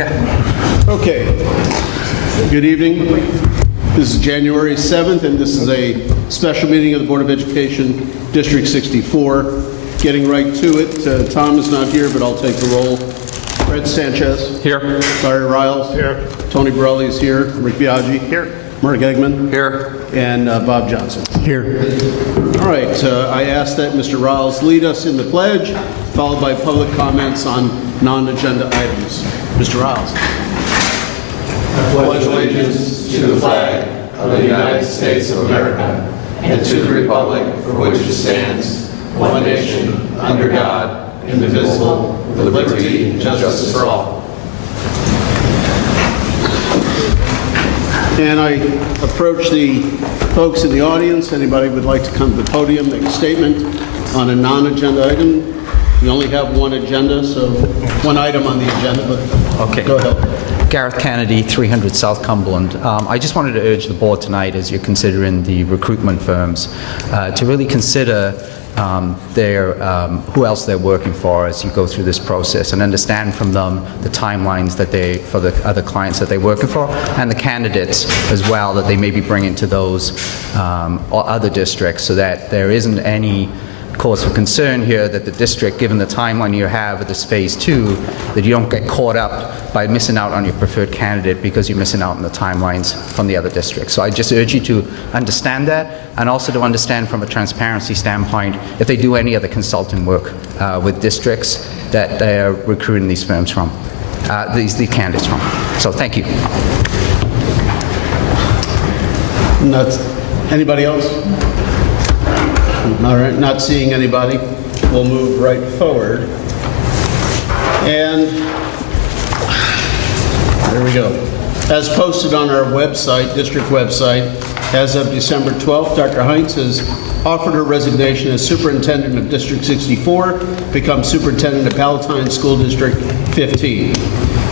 Okay. Good evening. This is January 7th, and this is a special meeting of the Board of Education, District 64. Getting right to it, Tom is not here, but I'll take the roll. Fred Sanchez. Here. Larry Riles. Here. Tony Borelli is here. Rick Biaggi. Here. Mark Eggman. Here. And Bob Johnson. Here. All right, I ask that Mr. Riles lead us in the pledge, followed by public comments on non-agenda items. Mr. Riles. I pledge allegiance to the flag of the United States of America and to the republic for which it stands, one nation, under God, indivisible, with liberty and justice for all. And I approach the folks in the audience. Anybody would like to come to the podium, make a statement on a non-agenda item? We only have one agenda, so one item on the agenda, but okay. Go ahead. Gareth Kennedy, 300 South Cumberland. I just wanted to urge the board tonight, as you're considering the recruitment firms, to really consider who else they're working for as you go through this process, and understand from them the timelines that for the other clients that they're working for, and the candidates as well that they may be bringing to those or other districts, so that there isn't any cause for concern here that the district, given the timeline you have at this phase 2, that you don't get caught up by missing out on your preferred candidate because you're missing out on the timelines from the other districts. So I just urge you to understand that, and also to understand from a transparency standpoint, if they do any other consulting work with districts that they're recruiting these firms from, these candidates from. So thank you. Anybody else? All right, not seeing anybody, we'll move right forward. And there we go. As posted on our website, district website, as of December 12th, Dr. Heinz has offered her resignation as superintendent of District 64, become superintendent of Palatine School District 15.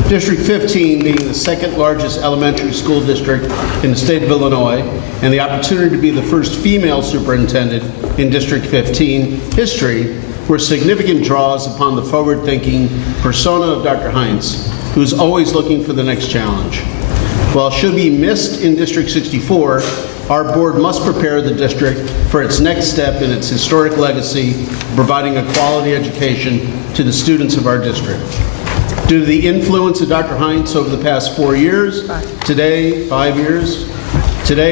District 15 being the second largest elementary school district in the state of Illinois, and the opportunity to be the first female superintendent in District 15 history were significant draws upon the forward-thinking persona of Dr. Heinz, who is always looking for the next challenge. While she'll be missed in District 64, our board must prepare the district for its next step in its historic legacy, providing a quality education to the students of our district. Due to the influence of Dr. Heinz over the past 5 years, today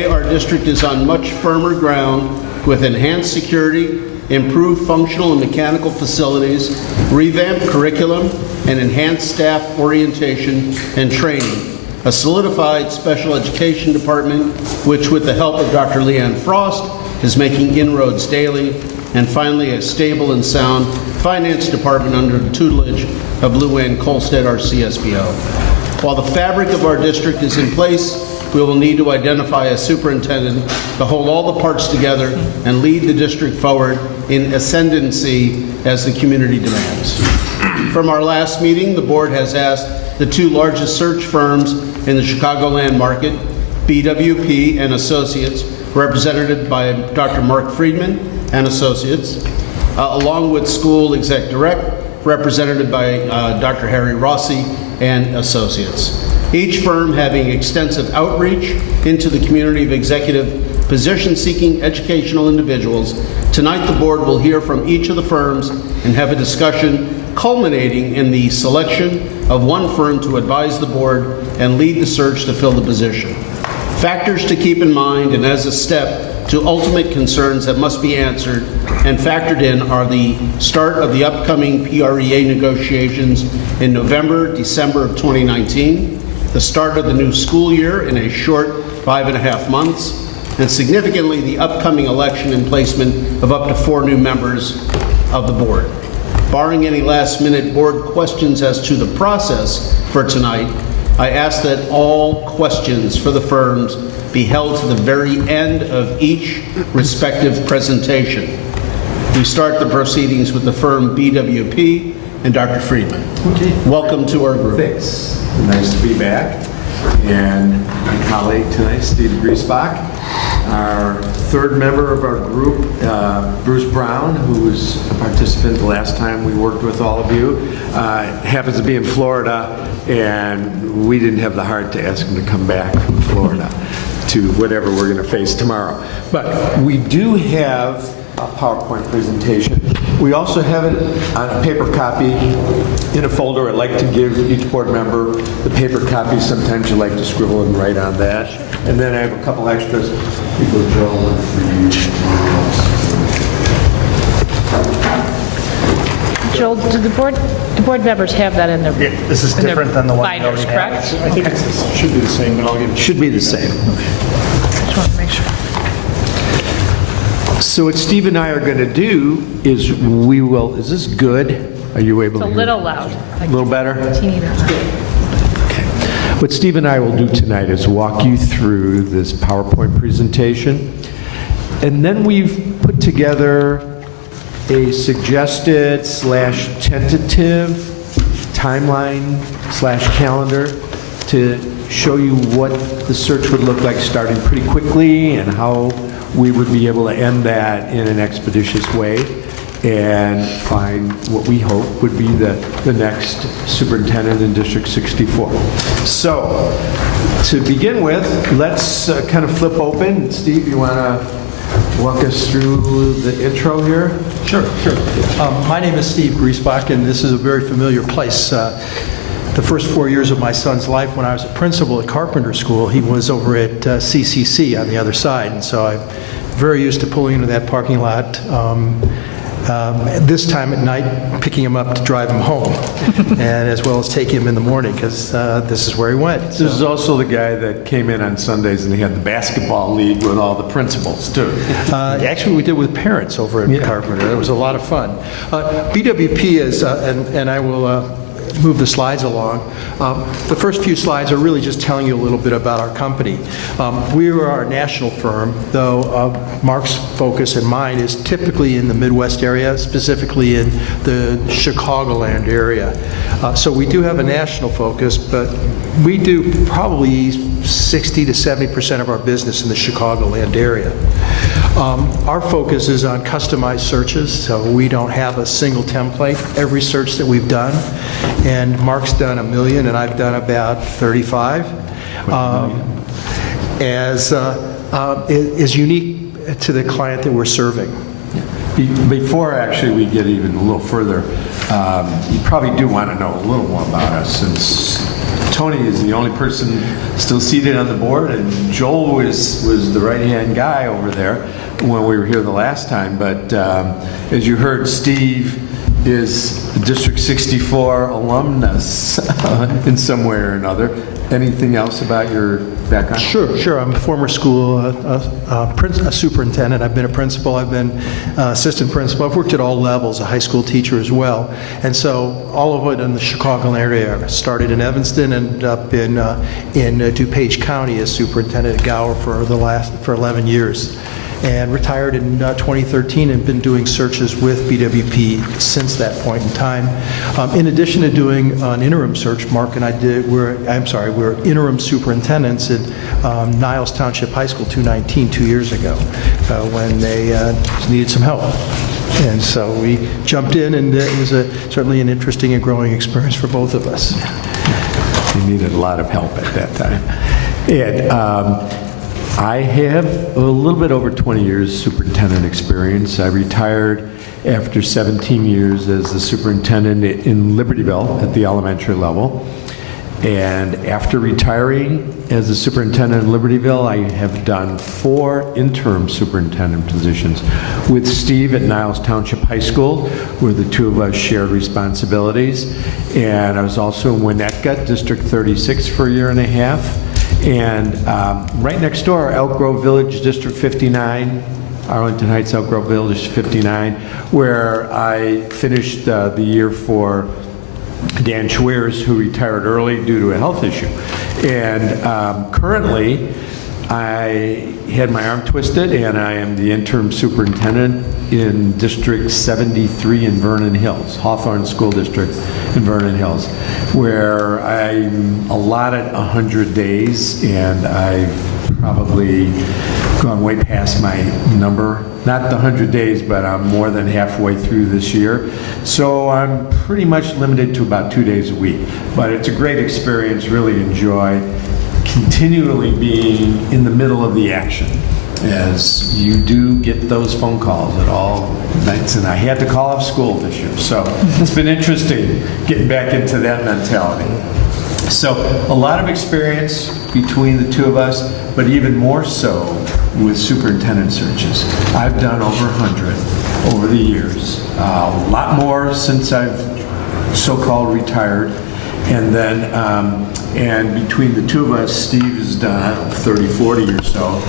our district is on much firmer ground with enhanced security, improved functional and mechanical facilities, revamped curriculum, and enhanced staff orientation and training, a solidified special education department, which with the help of Dr. Leanne Frost is making inroads daily, and finally a stable and sound finance department under the tutelage of Lou Ann Kolstad, our CSBO. While the fabric of our district is in place, we will need to identify a superintendent to hold all the parts together and lead the district forward in ascendancy as the community demands. From our last meeting, the board has asked the two largest search firms in the Chicagoland market, BWP and Associates, represented by Dr. Mark Friedman and Associates, along with School Exec Direct, represented by Dr. Harry Rossi and Associates. Each firm having extensive outreach into the community of executive position-seeking educational individuals. Tonight, the board will hear from each of the firms and have a discussion culminating in the selection of one firm to advise the board and lead the search to fill the position. Factors to keep in mind, and as a step to ultimate concerns that must be answered and factored in, are the start of the upcoming PREA negotiations in November, December of 2019, the start of the new school year in a short 5.5 months, and significantly the upcoming election and placement of up to 4 new members of the board. Barring any last-minute board questions as to the process for tonight, I ask that all questions for the firms be held to the very end of each respective presentation. We start the proceedings with the firm BWP and Dr. Friedman. Okay. Welcome to our group. Thanks. Nice to be back. And my colleague tonight, Steve Griesbach. Our third member of our group, Bruce Brown, who was a participant the last time we worked with all of you, happens to be in Florida, and we didn't have the heart to ask him to come back from Florida to whatever we're going to face tomorrow. But we do have a PowerPoint presentation. We also have it on a paper copy in a folder. I'd like to give each board member the paper copy. Sometimes you like to scribble and write on that. And then I have a couple extras. We go, Joe, one for you. Joel, do the board members have that in their Yeah, this is in their different than the one we binders, already have. correct? I think it should be the same, but I'll give it. Should be the same. Just want to make sure. So what Steve and I are going to do is we will, is this good? Are you able It's to a hear? little loud. A little better? Teeny bit loud. What Steve and I will do tonight is walk you through this PowerPoint presentation. And then we've put together a suggested / tentative timeline / calendar to show you what the search would look like starting pretty quickly and how we would be able to end that in an expeditious way and find what we hope would be the next superintendent in District 64. So, to begin with, let's kind of flip open. Steve, you want to walk us through the intro here? Sure. My name is Steve Griesbach, and this is a very familiar place. The first 4 years of my son's life, when I was a principal at Carpenter School, he was over at CCC on the other side, and so I'm very used to pulling into that parking lot. This time at night, picking him up to drive him home, and as well as taking him in the morning, because this is where he went. This is also the guy that came in on Sundays and he had the basketball league with all the principals, too. Actually, we did with parents over at Carpenter. It was a lot of fun. BWP is, and I will move the slides along. The first few slides are really just telling you a little bit about our company. We are a national firm, though Mark's focus and mine is typically in the Midwest area, specifically in the Chicagoland area. So we do have a national focus, but we do probably 60 to 70% of our business in the Chicagoland area. Our focus is on customized searches, so we don't have a single template. Every search that we've done, and Mark's done 1 million, and I've done about 35, is unique to the client that we're serving. Before actually we get even a little further, you probably do want to know a little more about us, since Tony is the only person still seated on the board, and Joel was the right-hand guy over there when we were here the last time. But as you heard, Steve is a District 64 alumnus in some way or another. Anything else about your background? Sure. I'm a former school superintendent. I've been a principal. I've been assistant principal. I've worked at all levels, a high school teacher as well. And so all of it in the Chicagoland area. I started in Evanston, ended up in DuPage County as superintendent at Gower for 11 years. And retired in 2013 and been doing searches with BWP since that point in time. In addition to doing an interim search, Mark and I we're interim superintendents at Niles Township High School 219 2 years ago when they needed some help. And so we jumped in, and it was certainly an interesting and growing experience for both of us. You needed a lot of help at that time. And I have a little bit over 20 years superintendent experience. I retired after 17 years as the superintendent in Libertyville at the elementary level. And after retiring as the superintendent in Libertyville, I have done 4 interim superintendent positions with Steve at Niles Township High School, where the two of us shared responsibilities. And I was also in Winnetka, District 36 for a year and a half. And right next door, Elk Grove Village, District 59, Arlington Heights, Elk Grove Village, 59, where I finished the year for Dan Schweers, who retired early due to a health issue. And currently, I had my arm twisted, and I am the interim superintendent in District 73 in Vernon Hills, Hawthorne School District in Vernon Hills, where I'm allotted 100 days, and I've probably gone way past my number, not the 100 days, but I'm more than halfway through this year. So I'm pretty much limited to about 2 days a week. But it's a great experience, really enjoy continually being in the middle of the action, as you do get those phone calls at all nights, and I had to call off school this year. So it's been interesting getting back into that mentality. So a lot of experience between the two of us, but even more so with superintendent searches. I've done over 100 over the years, a lot more since I've so-called retired. And then, and between the two of us, Steve has done 30, 40 or so.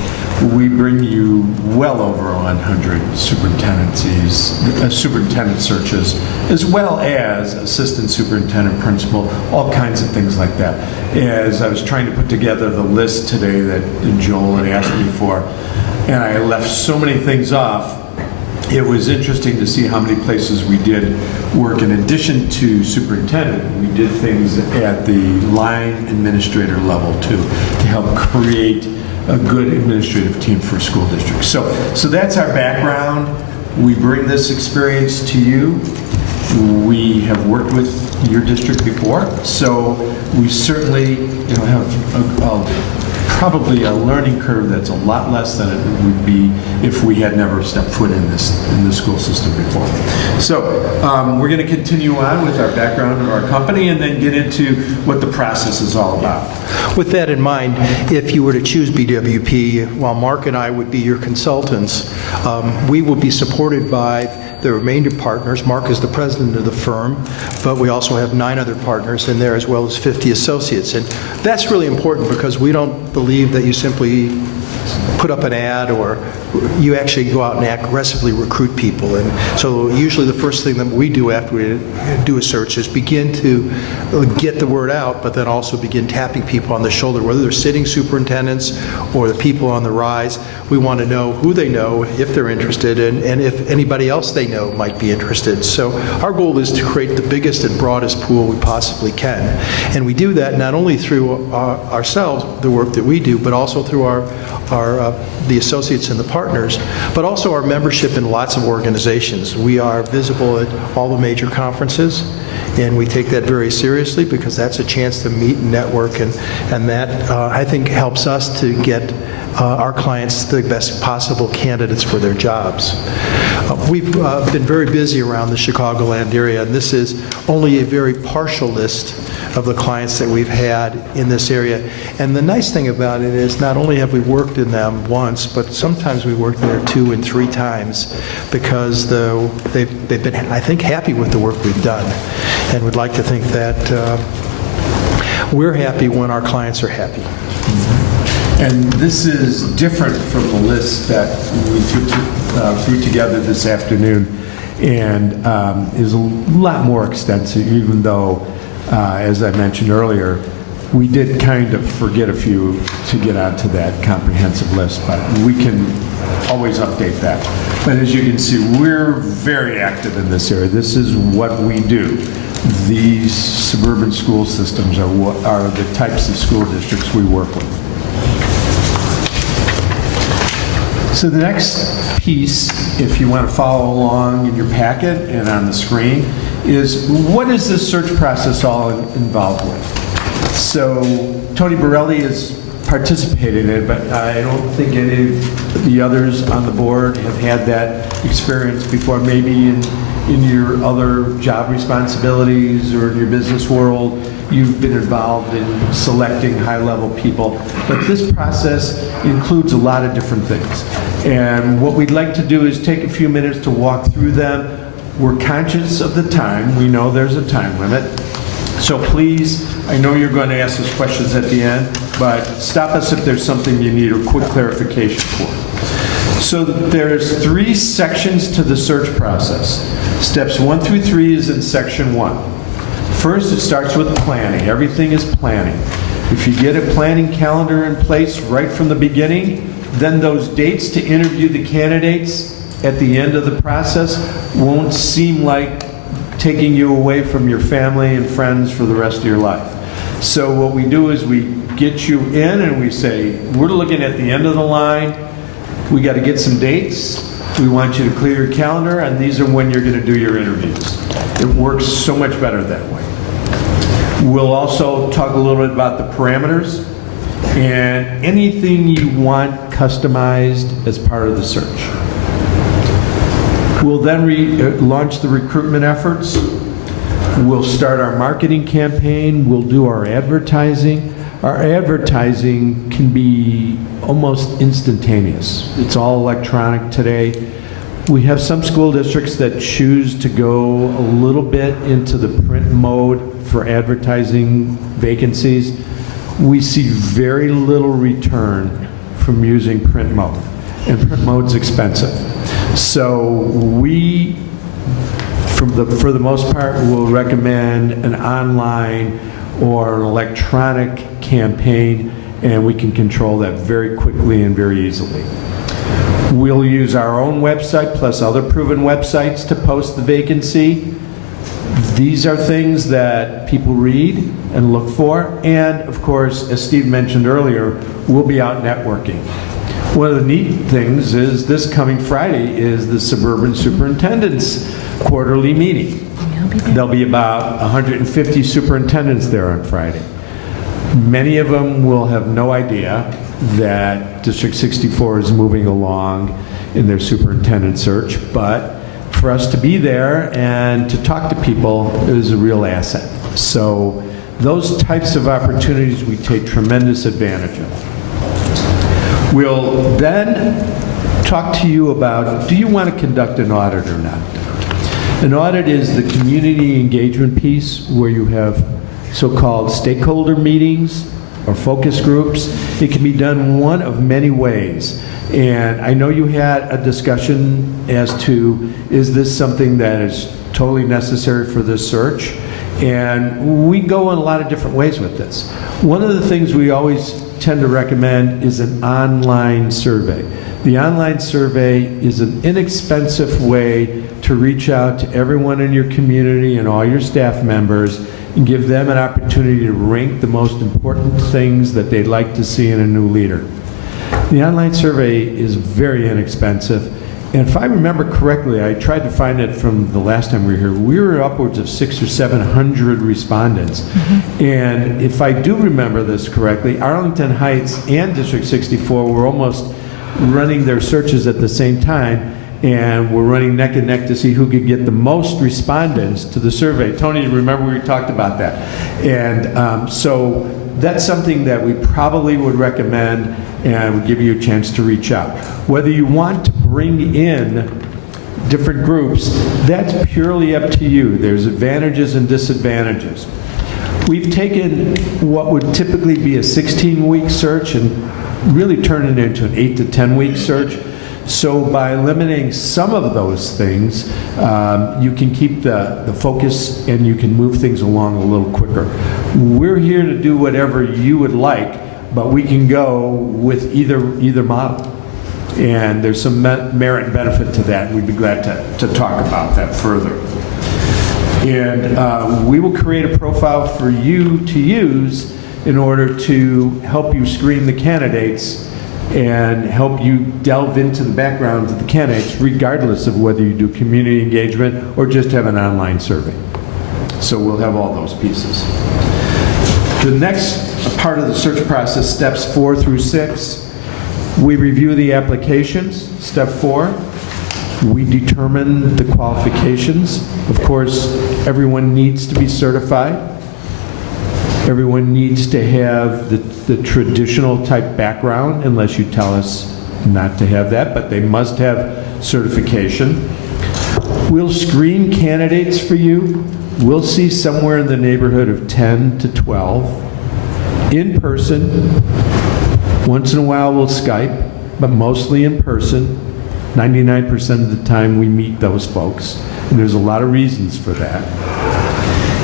We bring you well over 100 superintendent searches, as well as assistant superintendent, principal, all kinds of things like that. As I was trying to put together the list today that Joel had asked me for, and I left so many things off, it was interesting to see how many places we did work. In addition to superintendent, we did things at the line administrator level too, to help create a good administrative team for school districts. So that's our background. We bring this experience to you. We have worked with your district before, so we certainly have probably a learning curve that's a lot less than it would be if we had never stepped foot in the school system before. So we're going to continue on with our background of our company and then get into what the process is all about. With that in mind, if you were to choose BWP, while Mark and I would be your consultants, we will be supported by the remainder partners. Mark is the president of the firm, but we also have 9 other partners in there, as well as 50 associates. And that's really important because we don't believe that you simply put up an ad or you actually go out and aggressively recruit people. And so usually the first thing that we do after we do a search is begin to get the word out, but then also begin tapping people on the shoulder, whether they're sitting superintendents or the people on the rise. We want to know who they know, if they're interested, and if anybody else they know might be interested. So our goal is to create the biggest and broadest pool we possibly can. And we do that not only through ourselves, the work that we do, but also through the associates and the partners, but also our membership in lots of organizations. We are visible at all the major conferences, and we take that very seriously because that's a chance to meet and network, and that I think helps us to get our clients the best possible candidates for their jobs. We've been very busy around the Chicagoland area, and this is only a very partial list of the clients that we've had in this area. And the nice thing about it is not only have we worked in them once, but sometimes we worked there 2 and 3 times because they've been, I think, happy with the work we've done, and would like to think that we're happy when our clients are happy. And this is different from the list that we threw together this afternoon, and is a lot more extensive, even though, as I mentioned earlier, we did kind of forget a few to get onto that comprehensive list, but we can always update that. But as you can see, we're very active in this area. This is what we do. These suburban school systems are the types of school districts we work with. So the next piece, if you want to follow along in your packet and on the screen, is what is this search process all involved with? So Tony Borelli has participated in it, but I don't think any of the others on the board have had that experience before. Maybe in your other job responsibilities or in your business world, you've been involved in selecting high-level people. But this process includes a lot of different things. And what we'd like to do is take a few minutes to walk through them. We're conscious of the time. We know there's a time limit. So please, I know you're going to ask us questions at the end, but stop us if there's something you need a quick clarification for. So there's 3 sections to the search process. Steps 1 through 3 is in section 1. First, it starts with planning. Everything is planning. If you get a planning calendar in place right from the beginning, then those dates to interview the candidates at the end of the process won't seem like taking you away from your family and friends for the rest of your life. So what we do is we get you in and we say, we're looking at the end of the line. we got to get some dates. We want you to clear your calendar, and these are when you're going to do your interviews. It works so much better that way. We'll also talk a little bit about the parameters and anything you want customized as part of the search. We'll then launch the recruitment efforts. We'll start our marketing campaign. We'll do our advertising. Our advertising can be almost instantaneous. It's all electronic today. We have some school districts that choose to go a little bit into the print mode for advertising vacancies. We see very little return from using print mode, and print mode's expensive. So we, for the most part, will recommend an online or an electronic campaign, and we can control that very quickly and very easily. We'll use our own website plus other proven websites to post the vacancy. These are things that people read and look for, and of course, as Steve mentioned earlier, we'll be out networking. One of the neat things is this coming Friday is the Suburban Superintendent's quarterly meeting. There'll be about 150 superintendents there on Friday. Many of them will have no idea that District 64 is moving along in their superintendent search, but for us to be there and to talk to people is a real asset. So those types of opportunities we take tremendous advantage of. We'll then talk to you about, do you want to conduct an audit or not? An audit is the community engagement piece where you have so-called stakeholder meetings or focus groups. It can be done one of many ways. And I know you had a discussion as to, is this something that is totally necessary for this search? And we go in a lot of different ways with this. One of the things we always tend to recommend is an online survey. The online survey is an inexpensive way to reach out to everyone in your community and all your staff members and give them an opportunity to rank the most important things that they'd like to see in a new leader. The online survey is very inexpensive, and if I remember correctly, I tried to find it from the last time we were here, we were upwards of 600 or 700 respondents. And if I do remember this correctly, Arlington Heights and District 64 were almost running their searches at the same time, and we're running neck and neck to see who could get the most respondents to the survey. Tony, remember we talked about that. And so that's something that we probably would recommend and would give you a chance to reach out. Whether you want to bring in different groups, that's purely up to you. There's advantages and disadvantages. We've taken what would typically be a 16-week search and really turned it into an 8 to 10-week search. So by eliminating some of those things, you can keep the focus and you can move things along a little quicker. We're here to do whatever you would like, but we can go with either model. And there's some merit and benefit to that. We'd be glad to talk about that further. And we will create a profile for you to use in order to help you screen the candidates and help you delve into the backgrounds of the candidates, regardless of whether you do community engagement or just have an online survey. So we'll have all those pieces. The next part of the search process, steps 4 through 6, we review the applications. Step 4, we determine the qualifications. Of course, everyone needs to be certified. Everyone needs to have the traditional type background, unless you tell us not to have that, but they must have certification. We'll screen candidates for you. We'll see somewhere in the neighborhood of 10 to 12 in person. Once in a while we'll Skype, but mostly in person. 99% of the time we meet those folks, and there's a lot of reasons for that.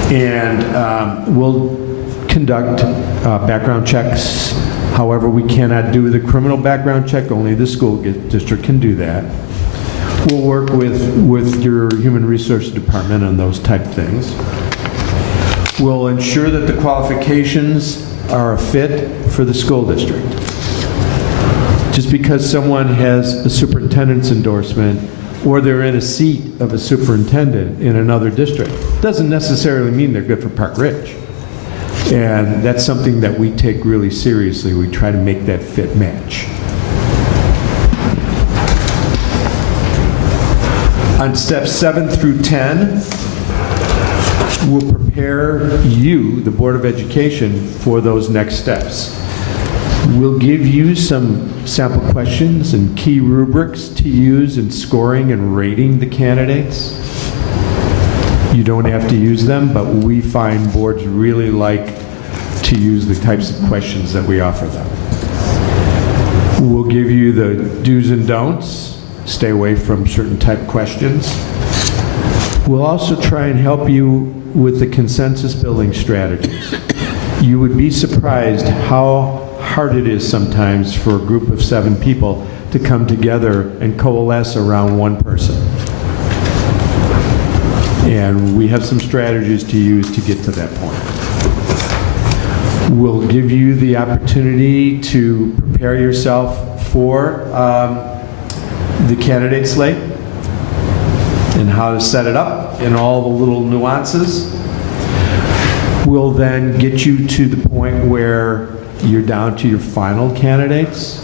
And we'll conduct background checks. However, we cannot do the criminal background check. Only the school district can do that. We'll work with your human resource department on those type things. We'll ensure that the qualifications are a fit for the school district. Just because someone has a superintendent's endorsement or they're in a seat of a superintendent in another district doesn't necessarily mean they're good for Park Ridge. And that's something that we take really seriously. We try to make that fit match. On steps 7 through 10, we'll prepare you, the Board of Education, for those next steps. We'll give you some sample questions and key rubrics to use in scoring and rating the candidates. You don't have to use them, but we find boards really like to use the types of questions that we offer them. We'll give you the do's and don'ts. Stay away from certain type questions. We'll also try and help you with the consensus building strategies. You would be surprised how hard it is sometimes for a group of 7 people to come together and coalesce around one person. And we have some strategies to use to get to that point. We'll give you the opportunity to prepare yourself for the candidate slate and how to set it up and all the little nuances. We'll then get you to the point where you're down to your final candidates,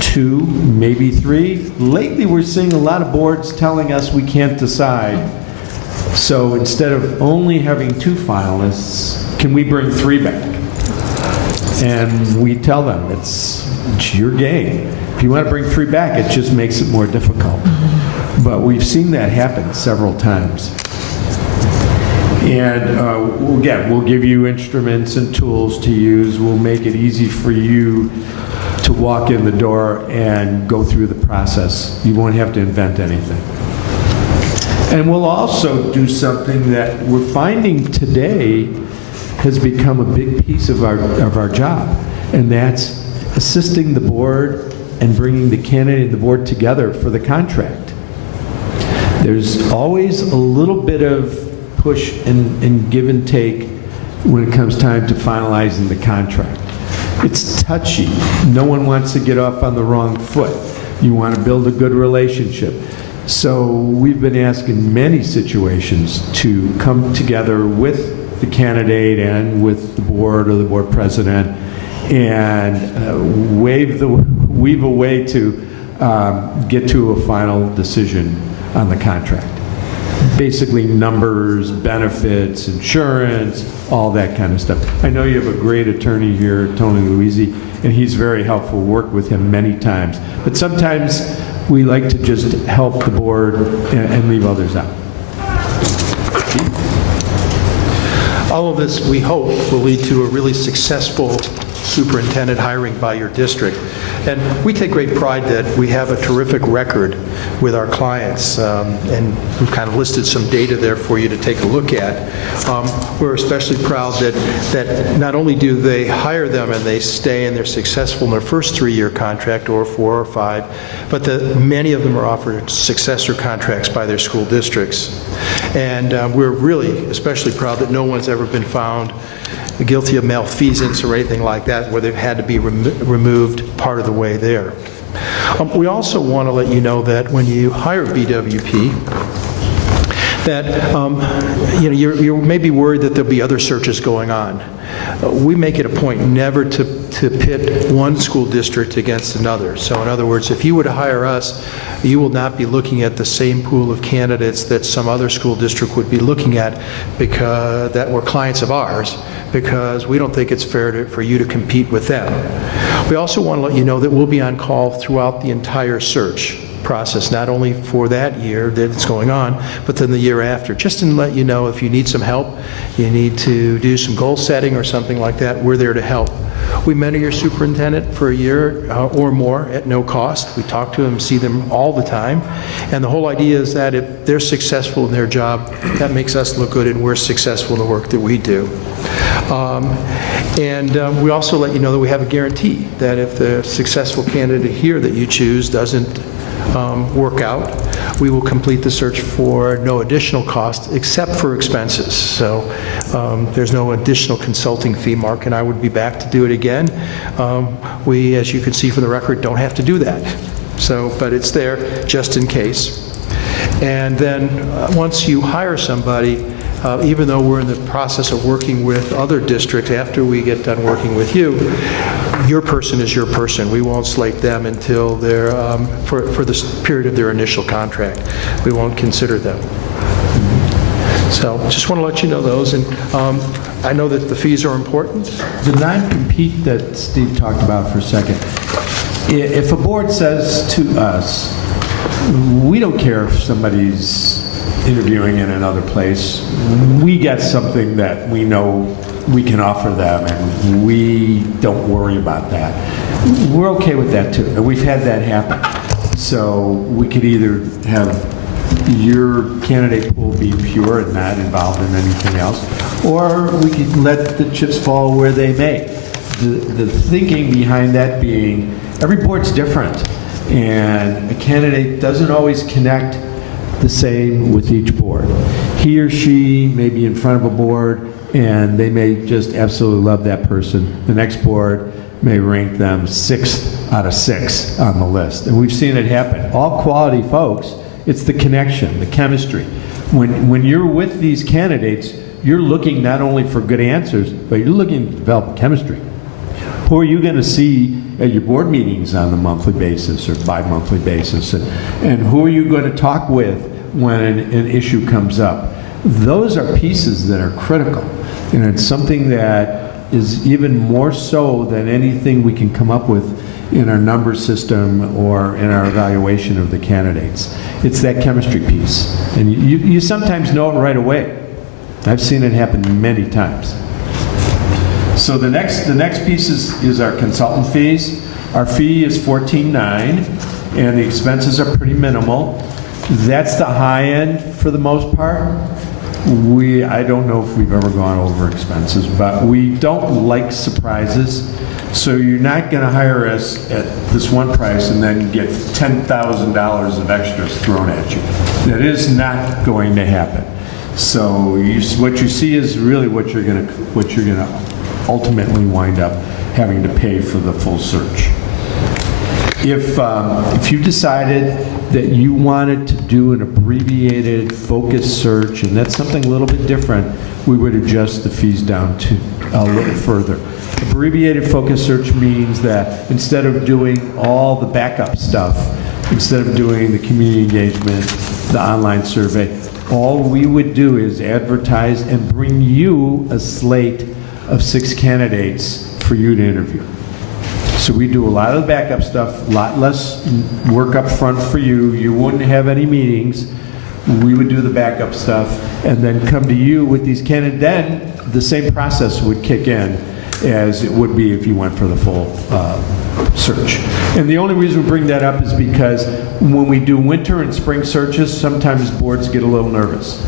2, maybe 3. Lately, we're seeing a lot of boards telling us we can't decide. So instead of only having 2 finalists, can we bring 3 back? And we tell them it's your game. If you want to bring 3 back, it just makes it more difficult. But we've seen that happen several times. And again, we'll give you instruments and tools to use. We'll make it easy for you to walk in the door and go through the process. You won't have to invent anything. And we'll also do something that we're finding today has become a big piece of our job, and that's assisting the board and bringing the candidate and the board together for the contract. There's always a little bit of push and give and take when it comes time to finalizing the contract. It's touchy. No one wants to get off on the wrong foot. You want to build a good relationship. So we've been asked in many situations to come together with the candidate and with the board or the board president and weave a way to get to a final decision on the contract. Basically numbers, benefits, insurance, all that kind of stuff. I know you have a great attorney here, Tony Luisi, and he's very helpful. Worked with him many times. But sometimes we like to just help the board and leave others out. All of this, we hope, will lead to a really successful superintendent hiring by your district. And we take great pride that we have a terrific record with our clients, and we've kind of listed some data there for you to take a look at. We're especially proud that not only do they hire them and they stay and they're successful in their first 3-year contract or 4 or 5, but that many of them are offered successor contracts by their school districts. And we're really especially proud that no one's ever been found guilty of malfeasance or anything like that where they've had to be removed part of the way there. We also want to let you know that when you hire BWP, that you may be worried that there'll be other searches going on. We make it a point never to pit one school district against another. So in other words, if you were to hire us, you will not be looking at the same pool of candidates that some other school district would be looking at because that were clients of ours, because we don't think it's fair for you to compete with them. We also want to let you know that we'll be on call throughout the entire search process, not only for that year that it's going on, but then the year after, just to let you know if you need some help, you need to do some goal setting or something like that, we're there to help. We mentor your superintendent for a year or more at no cost. We talk to them, see them all the time. And the whole idea is that if they're successful in their job, that makes us look good and we're successful in the work that we do. We also let you know that we have a guarantee that if the successful candidate here that you choose doesn't work out, we will complete the search for no additional cost except for expenses. So there's no additional consulting fee. Mark and I would be back to do it again. We, as you can see from the record, don't have to do that. So, but it's there just in case. And then once you hire somebody, even though we're in the process of working with other districts, after we get done working with you, your person is your person. We won't slate them until they're, for the period of their initial contract. We won't consider them. So just want to let you know those. And I know that the fees are important. The non-compete that Steve talked about for a second, if a board says to us, we don't care if somebody's interviewing in another place, we got something that we know we can offer them and we don't worry about that, we're okay with that too. And we've had that happen. So we could either have your candidate pool be pure and not involved in anything else, or we could let the chips fall where they may. The thinking behind that being, every board's different, and a candidate doesn't always connect the same with each board. He or she may be in front of a board, and they may just absolutely love that person. The next board may rank them 6 out of 6 on the list, and we've seen it happen. All quality folks, it's the connection, the chemistry. When you're with these candidates, you're looking not only for good answers, but you're looking to develop chemistry. Who are you going to see at your board meetings on a monthly basis or bi-monthly basis? And who are you going to talk with when an issue comes up? Those are pieces that are critical. And it's something that is even more so than anything we can come up with in our number system or in our evaluation of the candidates. It's that chemistry piece. And you sometimes know it right away. I've seen it happen many times. So the next piece is our consultant fees. Our fee is $14.9, and the expenses are pretty minimal. That's the high end for the most part. I don't know if we've ever gone over expenses, but we don't like surprises. So you're not going to hire us at this one price and then get $10,000 of extras thrown at you. That is not going to happen. So what you see is really what you're going to ultimately wind up having to pay for the full search. If you decided that you wanted to do an abbreviated focus search, and that's something a little bit different, we would adjust the fees down to a little further. Abbreviated focus search means that instead of doing all the backup stuff, instead of doing the community engagement, the online survey, all we would do is advertise and bring you a slate of 6 candidates for you to interview. So we do a lot of the backup stuff, a lot less work up front for you. You wouldn't have any meetings. We would do the backup stuff and then come to you with these candidates. Then the same process would kick in as it would be if you went for the full search. And the only reason we bring that up is because when we do winter and spring searches, sometimes boards get a little nervous.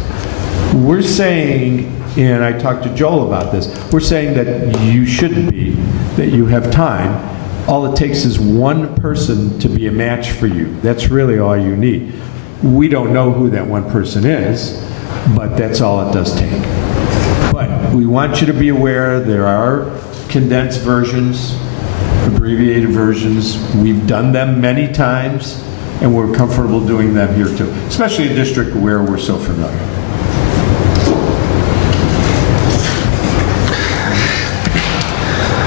We're saying, and I talked to Joel about this, we're saying that you shouldn't be, that you have time. All it takes is one person to be a match for you. That's really all you need. We don't know who that one person is, but that's all it does take. But we want you to be aware there are condensed versions, abbreviated versions. We've done them many times, and we're comfortable doing them here too, especially a district where we're so familiar.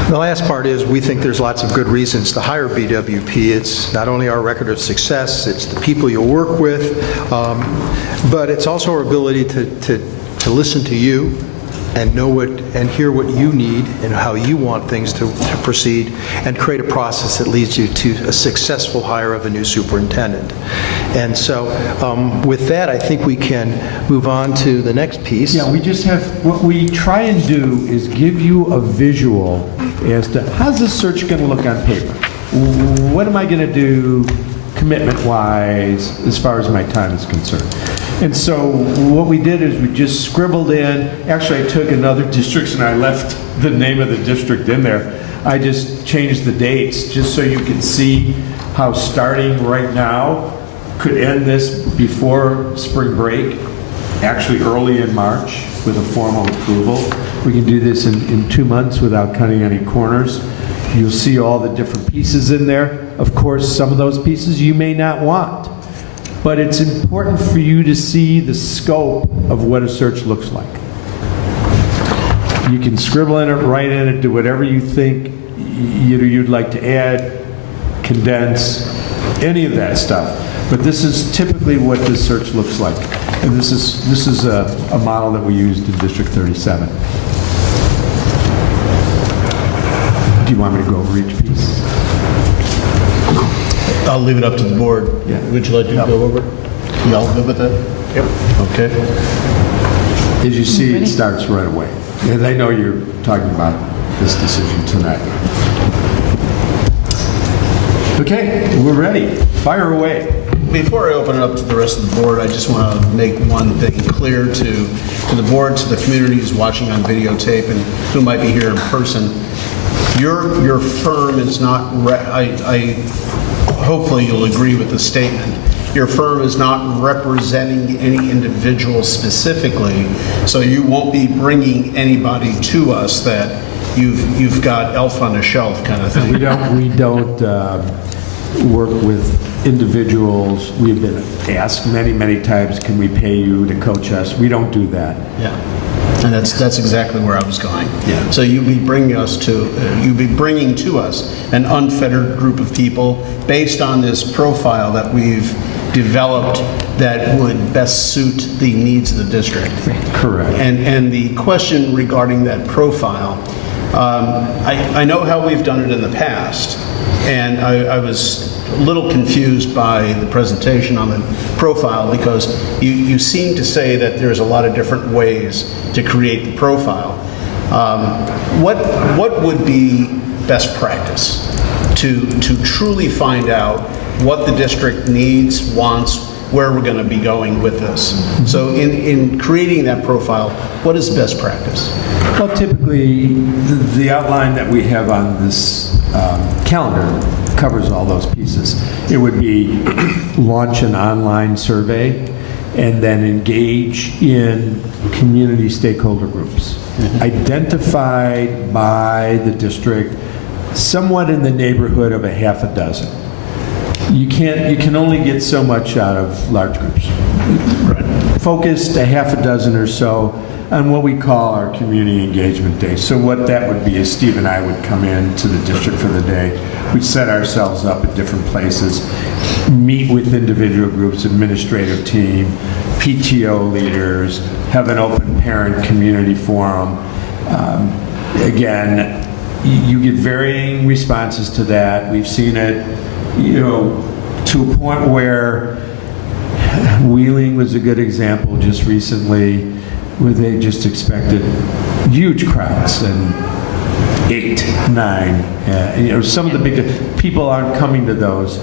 The last part is we think there's lots of good reasons to hire BWP. It's not only our record of success, it's the people you work with, but it's also our ability to listen to you and know what and hear what you need and how you want things to proceed, and create a process that leads you to a successful hire of a new superintendent. And so with that, I think we can move on to the next piece. Yeah, we just have, what we try and do is give you a visual as to how's this search going to look on paper? What am I going to do commitment-wise as far as my time is concerned? And so what we did is we just scribbled in, actually I took another districts and I left the name of the district in there. I just changed the dates just so you can see how starting right now, could end this before spring break, actually early in March with a formal approval. We can do this in 2 months without cutting any corners. You'll see all the different pieces in there. Of course, some of those pieces you may not want, but it's important for you to see the scope of what a search looks like. You can scribble in it, write in it, do whatever you think you'd like to add, condense, any of that stuff. But this is typically what this search looks like. And this is a model that we used in District 37. Do you want me to go over each piece? I'll leave it up to the board. Yeah. Would you like to go over it? Y'all good with that? Yep. Okay. As you see, it starts right away. And I know you're talking about this decision tonight. Okay, we're ready. Fire away. Before I open it up to the rest of the board, I just want to make one thing clear to the board, to the community who's watching on videotape and who might be here in person. Your firm is not, hopefully you'll agree with the statement. Your firm is not representing any individual specifically, so you won't be bringing anybody to us that you've got elf on a shelf kind of thing. We don't work with individuals. We've been asked many, many times, can we pay you to coach us? We don't do that. Yeah, and that's exactly where I was going. Yeah. So you'll be bringing to us an unfettered group of people based on this profile that we've developed that would best suit the needs of the district. Correct. And the question regarding that profile, I know how we've done it in the past, and I was a little confused by the presentation on the profile because you seem to say that there's a lot of different ways to create the profile. What would be best practice to truly find out what the district needs, wants, where we're going to be going with this? So in creating that profile, what is best practice? Well, typically, the outline that we have on this calendar covers all those pieces. It would be launch an online survey and then engage in community stakeholder groups, identified by the district, somewhat in the neighborhood of a half a dozen. You can only get so much out of large groups. Right. Focused a half a dozen or so on what we call our community engagement day. So what that would be is Steve and I would come in to the district for the day. We'd set ourselves up at different places, meet with individual groups, administrative team, PTO leaders, have an open parent community forum. Again, you get varying responses to that. We've seen it, to a point where Wheeling was a good example just recently, where they just expected huge crowds and 8, 9, some of the big people aren't coming to those,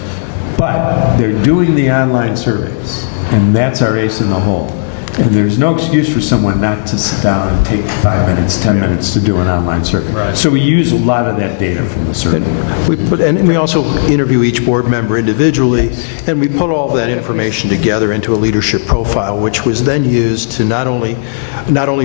but they're doing the online surveys, and that's our ace in the hole. And there's no excuse for someone not to sit down and take 5 minutes, 10 minutes to do an online survey. Right. So we use a lot of that data from the survey. And we also interview each board member individually, and we put all that information together into a leadership profile, which was then used to not only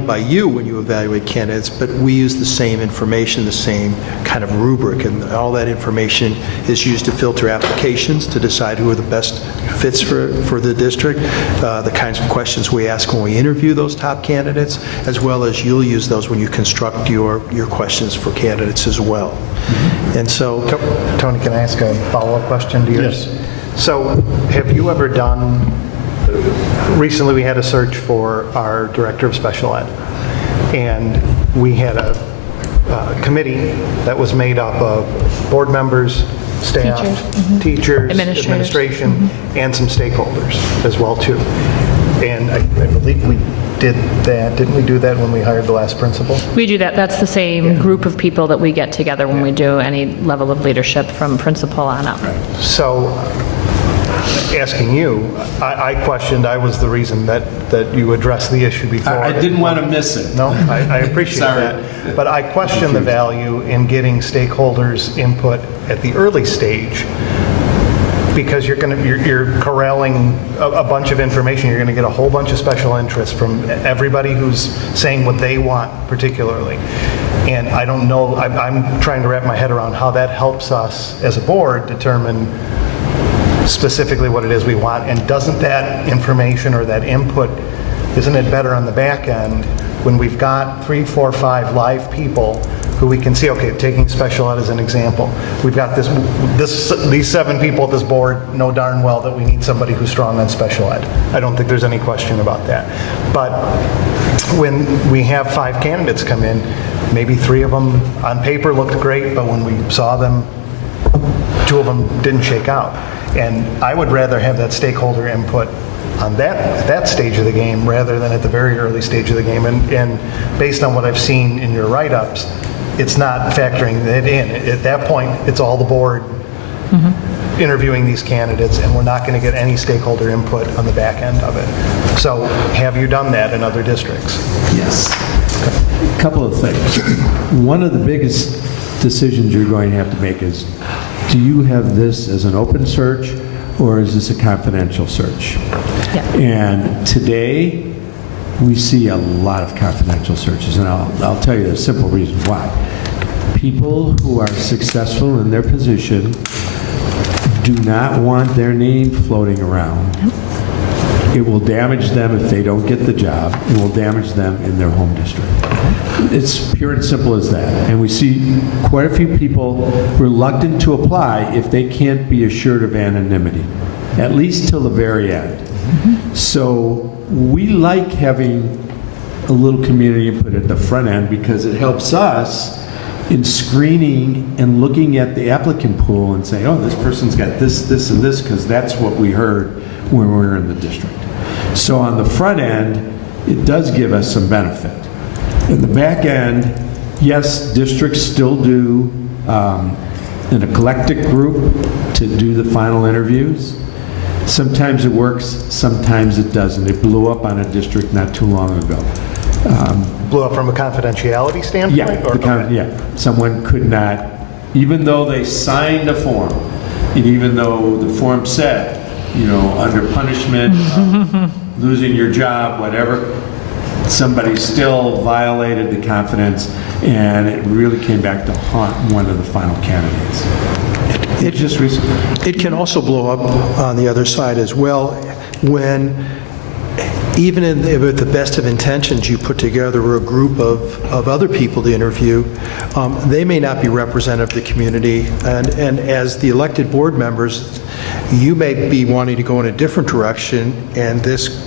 by you when you evaluate candidates, but we use the same information, the same kind of rubric, and all that information is used to filter applications to decide who are the best fits for the district, the kinds of questions we ask when we interview those top candidates, as well as you'll use those when you construct your questions for candidates as well. Mm-hmm. And so, Tony, can I ask a follow-up question to yours? Yes. So, have you ever done, recently we had a search for our director of special ed, and we had a committee that was made up of board members, staff, teachers, administration, and some stakeholders as well too. And I believe we did that. Didn't we do that when we hired the last principal? We do that. That's the same group of people that we get together when we do any level of leadership from principal on up. So, asking you, I questioned, I was the reason that you addressed the issue before. I didn't want to miss it. No, I appreciate that. But I question the value in getting stakeholders' input at the early stage because you're corralling a bunch of information. You're going to get a whole bunch of special interest from everybody who's saying what they want particularly. And I don't know, I'm trying to wrap my head around how that helps us as a board determine specifically what it is we want. And doesn't that information or that input, isn't it better on the back end when we've got 3, 4, 5 live people who we can see, okay, taking special ed as an example, we've got these 7 people at this board know darn well that we need somebody who's strong on special ed. I don't think there's any question about that. But when we have 5 candidates come in, maybe 3 of them on paper looked great, but when we saw them, 2 of them didn't shake out. And I would rather have that stakeholder input on that stage of the game rather than at the very early stage of the game. And based on what I've seen in your write-ups, it's not factoring that in. At that point, it's all the board interviewing these candidates, and we're not going to get any stakeholder input on the back end of it. So have you done that in other districts? Yes. A couple of things. One of the biggest decisions you're going to have to make is, do you have this as an open search or is this a confidential search? Yeah. And today, we see a lot of confidential searches, and I'll tell you the simple reason why. People who are successful in their position do not want their name floating around. It will damage them if they don't get the job. It will damage them in their home district. It's pure and simple as that. And we see quite a few people reluctant to apply if they can't be assured of anonymity, at least till the very end. So we like having a little community input at the front end because it helps us in screening and looking at the applicant pool and say, oh, this person's got this, this, and this, because that's what we heard when we were in the district. So on the front end, it does give us some benefit. In the back end, yes, districts still do an eclectic group to do the final interviews. Sometimes it works, sometimes it doesn't. It blew up on a district not too long ago. Blew up from a confidentiality standpoint? Yeah, yeah. Someone could not, even though they signed a form, and even though the form said, under punishment of losing your job, whatever, somebody still violated the confidence, and it really came back to haunt one of the final candidates. It just recently. It can also blow up on the other side as well when, even with the best of intentions, you put together a group of other people to interview, they may not be representative of the community, and as the elected board members, you may be wanting to go in a different direction, and this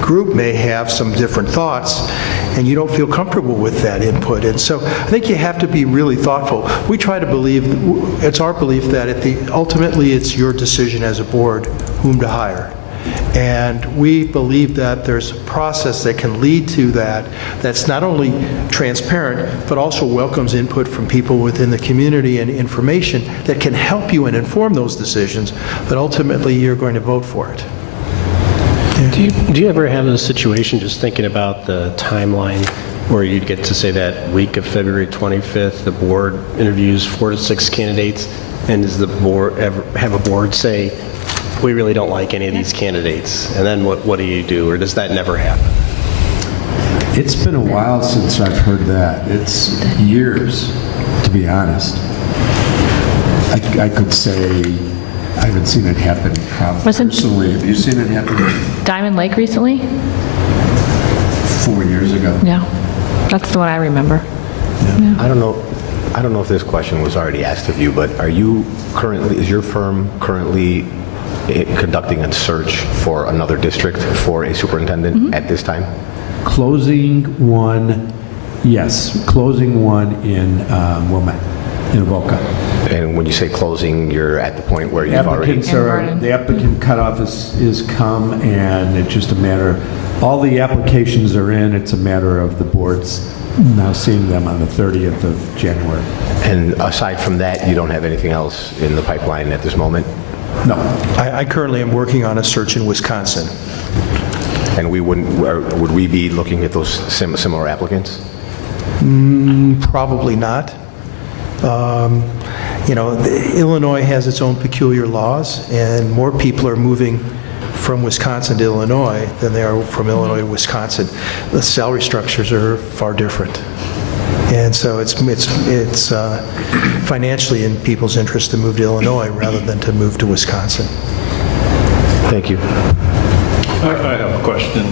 group may have some different thoughts, and you don't feel comfortable with that input. And so I think you have to be really thoughtful. We try to believe, it's our belief that ultimately it's your decision as a board whom to hire. And we believe that there's a process that can lead to that, that's not only transparent, but also welcomes input from people within the community and information that can help you and inform those decisions, but ultimately you're going to vote for it. Do you ever have a situation, just thinking about the timeline, where you'd get to say that week of February 25th, the board interviews 4 to 6 candidates, and does the board ever have a board say, we really don't like any of these candidates, and then what do you do, or does that never happen? It's been a while since I've heard that. It's years, to be honest. I could say I haven't seen it happen personally. Have you seen it happen? Diamond Lake recently? 4 years ago. Yeah, that's the one I remember. Yeah. I don't know if this question was already asked of you, but is your firm currently conducting a search for another district for a superintendent at this time? Closing one, yes. Closing one in Wilmette, in Avoca. And when you say closing, you're at the point where you've already... The applicant cutoff is come, and it's just a matter, all the applications are in, it's a matter of the boards now seeing them on the 30th of January. And aside from that, you don't have anything else in the pipeline at this moment? No. I currently am working on a search in Wisconsin. And would we be looking at those similar applicants? Probably not. Illinois has its own peculiar laws, and more people are moving from Wisconsin to Illinois than they are from Illinois to Wisconsin. The salary structures are far different. And so it's financially in people's interest to move to Illinois rather than to move to Wisconsin. Thank you. I have a question,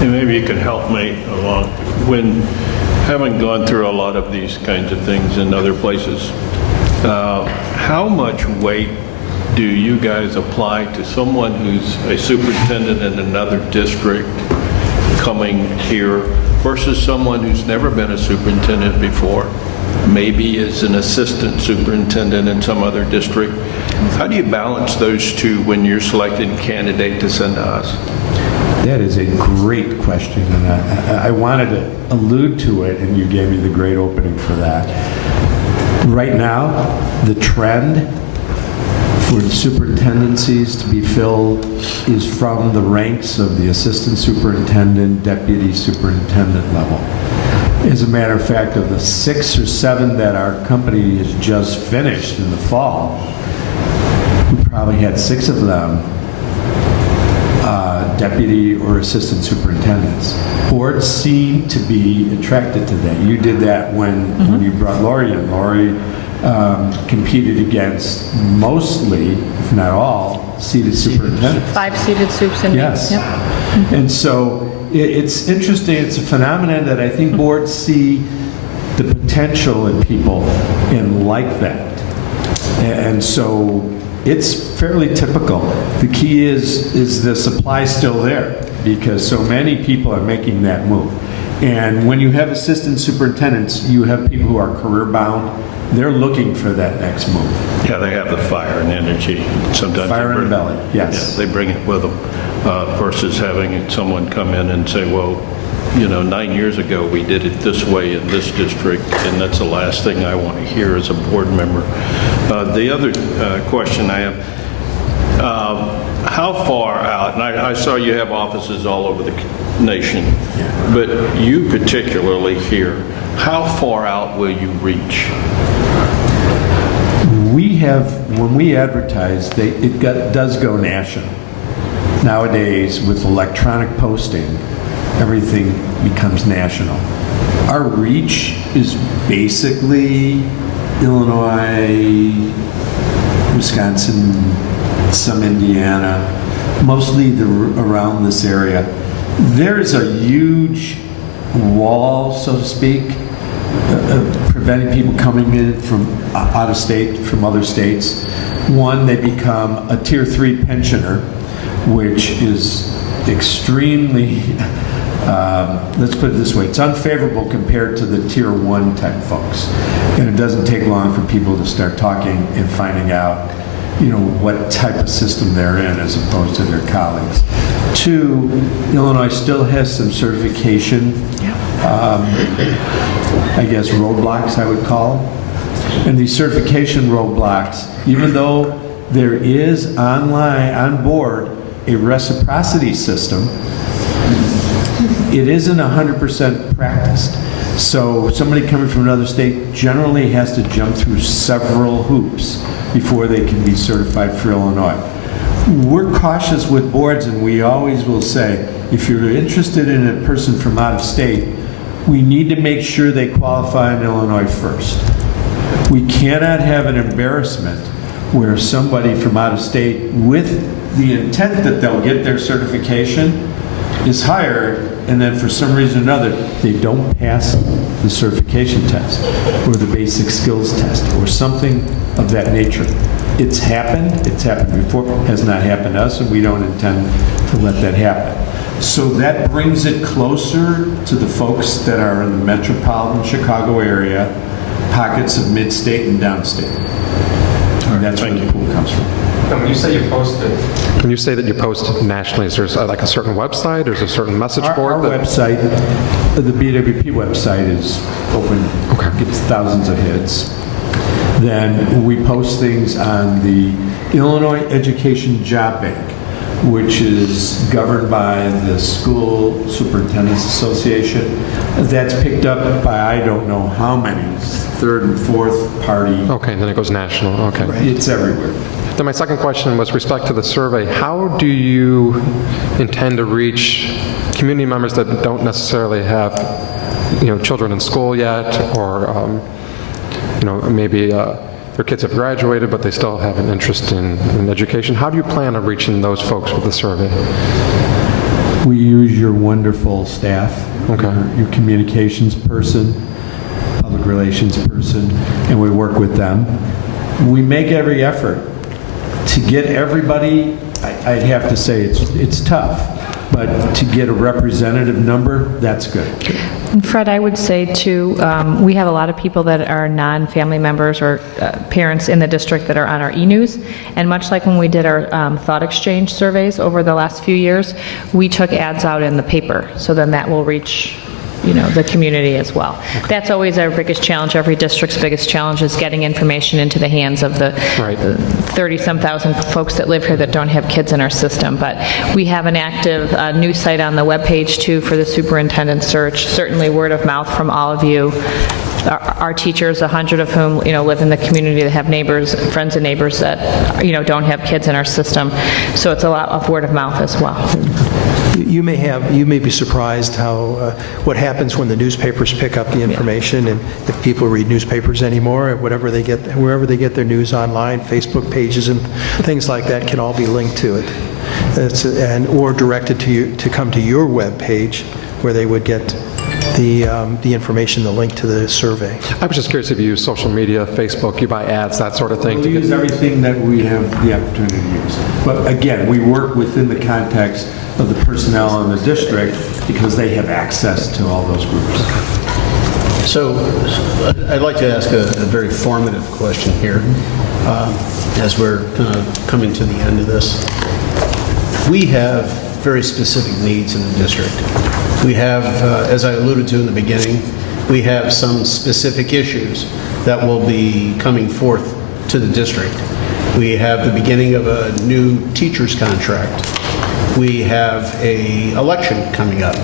and maybe you could help me along. When, having gone through a lot of these kinds of things in other places, how much weight do you guys apply to someone who's a superintendent in another district coming here versus someone who's never been a superintendent before, maybe is an assistant superintendent in some other district? How do you balance those two when you're selecting a candidate to send to us? That is a great question, and I wanted to allude to it, and you gave me the great opening for that. Right now, the trend for the superintendencies to be filled is from the ranks of the assistant superintendent, deputy superintendent level. As a matter of fact, of the 6 or 7 that our company has just finished in the fall, we probably had 6 of them deputy or assistant superintendents. Boards seem to be attracted to that. You did that when you brought Lori in. Lori competed against mostly, if not all, seated superintendents. 5 seated soups and Yes. Yep. And so it's interesting. It's a phenomenon that I think boards see the potential in people and like that. And so it's fairly typical. The key is the supply still there because so many people are making that move. And when you have assistant superintendents, you have people who are career bound. They're looking for that next move. Yeah, they have the fire and energy. Sometimes Fire they in bring, the belly, yes. Yeah, they bring it with them versus having someone come in and say, well, 9 years ago we did it this way in this district, and that's the last thing I want to hear as a board member. The other question I have, how far out, and I saw you have offices all over the nation, but you particularly here, how far out will you reach? We have, when we advertise, does go national. Nowadays, with electronic posting, everything becomes national. Our reach is basically Illinois, Wisconsin, some Indiana, mostly around this area. There is a huge wall, so to speak, preventing people coming in from out of state, from other states. One, they become a Tier 3 pensioner, which is extremely, let's put it this way, it's unfavorable compared to the Tier 1 type folks. And it doesn't take long for people to start talking and finding out, what type of system they're in as opposed to their colleagues. 2, Illinois still has some certification, I guess roadblocks I would call them. And these certification roadblocks, even though there is on board a reciprocity system, it isn't 100% practiced. So somebody coming from another state generally has to jump through several hoops before they can be certified for Illinois. We're cautious with boards, and we always will say, if you're interested in a person from out of state, we need to make sure they qualify in Illinois first. We cannot have an embarrassment where somebody from out of state with the intent that they'll get their certification is hired, and then for some reason or another, they don't pass the certification test or the basic skills test or something of that nature. It's happened before, has not happened to us, and we don't intend to let that happen. So that brings it closer to the folks that are in the metropolitan Chicago area, pockets of mid-state and downstate. And that's where the pool comes from. And when you say that you post nationally, is there like a certain website, or is there a certain message board? Our website, the BWP website is open, gets thousands of hits. Then we post things on the Illinois Education Job Bank, which is governed by the School Superintendents Association. That's picked up by I don't know how many third and fourth party. Okay, then it goes national, okay. It's everywhere. Then my second question was respect to the survey. How do you intend to reach community members that don't necessarily have, children in school yet, or, maybe their kids have graduated, but they still have an interest in education? How do you plan on reaching those folks with the survey? We use your wonderful staff, your communications person, public relations person, and we work with them. We make every effort to get everybody. I'd have to say it's tough, but to get a representative number, that's good. And Fred, I would say too, we have a lot of people that are non-family members or parents in the district that are on our e-news. And much like when we did our thought exchange surveys over the last few years, we took ads out in the paper. So then that will reach the community as well. That's always our biggest challenge. Every district's biggest challenge is getting information into the hands of the 30-some thousand folks that live here that don't have kids in our system. But we have an active news site on the webpage too for the superintendent search. Certainly word of mouth from all of you. Our teachers, 100 of whom live in the community that have neighbors, friends and neighbors that don't have kids in our system. So it's a lot of word of mouth as well. You may be surprised how what happens when the newspapers pick up the information, and if people read newspapers anymore, wherever they get their news online, Facebook pages and things like that can all be linked to it, or directed to come to your web page where they would get the information, the link to the survey. I was just curious if you use social media, Facebook, you buy ads, that sort of thing. We use everything that we have the opportunity to use. But again, we work within the context of the personnel in the district because they have access to all those groups. So I'd like to ask a very formative question here as we're kind of coming to the end of this. We have very specific needs in the district. We have, as I alluded to in the beginning, we have some specific issues that will be coming forth to the district. We have the beginning of a new teacher's contract. We have an election coming up.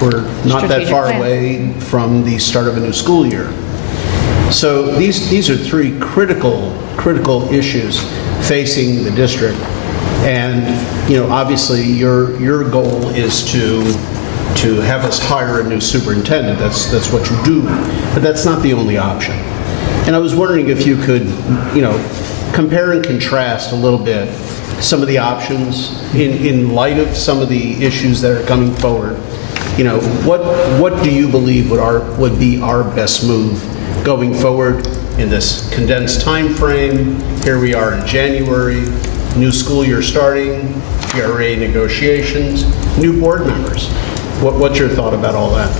We're not that far away from the start of a new school year. So these are three critical issues facing the district. And obviously your goal is to have us hire a new superintendent. That's what you do, but that's not the only option. And I was wondering if you could compare and contrast a little bit some of the options in light of some of the issues that are coming forward. What do you believe would be our best move going forward in this condensed time frame? Here we are in January, new school year starting, GRA negotiations, new board members. What's your thought about all that?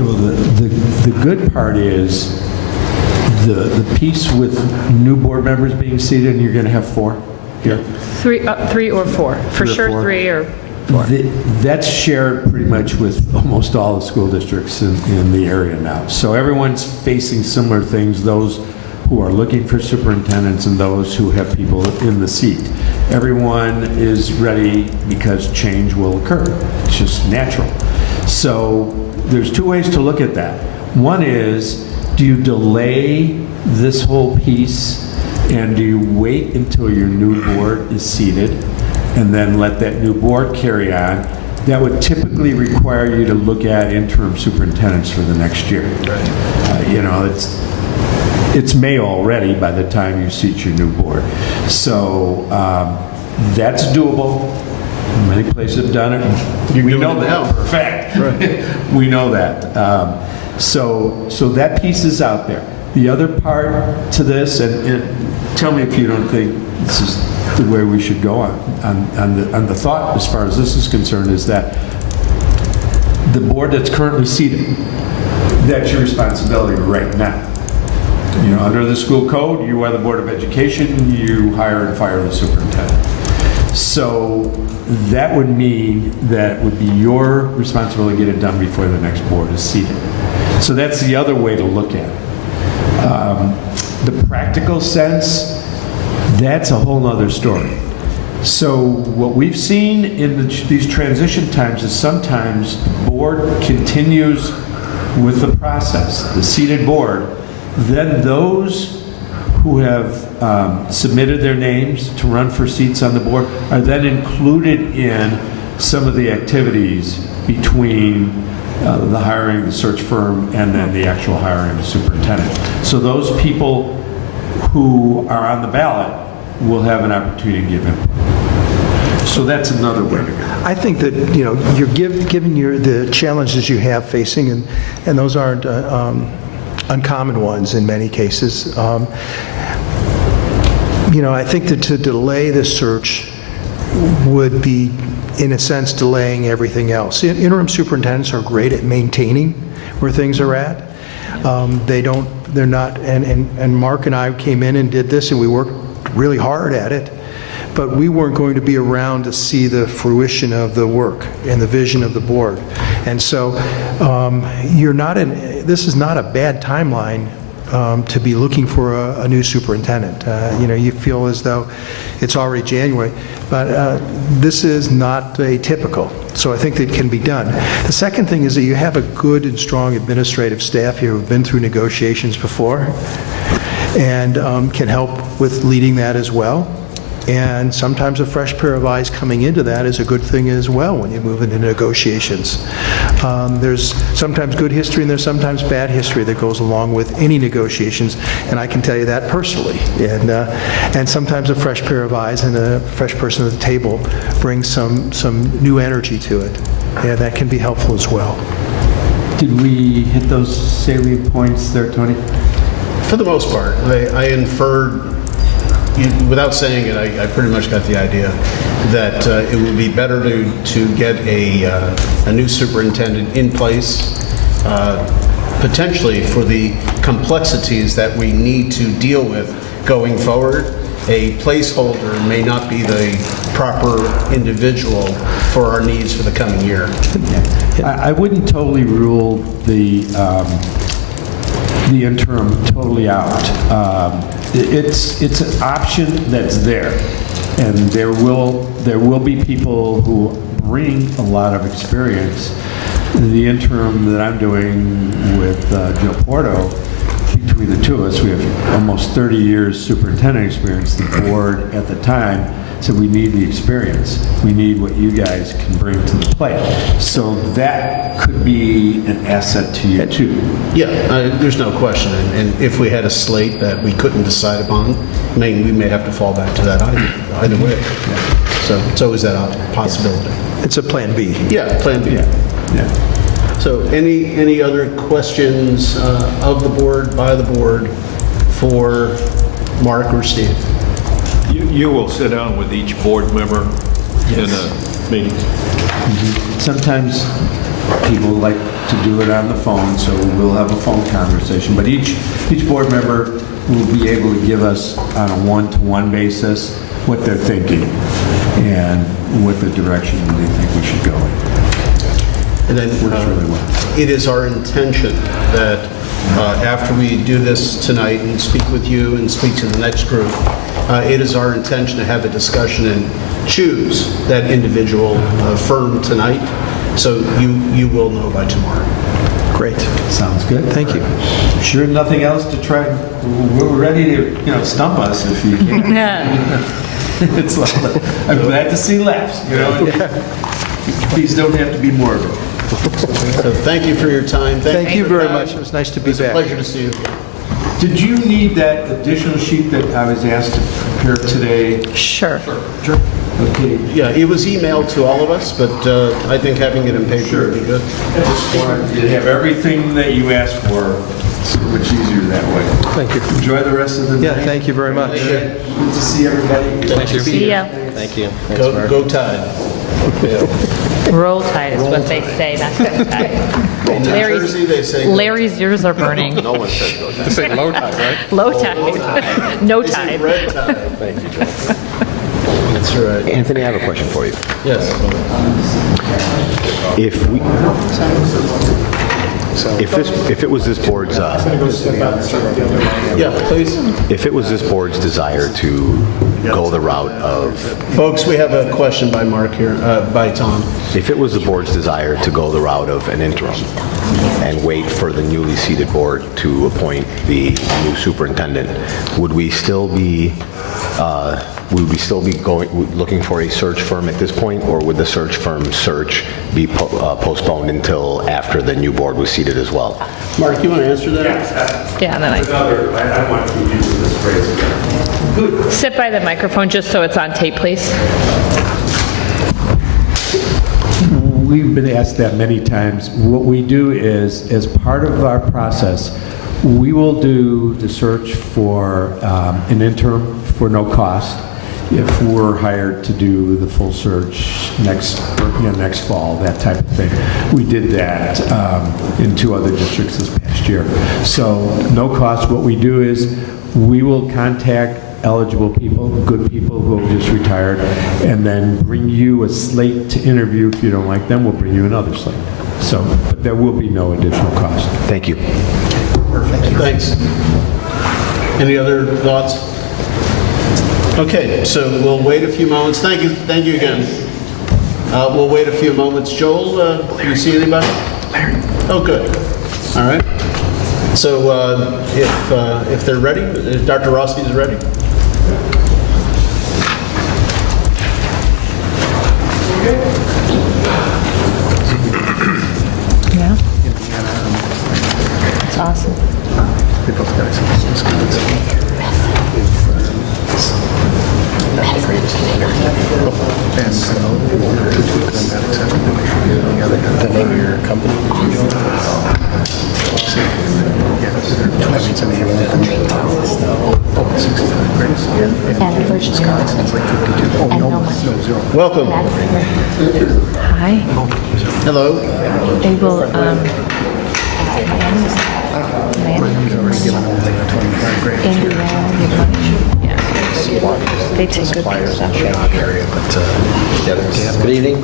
Well, the good part is the piece with new board members being seated, and you're going to have 4 here. 3 or 4. For sure 3 or 4. That's shared pretty much with almost all the school districts in the area now. So everyone's facing similar things, those who are looking for superintendents and those who have people in the seat. Everyone is ready because change will occur. It's just natural. So there's 2 ways to look at that. One is, do you delay this whole piece and do you wait until your new board is seated and then let that new board carry on? That would typically require you to look at interim superintendents for the next year. It's May already by the time you seat your new board. So that's doable. Many places have done it. We know that for a fact. Right. We know that. So that piece is out there. The other part to this, and tell me if you don't think this is the way we should go on the thought as far as this is concerned, is that the board that's currently seated, that's your responsibility right now. Under the school code, you are the Board of Education, you hire and fire the superintendent. So that would mean that it would be your responsibility to get it done before the next board is seated. So that's the other way to look at it. The practical sense, that's a whole other story. So what we've seen in these transition times is sometimes the board continues with the process, the seated board, then those who have submitted their names to run for seats on the board are then included in some of the activities between the hiring, the search firm, and then the actual hiring of the superintendent. So those people who are on the ballot will have an opportunity to give input. So that's another way to go. I think that, you're given the challenges you have facing, and those aren't uncommon ones in many cases. I think that to delay the search would be, in a sense, delaying everything else. Interim superintendents are great at maintaining where things are at. They're not, and Mark and I came in and did this, and we worked really hard at it, but we weren't going to be around to see the fruition of the work and the vision of the board. And so this is not a bad timeline to be looking for a new superintendent. You feel as though it's already January, but this is not atypical. So I think that can be done. The second thing is that you have a good and strong administrative staff here who've been through negotiations before and can help with leading that as well. And sometimes a fresh pair of eyes coming into that is a good thing as well when you move into negotiations. There's sometimes good history and there's sometimes bad history that goes along with any negotiations, and I can tell you that personally. And sometimes a fresh pair of eyes and a fresh person at the table brings some new energy to it, and that can be helpful as well. Did we hit those salient points there, Tony? For the most part, I inferred, without saying it, I pretty much got the idea that it would be better to get a new superintendent in place, potentially for the complexities that we need to deal with going forward. A placeholder may not be the proper individual for our needs for the coming year. I wouldn't totally rule the interim totally out. It's an option that's there, and there will be people who bring a lot of experience. The interim that I'm doing with Joe Porto, between the two of us, we have almost 30 years superintendent experience. The board at the time said we need the experience. We need what you guys can bring to the plate. So that could be an asset to you too. Yeah, there's no question. And if we had a slate that we couldn't decide upon, we may have to fall back to that either way. So it's always that possibility. It's a plan B. Yeah, plan B. Yeah. So any other questions of the board, by the board, for Mark or Steve? You will sit down with each board member in a meeting. Sometimes people like to do it on the phone, so we'll have a phone conversation. But each board member will be able to give us on a one-to-one basis what they're thinking and what the direction they think we should go in. And then Works really well. it is our intention that after we do this tonight and speak with you and speak to the next group, it is our intention to have a discussion and choose that individual firm tonight. So you will know by tomorrow. Great. Sounds good. Thank you. Sure, nothing else to try. We're ready to stump us if you can. It's like, I'm glad to see laughs. Please don't have to be morbid. So thank you for your time. Thank you very much. It was nice to be It's a back. pleasure to see you again. Did you need that additional sheet that I was asked to prepare today? Sure. Okay. Yeah, it was emailed to all of us, but I think having it in paper would be good. I just wanted you to have everything that you asked for. It's so much easier that way. Thank you. Enjoy the rest of the Yeah, night. thank you very much. Good to see everybody. Thank you. See ya. Thank you. Go Tide. Roll Tide is what they say, not Go Tide. In New Jersey, they say Larry's ears are burning. No one says go down. They say low tide, right? Low tide. No they say tide. red tide. Thank you, Joe. That's right. Anthony, I have a question for you. Yes. If we, If it was this board's, Yeah, please. if it was this board's desire to go the route of, Folks, we have a question by Mark here, by Tom. if it was the board's desire to go the route of an interim and wait for the newly seated board to appoint the new superintendent, would we still be looking for a search firm at this point, or would the search firm search be postponed until after the new board was seated as well? Mark, you want to answer that? Yeah, and then I want to use this phrase again. sit by the microphone just so it's on tape, please. We've been asked that many times. What we do is, as part of our process, we will do the search for an interim for no cost if we're hired to do the full search next fall, that type of thing. We did that in 2 other districts this past year. So no cost. What we do is we will contact eligible people, good people who have just retired, and then bring you a slate to interview. If you don't like them, we'll bring you another slate. So, but there will be no additional cost. Thank you. Perfect, thanks. Any other thoughts? Okay, so we'll wait a few moments. Thank you again. We'll wait a few moments. Joel, do you see anybody? Oh, good. All right. So if they're ready, if Dr. Rossi is ready. Yeah. That's awesome. The name of your company? And Ridge-Niles. And no money. Welcome. Hi. Hello. They will, yeah. They take good care of that. Good evening.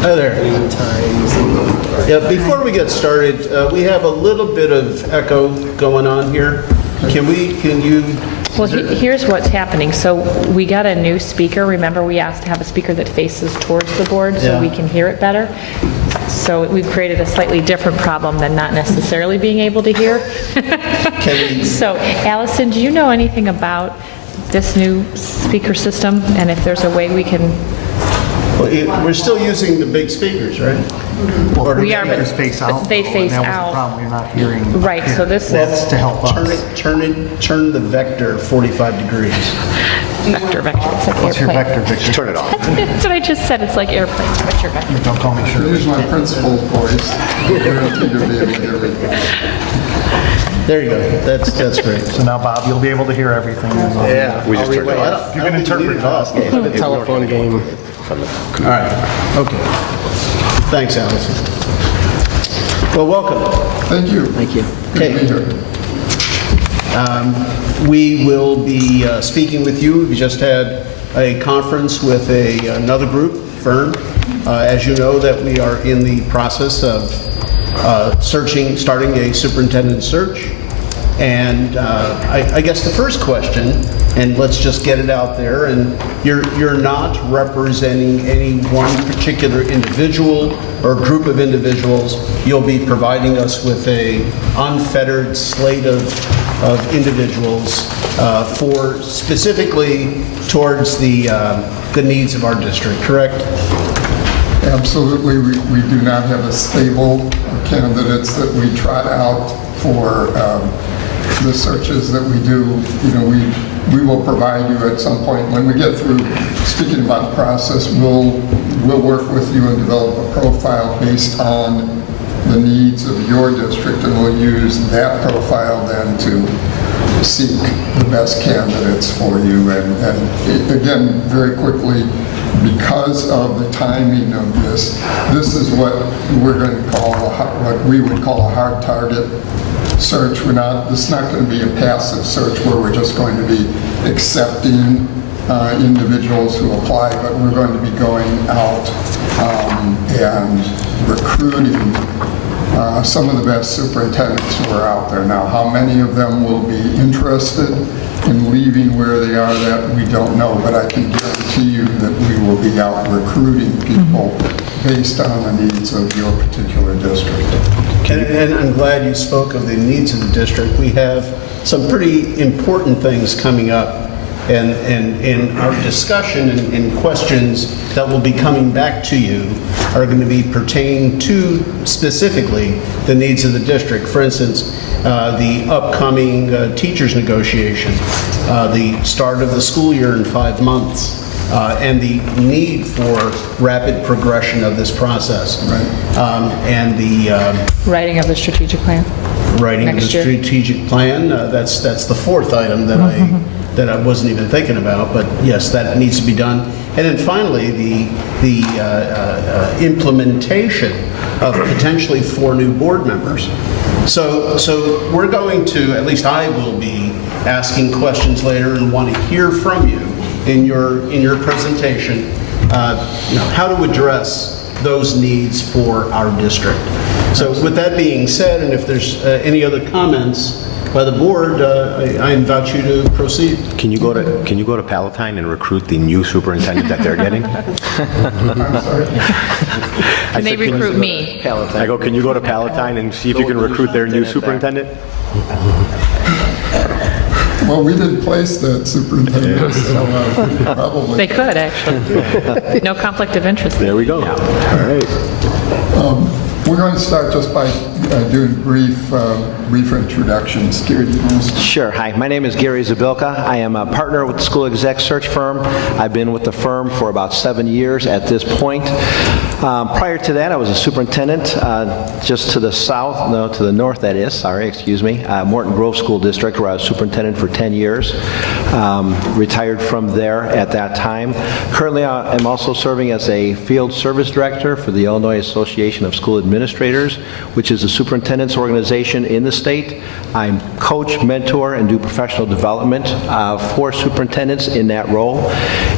Hi there. Yeah, before we get started, we have a little bit of echo going on here. Can you? Well, here's what's happening. So we got a new speaker. Remember, we asked to have a speaker that faces towards the board so Yeah. we can hear it better. So we've created a slightly different problem than not necessarily being able to hear. So, Allison, do you know anything about this new speaker system, and if there's a way we can? Well, we're still using the big speakers, right? Or do We are, but Speakers face out. they face and that was out. the problem, you're not hearing. Right, so this That's is to help us. Turn the vector 45 degrees. vector. It's like What's your airplane. vector, Victor? Turn it off. That's what I just said. It's like airplane. What's your vector? Don't call me Shirley. Use my principal's voice. Guaranteed you'll be able to hear me. There you go. That's great. So now, Bob, you'll be able to hear everything. Yeah. We just turned it off. You can interpret us. The telephone game. All right. Okay. Thanks, Allison. Well, welcome. Thank you. Thank you. Good to be here. We will be speaking with you. We just had a conference with another group, Fern. As you know, that we are in the process of starting a superintendent search. And I guess the first question, and let's just get it out there, and you're not representing any one particular individual or group of individuals. You'll be providing us with a unfettered slate of individuals for specifically towards the needs of our district, correct? Absolutely. We do not have a stable of candidates that we trot out for the searches that we do. You know, we will provide you at some point when we get through speaking about the process. We'll work with you and develop a profile based on the needs of your district, and we'll use that profile then to seek the best candidates for you. And again, very quickly, because of the timing of this is what we're going to call what we would call a hard target search. This is not going to be a passive search where we're just going to be accepting individuals who apply, but we're going to be going out and recruiting some of the best superintendents who are out there. Now, how many of them will be interested in leaving where they are, that we don't know, but I can guarantee you that we will be out recruiting people based on the needs of your particular district. And I'm glad you spoke of the needs of the district. We have some pretty important things coming up, and in our discussion and questions that will be coming back to you are going to be pertaining to specifically the needs of the district. For instance, the upcoming teachers negotiation, the start of the school year in 5 months, and the need for rapid progression of this process. Right. And the Writing of the strategic plan. writing of the Next year. strategic plan, that's the fourth item that I wasn't even thinking about, but yes, that needs to be done. And then finally, the implementation of potentially 4 new board members. So we're going to, at least I will be asking questions later and want to hear from you in your presentation, how to address those needs for our district. So with that being said, and if there's any other comments by the board, I invite you to proceed. Can you go to Palatine and recruit the new superintendent that they're getting? I'm sorry. Can they recruit me? I go, can you go to Palatine and see if you can recruit their new superintendent? Well, we didn't place that superintendent, so probably. They could, actually. No conflict of interest. There we go. All right. We're going to start just by doing brief introductions. Gary, do you want to- Sure. Hi, my name is Gary Zabilka. I am a partner with the school exec search firm. I've been with the firm for about 7 years at this point. Prior to that, I was a superintendent just to the north, that is, Morton Grove School District, where I was superintendent for 10 years. Retired from there at that time. Currently, I'm also serving as a field service director for the Illinois Association of School Administrators, which is a superintendent's organization in the state. I coach, mentor, and do professional development for superintendents in that role.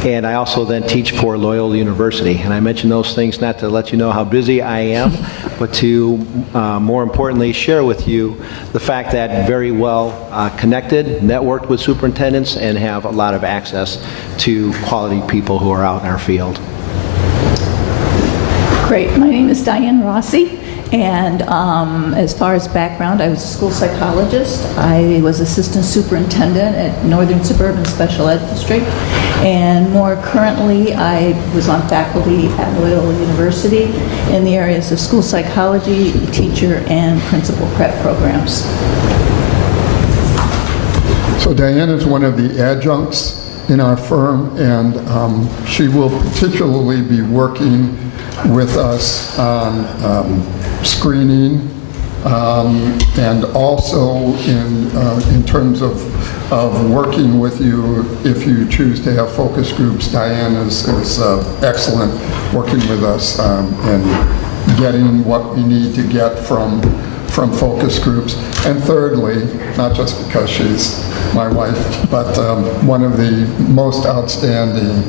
And I also then teach for Loyola University. And I mention those things not to let you know how busy I am, but to more importantly share with you the fact that very well connected, networked with superintendents, and have a lot of access to quality people who are out in our field. Great. My name is Diane Rossi, and as far as background, I was a school psychologist. I was assistant superintendent at Northern Suburban Special Ed District, and more currently, I was on faculty at Loyola University in the areas of school psychology, teacher, and principal prep programs. So Diane is one of the adjuncts in our firm, and she will particularly be working with us on screening and also in terms of working with you if you choose to have focus groups. Diane is excellent working with us and getting what we need to get from focus groups. And thirdly, not just because she's my wife, but one of the most outstanding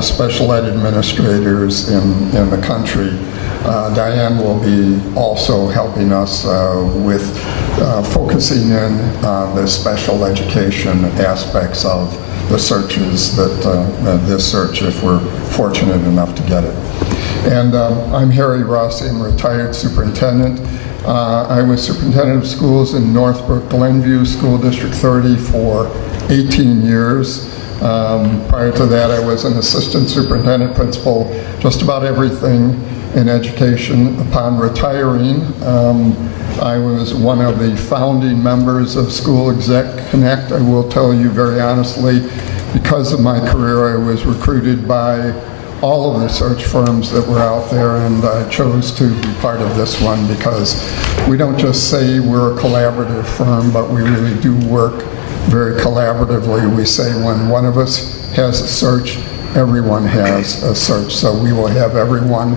special ed administrators in the country. Diane will be also helping us with focusing in on the special education aspects of the searches this search, if we're fortunate enough to get it. And I'm Harry Rossi, I'm a retired superintendent. I was superintendent of schools in Northbrook Glenview School District 30 for 18 years. Prior to that, I was an assistant superintendent principal, just about everything in education. Upon retiring, I was one of the founding members of School Exec Connect. I will tell you very honestly, because of my career, I was recruited by all of the search firms that were out there, and I chose to be part of this one because we don't just say we're a collaborative firm, but we really do work very collaboratively. We say when one of us has a search, everyone has a search. So we will have everyone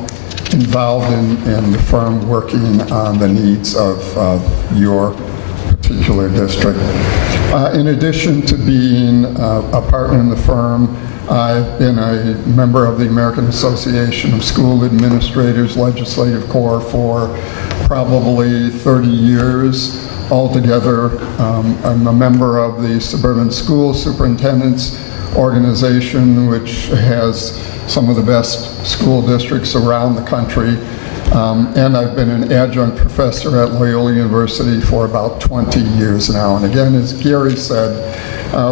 involved in the firm working on the needs of your particular district. In addition to being a partner in the firm, I've been a member of the American Association of School Administrators Legislative Corps for probably 30 years. Altogether, I'm a member of the Suburban School Superintendents Organization, which has some of the best school districts around the country. And I've been an adjunct professor at Loyola University for about 20 years now. And again, as Gary said,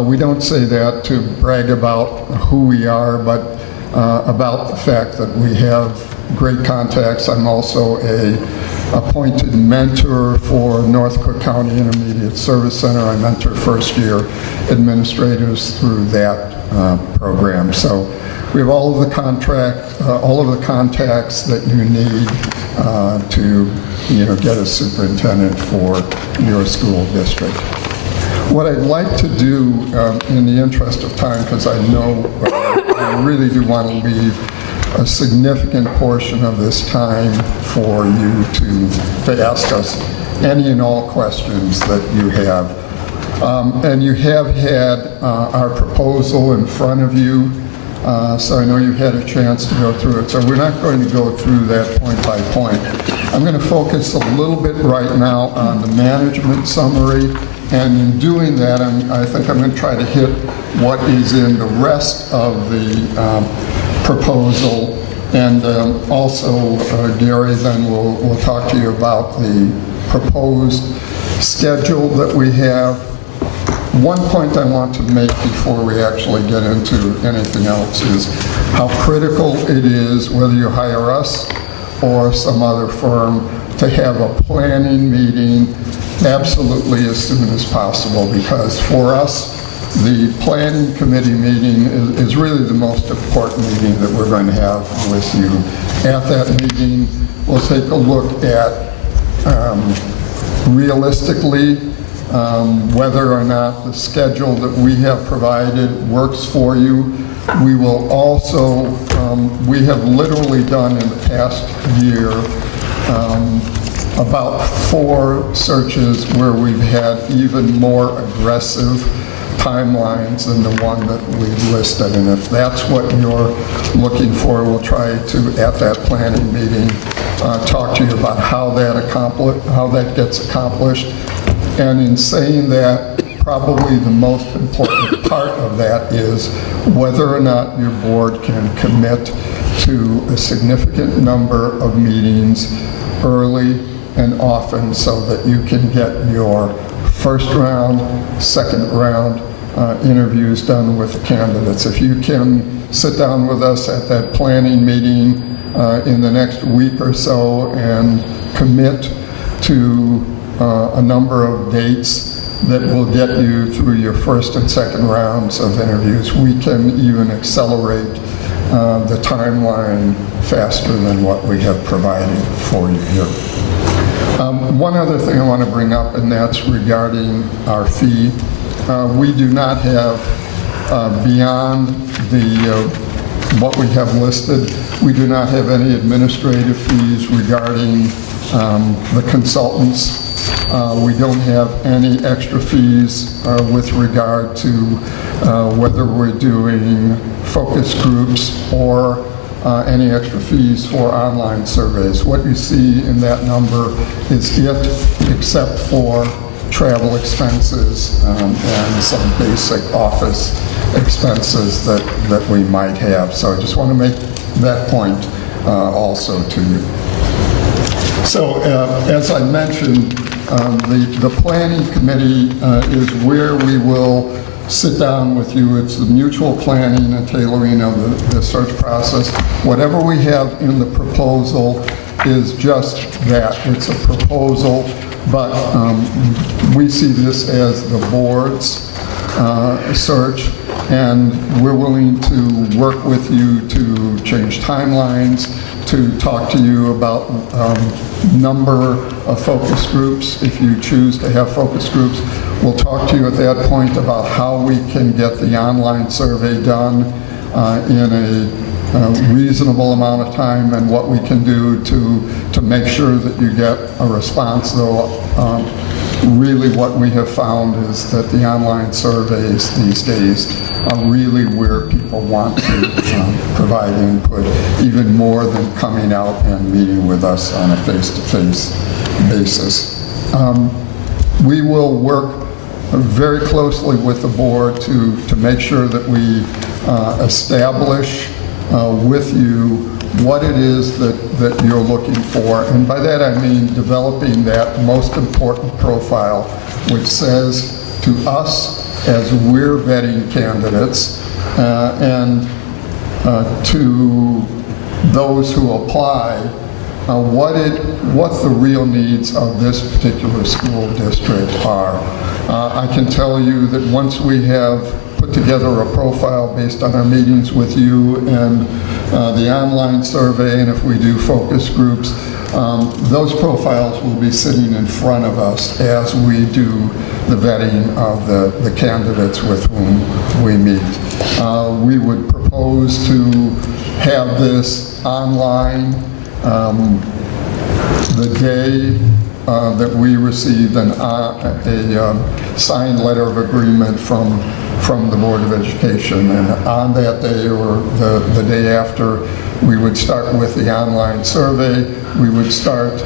we don't say that to brag about who we are, but about the fact that we have great contacts. I'm also a appointed mentor for North Cook County Intermediate Service Center. I mentor first-year administrators through that program. So we have all of the contacts that you need to get a superintendent for your school district. What I'd like to do, in the interest of time, because I know I really do want to leave a significant portion of this time for you to ask us any and all questions that you have. And you have had our proposal in front of you, so I know you've had a chance to go through it. So we're not going to go through that point by point. I'm going to focus a little bit right now on the management summary. And in doing that, I think I'm going to try to hit what is in the rest of the proposal. And also, Gary then will talk to you about the proposed schedule that we have. One point I want to make before we actually get into anything else is how critical it is, whether you hire us or some other firm, to have a planning meeting absolutely as soon as possible, because for us, the planning committee meeting is really the most important meeting that we're going to have with you. At that meeting, we'll take a look at realistically whether or not the schedule that we have provided works for you. We will also, we have literally done in the past year about 4 searches where we've had even more aggressive timelines than the one that we've listed. And if that's what you're looking for, we'll try to, at that planning meeting, talk to you about how that gets accomplished. And in saying that, probably the most important part of that is whether or not your board can commit to a significant number of meetings early and often so that you can get your first round, second round interviews done with the candidates. If you can sit down with us at that planning meeting in the next week or so and commit to a number of dates that will get you through your first and second rounds of interviews, we can even accelerate the timeline faster than what we have provided for you here. One other thing I want to bring up, and that's regarding our fee. We do not have, beyond what we have listed, we do not have any administrative fees regarding the consultants. We don't have any extra fees with regard to whether we're doing focus groups or any extra fees for online surveys. What you see in that number is it, except for travel expenses and some basic office expenses that we might have. So I just want to make that point also to you. So as I mentioned, the planning committee is where we will sit down with you. It's the mutual planning and tailoring of the search process. Whatever we have in the proposal is just that. It's a proposal, but we see this as the board's search, and we're willing to work with you to change timelines, to talk to you about number of focus groups. If you choose to have focus groups, we'll talk to you at that point about how we can get the online survey done in a reasonable amount of time, and what we can do to make sure that you get a response, though Really what we have found is that the online surveys these days are really where people want to provide input, even more than coming out and meeting with us on a face-to-face basis. We will work very closely with the board to make sure that we establish with you what it is that you're looking for. And by that I mean developing that most important profile, which says to us as we're vetting candidates and to those who apply, what the real needs of this particular school district are. I can tell you that once we have put together a profile based on our meetings with you and the online survey, and if we do focus groups, those profiles will be sitting in front of us as we do the vetting of the candidates with whom we meet. We would propose to have this online the day that we received a signed letter of agreement from the Board of Education. And on that day or the day after, we would start with the online survey. We would start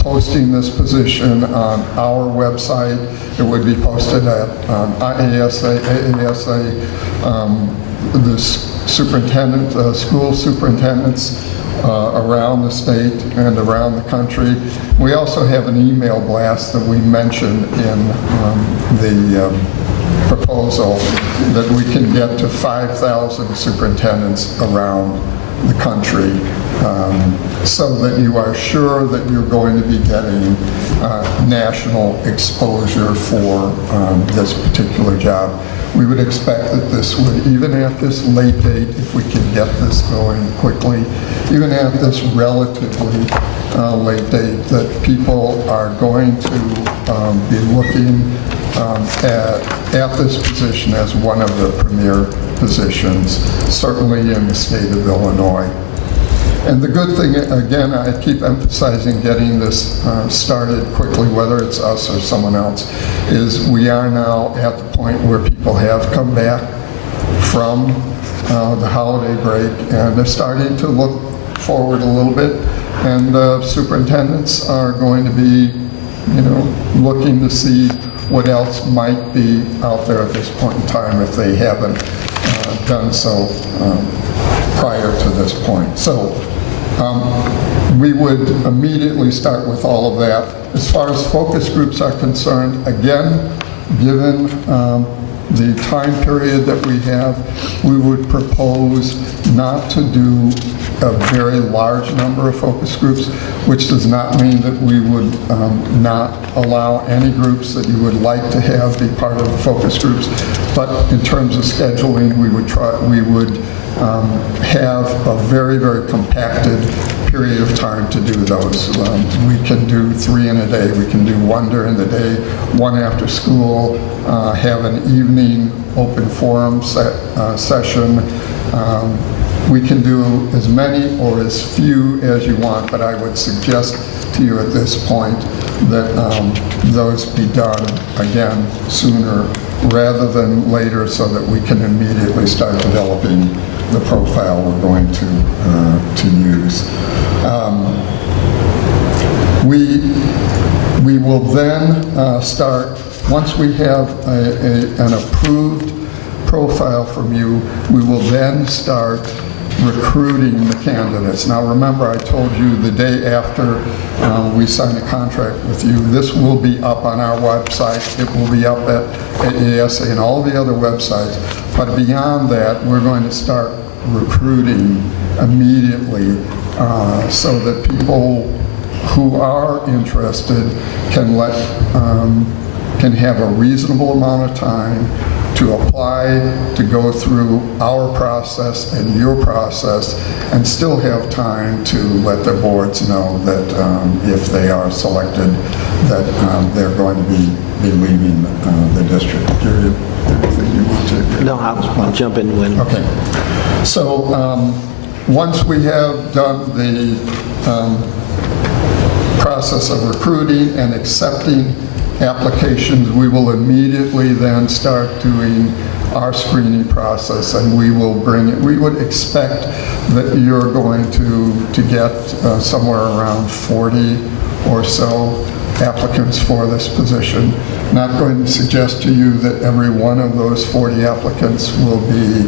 posting this position on our website. It would be posted at AASA, the superintendent, school superintendents around the state and around the country. We also have an email blast that we mentioned in the proposal that we can get to 5,000 superintendents around the country, so that you are sure that you're going to be getting national exposure for this particular job. We would expect that this would, even at this late date, if we can get this going quickly, even at this relatively late date, that people are going to be looking at this position as one of the premier positions, certainly in the state of Illinois. And the good thing, again, I keep emphasizing getting this started quickly, whether it's us or someone else, is we are now at the point where people have come back from the holiday break and they're starting to look forward a little bit. And superintendents are going to be, looking to see what else might be out there at this point in time if they haven't done so prior to this point. So we would immediately start with all of that. As far as focus groups are concerned, again, given the time period that we have, we would propose not to do a very large number of focus groups, which does not mean that we would not allow any groups that you would like to have be part of the focus groups. But in terms of scheduling, we would have a very, very compacted period of time to do those. We can do 3 in a day. We can do 1 during the day, 1 after school, have an evening open forum session. We can do as many or as few as you want, but I would suggest to you at this point that those be done, again, sooner rather than later so that we can immediately start developing the profile we're going to use. We will then start, once we have an approved profile from you, we will then start recruiting the candidates. Now remember, I told you the day after we sign a contract with you, this will be up on our website, it will be up at AASA and all the other websites, but beyond that, we're going to start recruiting immediately so that people who are interested can have a reasonable amount of time to apply, to go through our process and your process, and still have time to let their boards know that if they are selected, that they're going to be leaving the district. Gary, anything you want to? No, I'll jump in when. Okay. So once we have done the process of recruiting and accepting applications, we will immediately then start doing our screening process, and we will bring it. We would expect that you're going to get somewhere around 40 or so applicants for this position. Not going to suggest to you that every one of those 40 applicants will be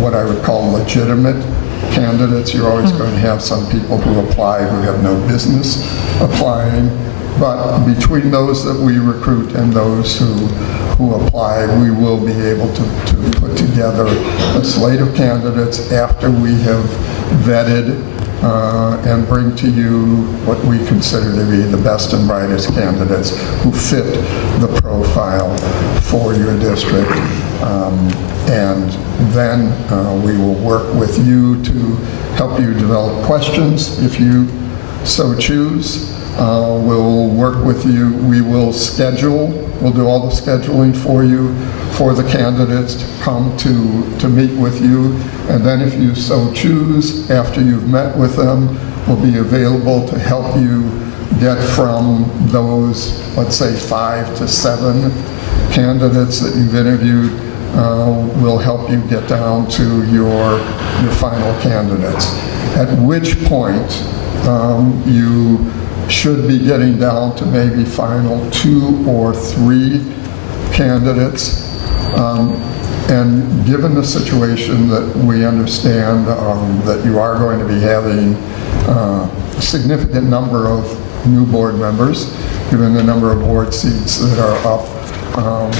what I would call legitimate candidates. You're always going to have some people who apply who have no business applying. But between those that we recruit and those who apply, we will be able to put together a slate of candidates after we have vetted and bring to you what we consider to be the best and brightest candidates who fit the profile for your district. And then we will work with you to help you develop questions if you so choose. We'll work with you. We will schedule. We'll do all the scheduling for you for the candidates to come to meet with you. And then if you so choose, after you've met with them, we'll be available to help you get from those, let's say, 5 to 7 candidates that you've interviewed. We'll help you get down to your final candidates. At which point you should be getting down to maybe final 2 or 3 candidates. And given the situation that we understand that you are going to be having a significant number of new board members, given the number of board seats that are up,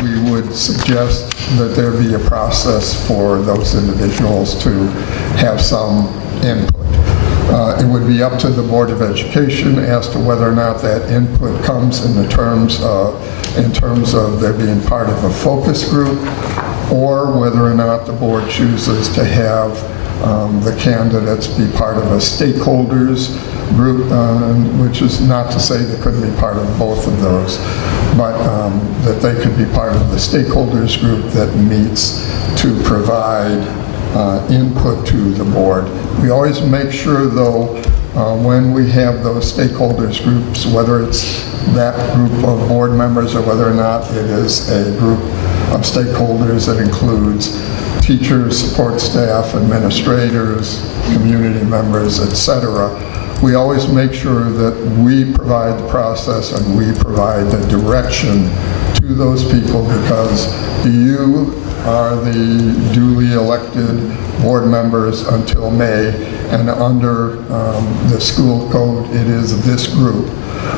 we would suggest that there be a process for those individuals to have some input. It would be up to the Board of Education as to whether or not that input comes in terms of there being part of a focus group, or whether or not the board chooses to have the candidates be part of a stakeholders group, which is not to say they couldn't be part of both of those, but that they could be part of the stakeholders group that meets to provide input to the board. We always make sure, though, when we have those stakeholders groups, whether it's that group of board members or whether or not it is a group of stakeholders that includes teachers, support staff, administrators, community members, etc., we always make sure that we provide the process and we provide the direction to those people, because you are the duly elected board members until May, and under the school code, it is this group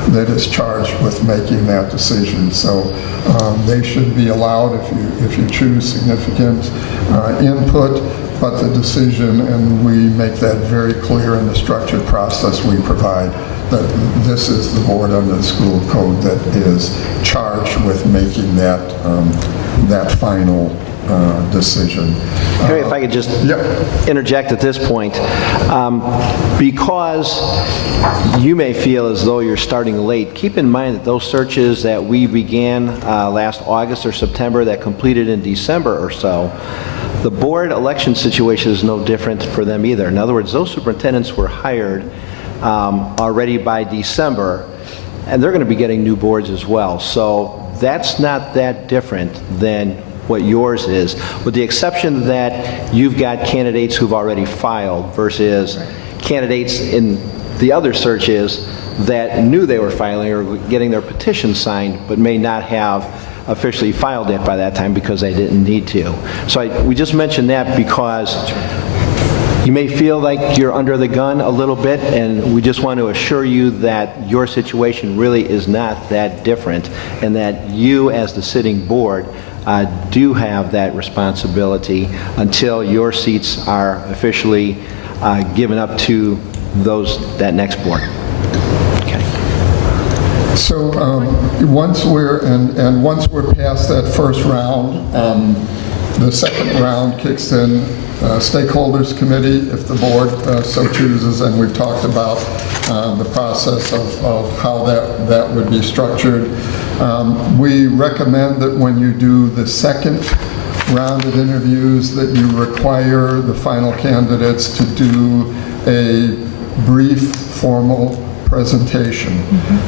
that is charged with making that decision. So they should be allowed, if you choose, significant input, but the decision, and we make that very clear in the structured process we provide, that this is the board under the school code that is charged with making that final decision. Harry, if I could just interject at this point, because you may feel as though you're starting late, keep in mind that those searches that we began last August or September that completed in December or so, the board election situation is no different for them either. In other words, those superintendents were hired already by December, and they're going to be getting new boards as well. So that's not that different than what yours is, with the exception that you've got candidates who've already filed versus candidates in the other searches that knew they were filing or getting their petition signed but may not have officially filed it by that time because they didn't need to. So we just mentioned that because you may feel like you're under the gun a little bit, and we just want to assure you that your situation really is not that different, and that you as the sitting board do have that responsibility until your seats are officially given up to that next board. Okay. So once we're past that first round, the second round kicks in stakeholders committee if the board so chooses, and we've talked about the process of how that would be structured. We recommend that when you do the second round of interviews that you require the final candidates to do a brief formal presentation.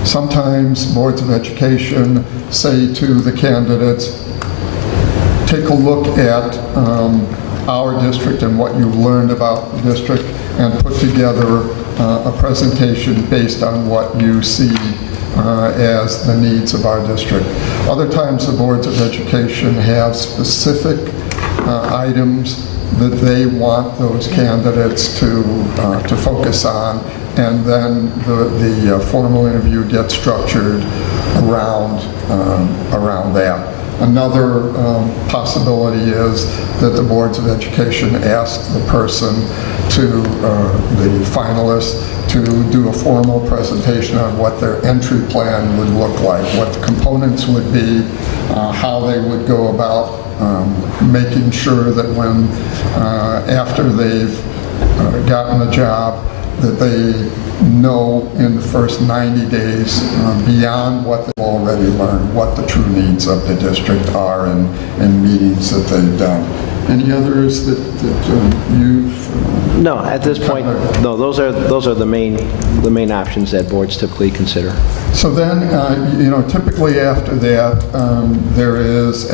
Sometimes boards of education say to the candidates, take a look at our district and what you've learned about the district and put together a presentation based on what you see as the needs of our district. Other times the boards of education have specific items that they want those candidates to focus on, and then the formal interview gets structured around that. Another possibility is that the boards of education ask the person the finalists, to do a formal presentation on what their entry plan would look like, what the components would be, how they would go about making sure that when, after they've gotten the job, that they know in the first 90 days, beyond what they've already learned, what the true needs of the district are in meetings that they've done. Any others that you've... No, at this point, no, those are the main options that boards typically consider. So then, typically after that, there is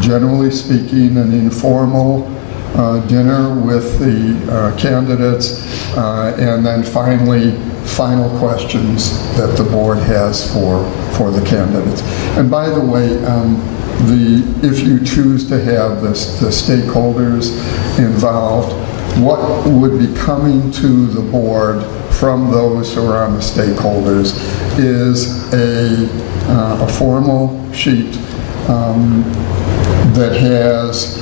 generally speaking, an informal dinner with the candidates, and then final questions that the board has for the candidates. And by the way, if you choose to have the stakeholders involved, what would be coming to the board from those who are on the stakeholders is a formal sheet that has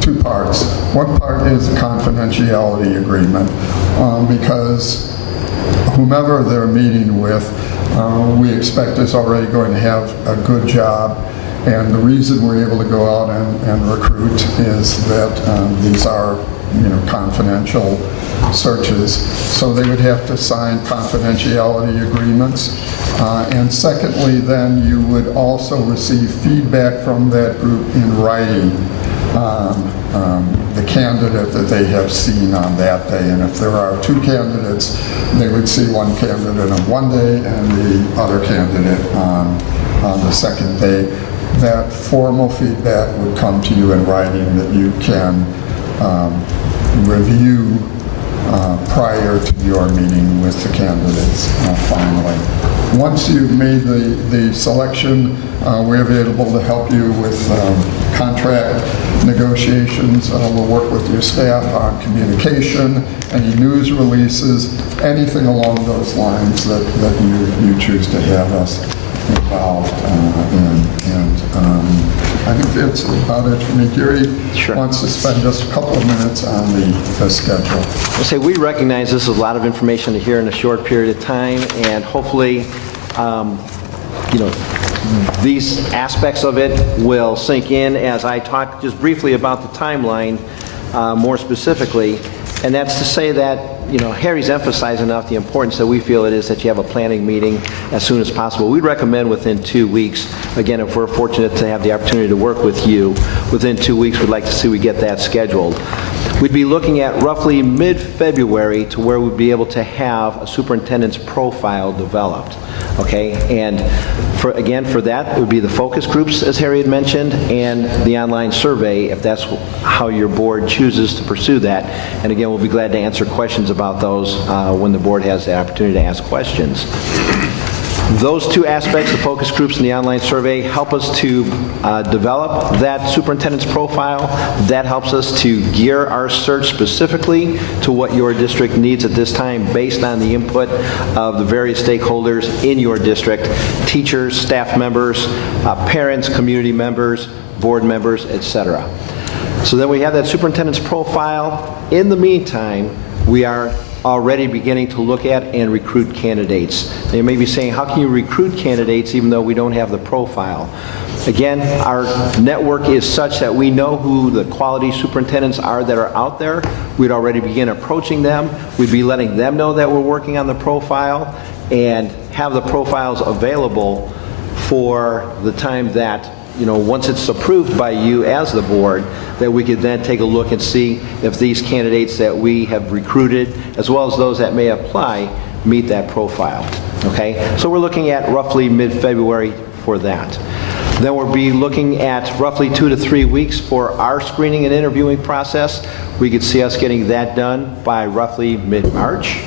two parts. One part is a confidentiality agreement, because whomever they're meeting with, we expect is already going to have a good job. And the reason we're able to go out and recruit is that these are, confidential searches. So they would have to sign confidentiality agreements. And secondly, then you would also receive feedback from that group in writing, the candidate that they have seen on that day. And if there are two candidates, they would see one candidate on one day and the other candidate on the second day. That formal feedback would come to you in writing that you can review prior to your meeting with the candidates finally. Once you've made the selection, we're available to help you with contract negotiations. We'll work with your staff on communication, any news releases, anything along those lines that you choose to have us involved in. I think that's about it for me. Gary wants to spend just a couple of minutes on the schedule. I say we recognize this is a lot of information to hear in a short period of time, and hopefully, these aspects of it will sink in as I talk just briefly about the timeline more specifically. And that's to say that, Harry's emphasized enough the importance that we feel it is that you have a planning meeting as soon as possible. We'd recommend within 2 weeks. Again, if we're fortunate to have the opportunity to work with you, within 2 weeks, we'd like to see we get that scheduled. We'd be looking at roughly mid-February to where we'd be able to have a superintendent's profile developed. Okay, and for that, it would be the focus groups, as Harry had mentioned, and the online survey, if that's how your board chooses to pursue that. And again, we'll be glad to answer questions about those when the board has the opportunity to ask questions. Those two aspects, the focus groups and the online survey, help us to develop that superintendent's profile. That helps us to gear our search specifically to what your district needs at this time based on the input of the various stakeholders in your district, teachers, staff members, parents, community members, board members, etc. So then we have that superintendent's profile. In the meantime, we are already beginning to look at and recruit candidates. They may be saying, how can you recruit candidates even though we don't have the profile? Again, our network is such that we know who the quality superintendents are that are out there. We'd already begin approaching them. We'd be letting them know that we're working on the profile and have the profiles available for the time that, once it's approved by you as the board, that we could then take a look and see if these candidates that we have recruited, as well as those that may apply, meet that profile, okay? So we're looking at roughly mid-February for that. Then we'll be looking at roughly 2 to 3 weeks for our screening and interviewing process. We could see us getting that done by roughly mid-March.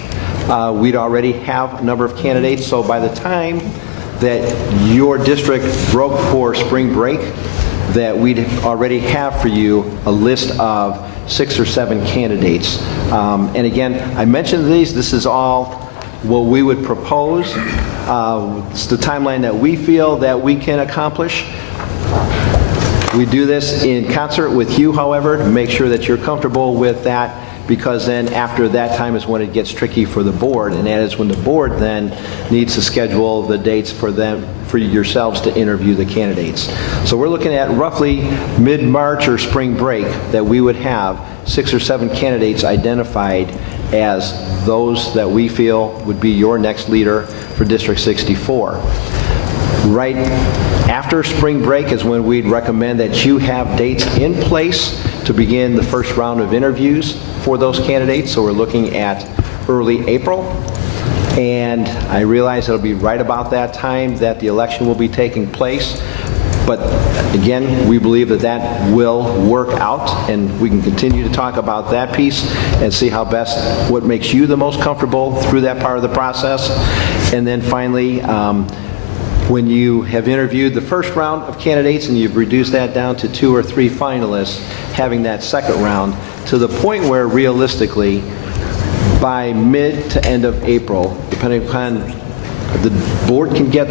We'd already have a number of candidates, so by the time that your district broke for spring break, that we'd already have for you a list of 6 or 7 candidates. And again, I mentioned these, this is all what we would propose. It's the timeline that we feel that we can accomplish. We do this in concert with you, however, to make sure that you're comfortable with that, because then after that time is when it gets tricky for the board, and that is when the board then needs to schedule the dates for yourselves to interview the candidates. So we're looking at roughly mid-March or spring break that we would have 6 or 7 candidates identified as those that we feel would be your next leader for District 64. Right after spring break is when we'd recommend that you have dates in place to begin the first round of interviews for those candidates. So we're looking at early April. And I realize it'll be right about that time that the election will be taking place. But again, we believe that that will work out, and we can continue to talk about that piece and see how best, what makes you the most comfortable through that part of the process. And then finally, when you have interviewed the first round of candidates and you've reduced that down to 2 or 3 finalists, having that second round to the point where realistically, by mid to end of April, depending upon the board can get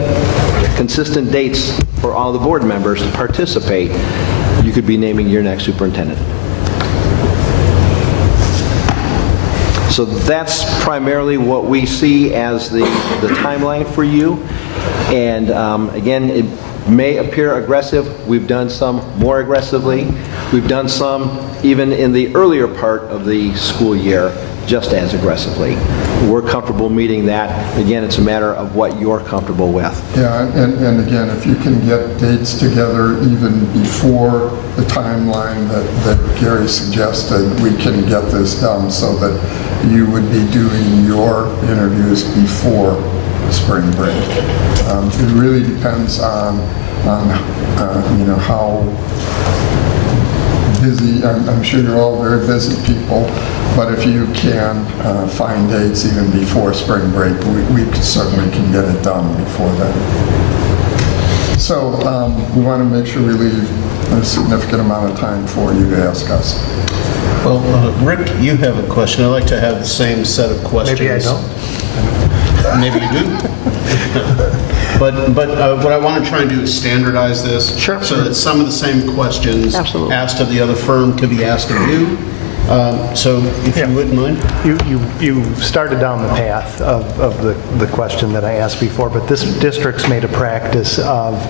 consistent dates for all the board members to participate, you could be naming your next superintendent. So that's primarily what we see as the timeline for you. And again, it may appear aggressive. We've done some more aggressively. We've done some even in the earlier part of the school year, just as aggressively. We're comfortable meeting that. Again, it's a matter of what you're comfortable with. Yeah, and again, if you can get dates together even before the timeline that Gary suggested, we can get this done so that you would be doing your interviews before spring break. It really depends on you know, how busy. I'm sure you're all very busy people, but if you can find dates even before spring break, we certainly can get it done before then. So we want to make sure we leave a significant amount of time for you to ask us. Well, Rick, you have a question. I'd like to have the same set of questions. Maybe I don't. Maybe you do. But what I want to try and do is standardize this. Sure. So that some of the same questions Absolutely. asked of the other firm could be asked of you. So if you wouldn't mind. You started down the path of the question that I asked before, but this district's made a practice of,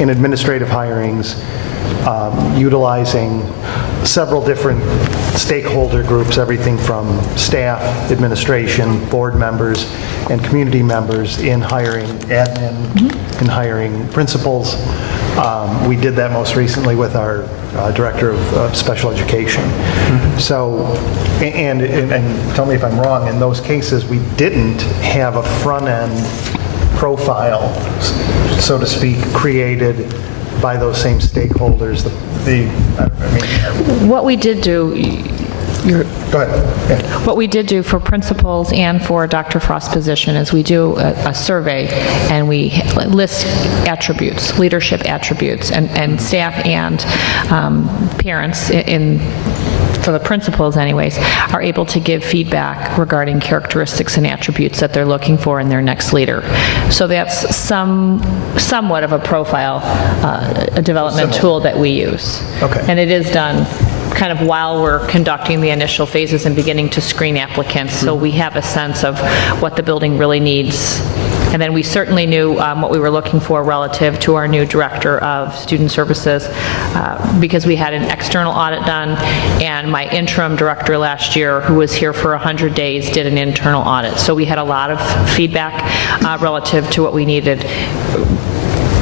in administrative hirings, utilizing several different stakeholder groups, everything from staff, administration, board members, and community members in hiring admin, in hiring principals. We did that most recently with our director of special education. So, and tell me if I'm wrong, in those cases, we didn't have a front-end profile, so to speak, created by those same stakeholders. What we did do, Go ahead. Yeah. what we did do for principals and for Dr. Frost's position is we do a survey and we list attributes, leadership attributes, and staff and parents for the principals anyways, are able to give feedback regarding characteristics and attributes that they're looking for in their next leader. So that's somewhat of a profile, a development tool that we use. Okay. And it is done kind of while we're conducting the initial phases and beginning to screen applicants, so we have a sense of what the building really needs. And then we certainly knew what we were looking for relative to our new director of student services, because we had an external audit done, and my interim director last year, who was here for 100 days, did an internal audit. So we had a lot of feedback relative to what we needed.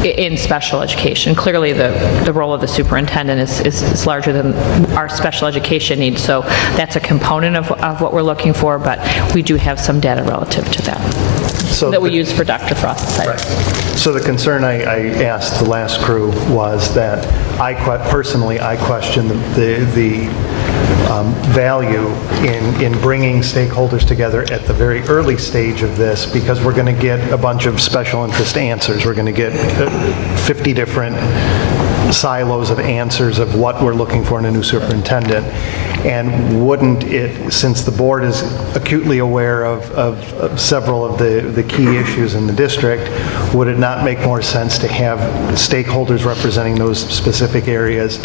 in special education. Clearly, the role of the superintendent is larger than our special education needs, so that's a component of what we're looking for, but we do have some data relative to that that we use for Dr. Frost's site. Right. So the concern I asked the last crew was that personally, I question the value in bringing stakeholders together at the very early stage of this, because we're going to get a bunch of special interest answers. We're going to get 50 different silos of answers of what we're looking for in a new superintendent. And wouldn't it, since the board is acutely aware of several of the key issues in the district, would it not make more sense to have stakeholders representing those specific areas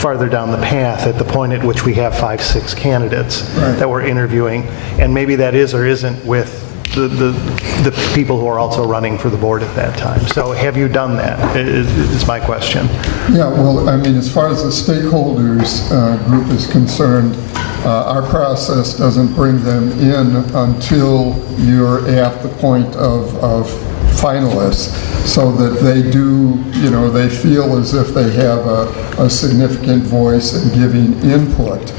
farther down the path at the point at which we have 5, 6 candidates that we're interviewing? And maybe that is or isn't with the people who are also running for the board at that time. So have you done that, is my question. Yeah, well, I mean, as far as the stakeholders group is concerned, our process doesn't bring them in until you're at the point of finalists, so that they do, they feel as if they have a significant voice in giving input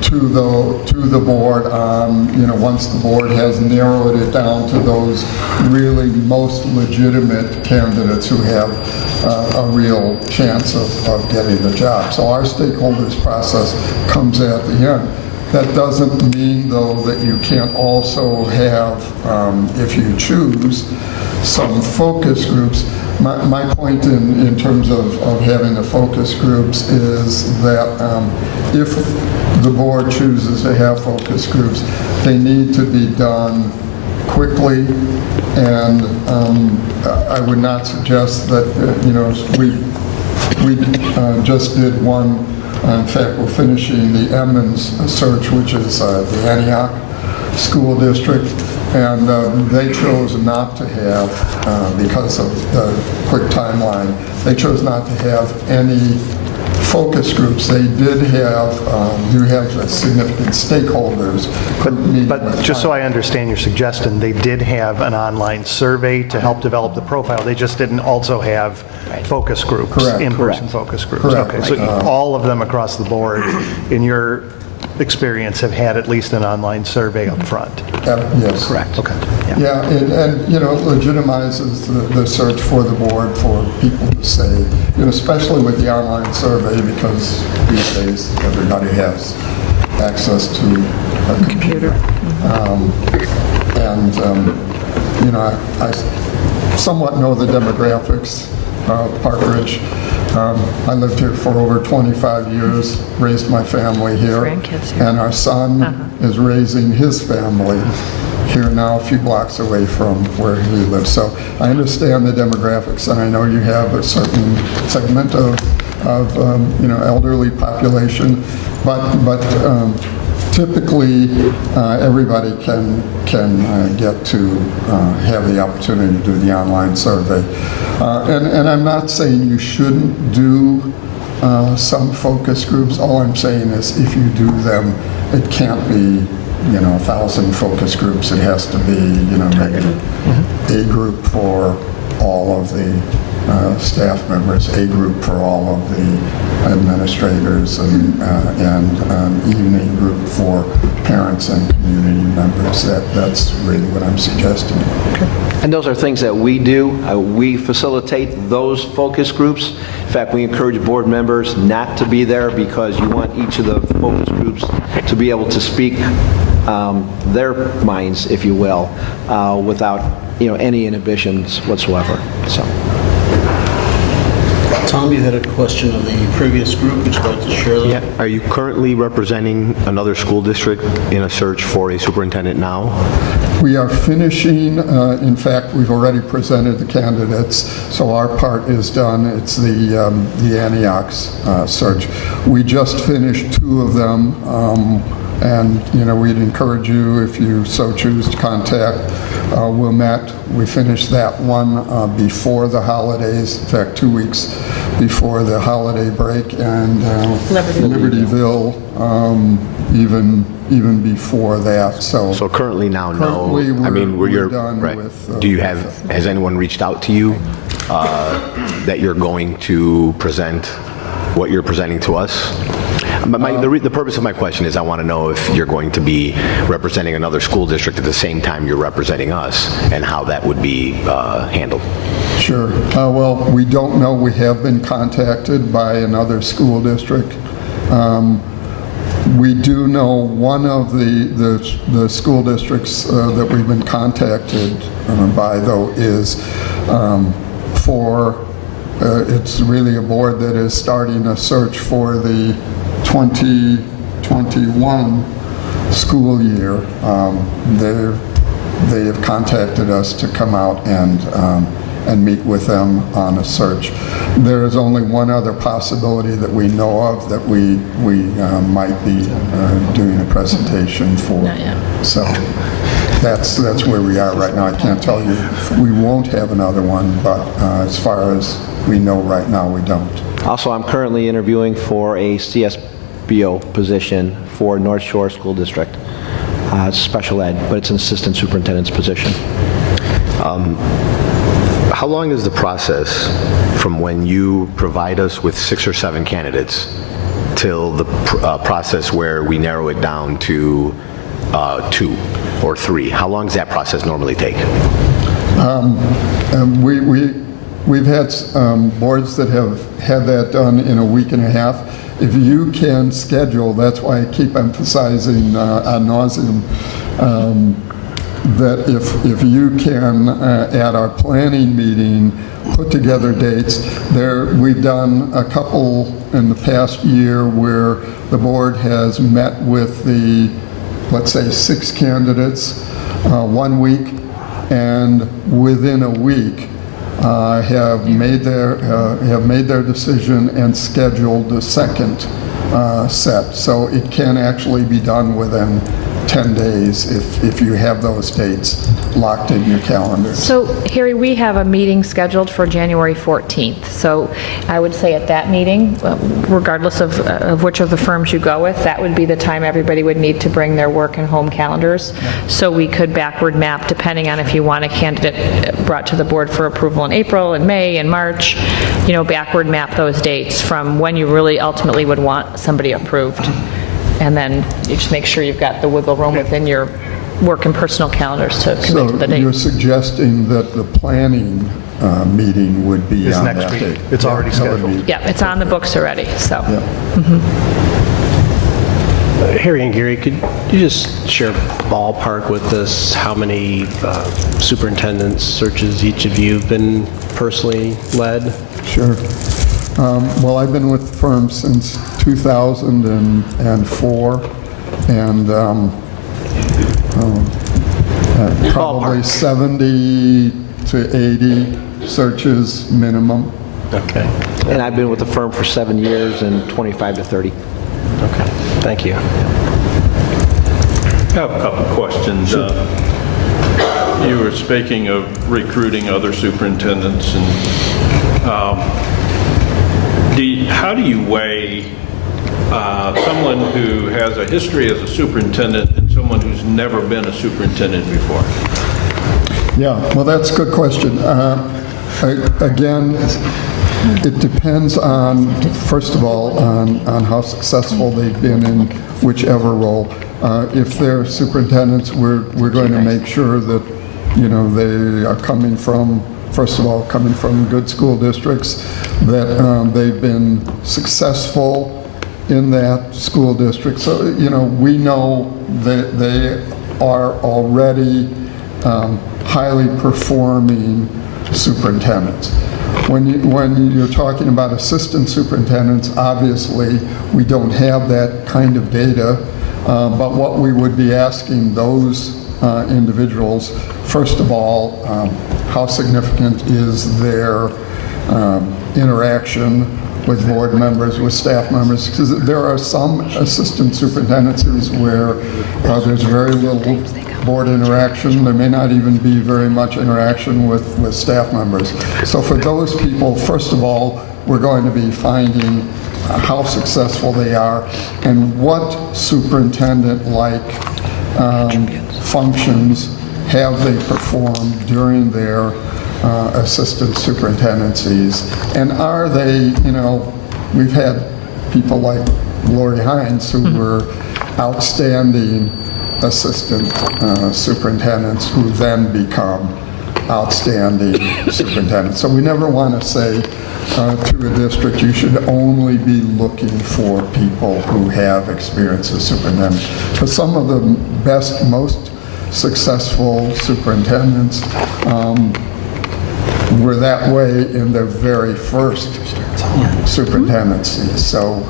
to the board on, once the board has narrowed it down to those really most legitimate candidates who have a real chance of getting the job. So our stakeholders process comes at the end. That doesn't mean, though, that you can't also have, if you choose, some focus groups. My point in terms of having the focus groups is that if the board chooses to have focus groups, they need to be done quickly, and I would not suggest that, we just did one. In fact, we're finishing the Emmons search, which is the Antioch School District, and they chose not to have, because of the quick timeline, they chose not to have any focus groups. They did have, you have significant stakeholders. But just so I understand your suggestion, they did have an online survey to help develop the profile. They just didn't also have focus groups, in-person focus groups. Correct. Okay, so all of them across the board, in your experience, have had at least an online survey up front? Yes. Correct. Okay. Yeah, and it legitimizes the search for the board for people to say, especially with the online survey, because these days everybody has access to a computer. I somewhat know the demographics of Park Ridge. I lived here for over 25 years, raised my family here, and our son is raising his family here now, a few blocks away from where he lives. So I understand the demographics, and I know you have a certain segment of elderly population, but typically everybody can get to have the opportunity to do the online survey. And I'm not saying you shouldn't do some focus groups. All I'm saying is if you do them, it can't be 1,000 focus groups. It has to be maybe a group for all of the staff members, a group for all of the administrators, and an evening group for parents and community members. That's really what I'm suggesting. And those are things that we do. We facilitate those focus groups. In fact, we encourage board members not to be there because you want each of the focus groups to be able to speak their minds, if you will, without any inhibitions whatsoever. So. Tom, you had a question of the previous group. Would you like to share that? Yeah. Are you currently representing another school district in a search for a superintendent now? We are finishing. In fact, we've already presented the candidates, so our part is done. It's the Antioch's search. We just finished 2 of them, and we'd encourage you, if you so choose, to contact Wilmette. We finished that one before the holidays, in fact 2 weeks before the holiday break, and Libertyville even before that. So currently now, currently no. We're done with. Do you have? Has anyone reached out to you that you're going to present what you're presenting to us? The purpose of my question is I want to know if you're going to be representing another school district at the same time you're representing us, and how that would be handled. Sure. Well, we don't know. We have been contacted by another school district. We do know one of the school districts that we've been contacted by, though, is it's really a board that is starting a search for the 2021 school year. They have contacted us to come out and meet with them on a search. There is only one other possibility that we know of that we might be doing a presentation for. So that's where we are right now. I can't tell you we won't have another one, but as far as we know right now, we don't. Also, I'm currently interviewing for a CSBO position for North Shore School District. It's special ed, but it's an assistant superintendent's position. How long is the process from when you provide us with 6 or 7 candidates till the process where we narrow it down to 2 or 3? How long does that process normally take? We've had boards that have had that done in a week and a half. If you can schedule, that's why I keep emphasizing ad nauseum, that if you can, at our planning meeting, put together dates. We've done a couple in the past year where the board has met with let's say 6 candidates 1 week, and within a week have made their decision and scheduled the second set. So it can actually be done within 10 days if you have those dates locked in your calendar. So, Harry, we have a meeting scheduled for January 14th. So I would say at that meeting, regardless of which of the firms you go with, that would be the time everybody would need to bring their work and home calendars. So we could backward map, depending on if you want a candidate brought to the board for approval in April and May and March, backward map those dates from when you really ultimately would want somebody approved. And then you just make sure you've got the wiggle room within your work and personal calendars to commit to the date. So you're suggesting that the planning meeting would be on that date? It's already scheduled. Yeah, it's on the books already, so. Yeah. Harry and Gary, could you just share ballpark with us how many superintendent searches each of you have been personally led? Sure. Well, I've been with the firm since 2004, and probably 70 to 80 searches minimum. Okay. And I've been with the firm for 7 years and 25 to 30. Okay, thank you. I have a couple questions. You were speaking of recruiting other superintendents, and how do you weigh someone who has a history as a superintendent and someone who's never been a superintendent before? Yeah, well, that's a good question. Again, it depends on, first of all, on how successful they've been in whichever role. If they're superintendents, we're going to make sure that, they are coming from, first of all, coming from good school districts, that they've been successful in that school district. So, we know that they are already highly performing superintendents. When you're talking about assistant superintendents, obviously, we don't have that kind of data, but what we would be asking those individuals, first of all, how significant is their interaction with board members, with staff members, because there are some assistant superintendencies where there's very little board interaction. There may not even be very much interaction with staff members. So for those people, first of all, we're going to be finding how successful they are and what superintendent-like functions have they performed during their assistant superintendencies? And are they, we've had people like Lori Hines who were outstanding assistant superintendents who then become outstanding superintendents. So we never want to say to a district, you should only be looking for people who have experience as superintendent. Because some of the best, most successful superintendents were that way in their very first superintendency. So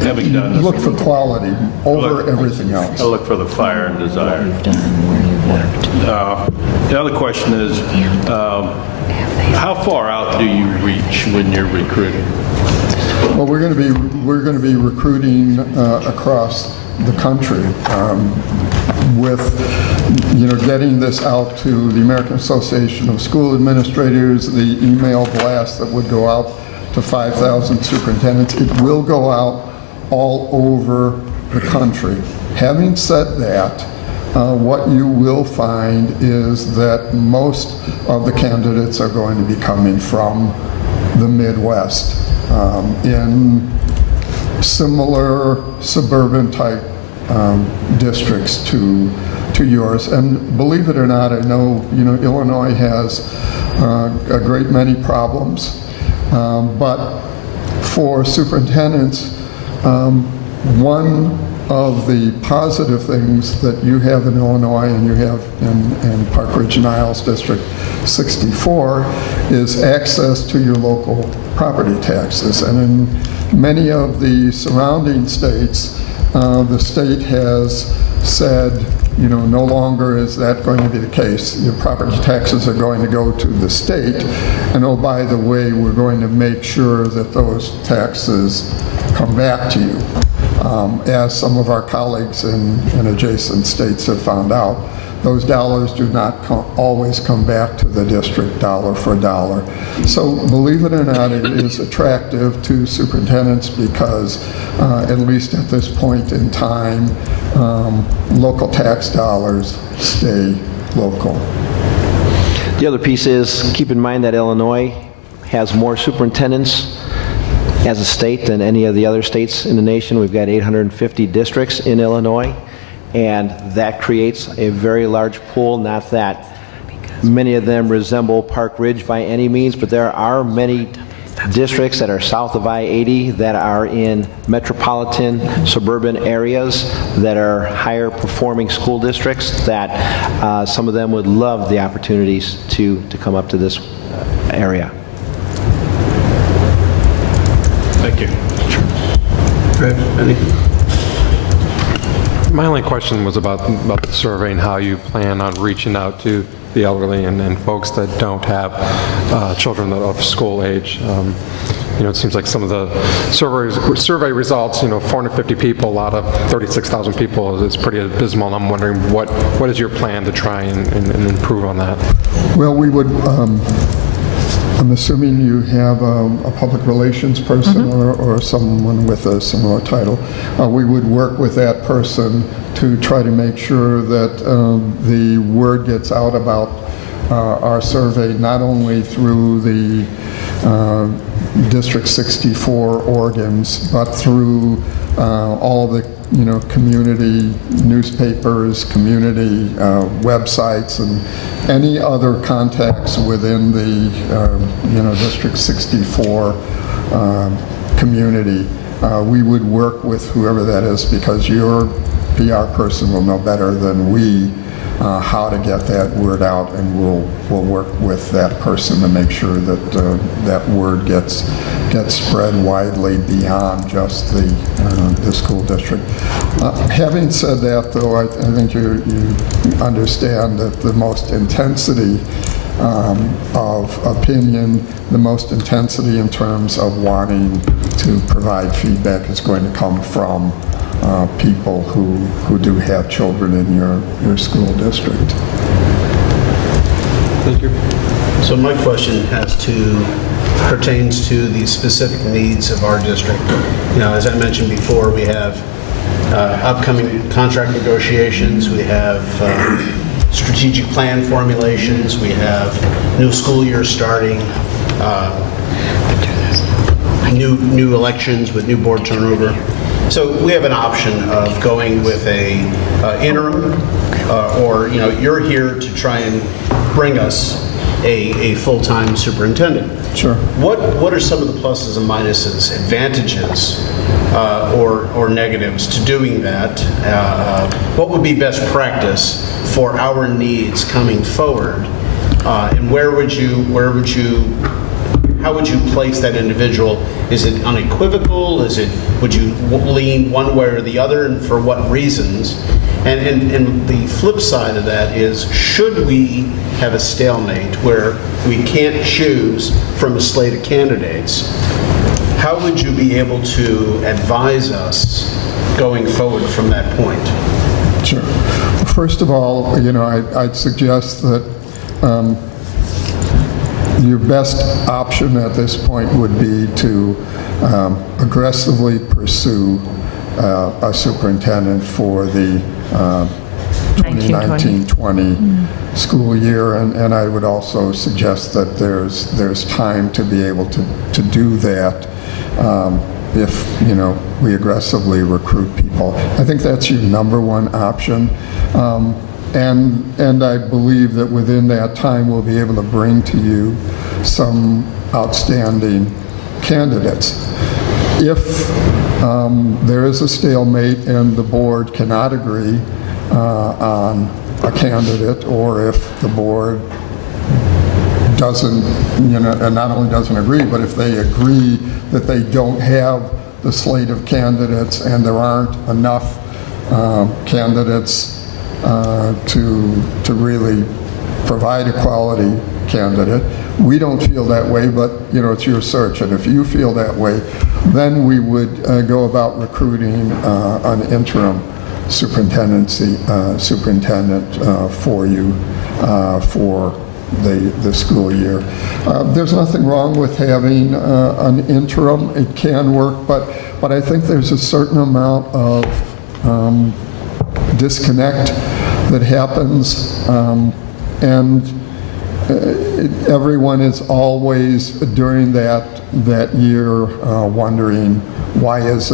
Having done this, look for quality over everything else. I look for the fire and desire. The other question is, how far out do you reach when you're recruiting? Well, we're going to be recruiting across the country with getting this out to the American Association of School Administrators, the email blast that would go out to 5,000 superintendents. It will go out all over the country. Having said that, what you will find is that most of the candidates are going to be coming from the Midwest in similar suburban type districts to yours. And believe it or not, I know Illinois has a great many problems, but for superintendents, one of the positive things that you have in Illinois and you have in Park Ridge-Niles District 64 is access to your local property taxes. And in many of the surrounding states, the state has said, no longer is that going to be the case. Your property taxes are going to go to the state, and oh, by the way, we're going to make sure that those taxes come back to you. As some of our colleagues in adjacent states have found out, those dollars do not always come back to the district dollar for dollar. So believe it or not, it is attractive to superintendents because, at least at this point in time, local tax dollars stay local. The other piece is, keep in mind that Illinois has more superintendents as a state than any of the other states in the nation. We've got 850 districts in Illinois, and that creates a very large pool. Not that many of them resemble Park Ridge by any means, but there are many districts that are south of I-80 that are in metropolitan suburban areas that are higher performing school districts that some of them would love the opportunities to come up to this area. Thank you. Fred, anything? My only question was about the survey and how you plan on reaching out to the elderly and folks that don't have children of school age. It seems like some of the survey results, 450 people out of 36,000 people is pretty abysmal. I'm wondering what is your plan to try and improve on that? Well, we would, I'm assuming you have a public relations person or someone with a similar title. We would work with that person to try to make sure that the word gets out about our survey, not only through the District 64 organs, but through all of the community newspapers, community websites, and any other contacts within the District 64 community. We would work with whoever that is, because your PR person will know better than we how to get that word out, and we'll work with that person to make sure that that word gets spread widely beyond just the school district. Having said that, though, I think you understand that the most intensity of opinion, the most intensity in terms of wanting to provide feedback is going to come from people who do have children in your school district. Thank you. So my question pertains to the specific needs of our district. As I mentioned before, we have upcoming contract negotiations. We have strategic plan formulations, we have new school year starting, new elections with new board turnover. So we have an option of going with a interim, or you're here to try and bring us a full-time superintendent. Sure. What are some of the pluses and minuses, advantages, or negatives to doing that? What would be best practice for our needs coming forward? And how would you place that individual? Is it unequivocal? Would you lean one way or the other, and for what reasons? And the flip side of that is, should we have a stalemate where we can't choose from a slate of candidates, how would you be able to advise us going forward from that point? Sure. First of all, I'd suggest that your best option at this point would be to aggressively pursue a superintendent for the 2019-20 school year, and I would also suggest that there's time to be able to do that if we aggressively recruit people. I think that's your number one option. And I believe that within that time we'll be able to bring to you some outstanding candidates. If there is a stalemate and the board cannot agree on a candidate, or if the board doesn't, and not only doesn't agree, but if they agree that they don't have the slate of candidates and there aren't enough candidates to really provide a quality candidate. We don't feel that way, but it's your search, and if you feel that way, then we would go about recruiting an interim superintendent for you for the school year. There's nothing wrong with having an interim. It can work, but I think there's a certain amount of disconnect that happens, and everyone is always during that year wondering, why is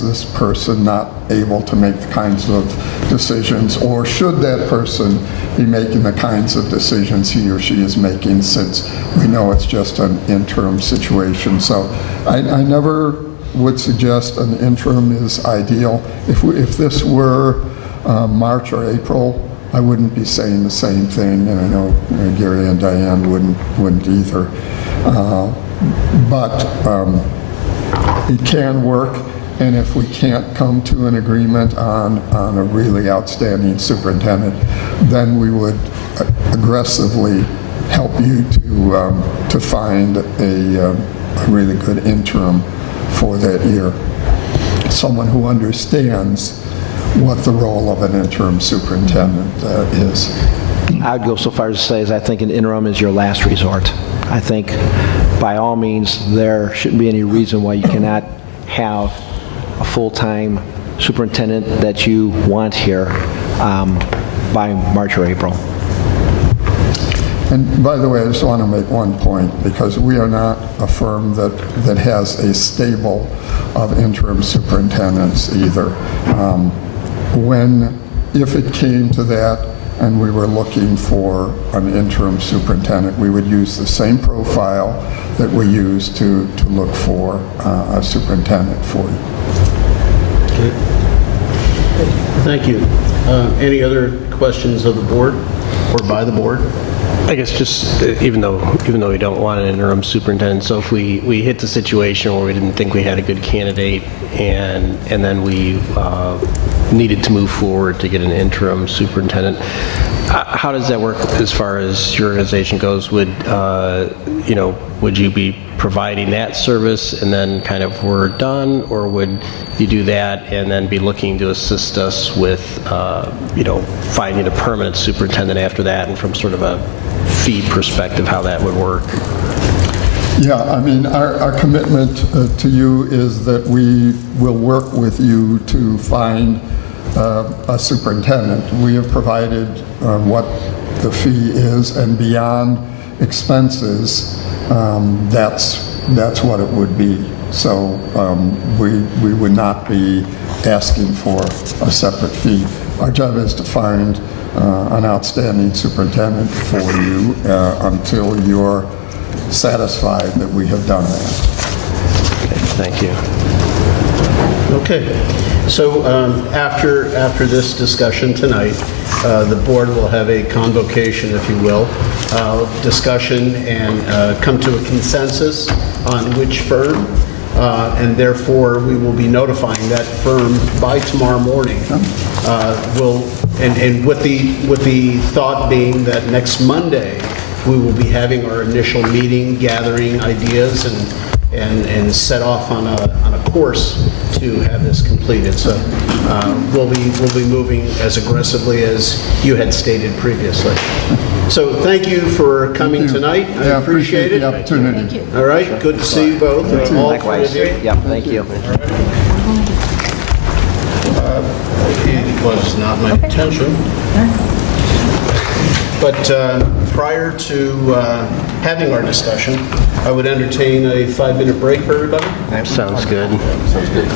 this person not able to make the kinds of decisions, or should that person be making the kinds of decisions he or she is making, since we know it's just an interim situation. So I never would suggest an interim is ideal. If this were March or April, I wouldn't be saying the same thing, and I know Gary and Diane wouldn't either. But it can work, and if we can't come to an agreement on a really outstanding superintendent, then we would aggressively help you to find a really good interim for that year. Someone who understands what the role of an interim superintendent is. I would go so far as to say I think an interim is your last resort. I think by all means there shouldn't be any reason why you cannot have a full-time superintendent that you want here by March or April. And by the way, I just want to make one point, because we are not a firm that has a stable of interim superintendents either. If it came to that and we were looking for an interim superintendent, we would use the same profile that we use to look for a superintendent for you. Okay. Thank you. Any other questions of the board or by the board? I guess just, even though we don't want an interim superintendent, so if we hit the situation where we didn't think we had a good candidate, and then we needed to move forward to get an interim superintendent, how does that work as far as your organization goes? Would you be providing that service and then kind of we're done, or would you do that and then be looking to assist us with finding a permanent superintendent after that, and from sort of a fee perspective, how that would work? Yeah, I mean, our commitment to you is that we will work with you to find a superintendent. We have provided what the fee is, and beyond expenses, that's what it would be. So we would not be asking for a separate fee. Our job is to find an outstanding superintendent for you until you're satisfied that we have done that. Thank you. Okay, so after this discussion tonight, the board will have a convocation, if you will, discussion and come to a consensus on which firm, and therefore we will be notifying that firm by tomorrow morning. And with the thought being that next Monday we will be having our initial meeting, gathering ideas and set off on a course to have this completed. So we'll be moving as aggressively as you had stated previously. So thank you for coming tonight. I appreciate it. the opportunity. All right, good to see you both. Likewise. Yep, thank you. It was not my intention. But prior to having our discussion, I would entertain a 5-minute break for everybody. Sounds good. Sounds good.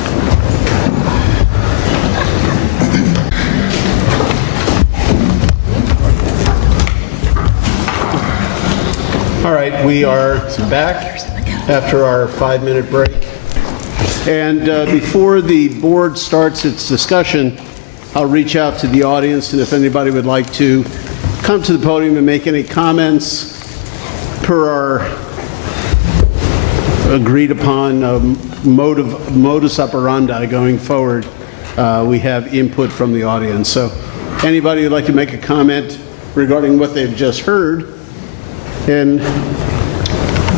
All right, we are back after our 5-minute break. And before the board starts its discussion, I'll reach out to the audience, and if anybody would like to come to the podium and make any comments per our agreed upon modus operandi going forward, we have input from the audience. So anybody who'd like to make a comment regarding what they've just heard, and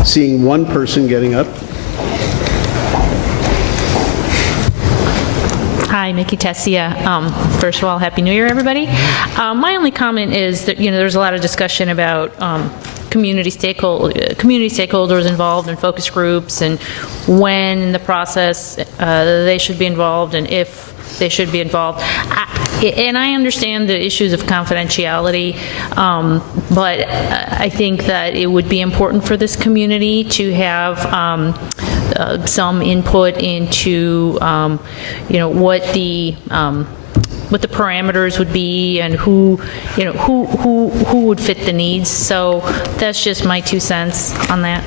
seeing one person getting up. Hi, Nikki Tessia. First of all, Happy New Year, everybody. My only comment is that, there's a lot of discussion about community stakeholders involved in focus groups and when in the process they should be involved and if they should be involved. And I understand the issues of confidentiality, but I think that it would be important for this community to have some input into, what the parameters would be and who would fit the needs. So that's just my 2 cents on that.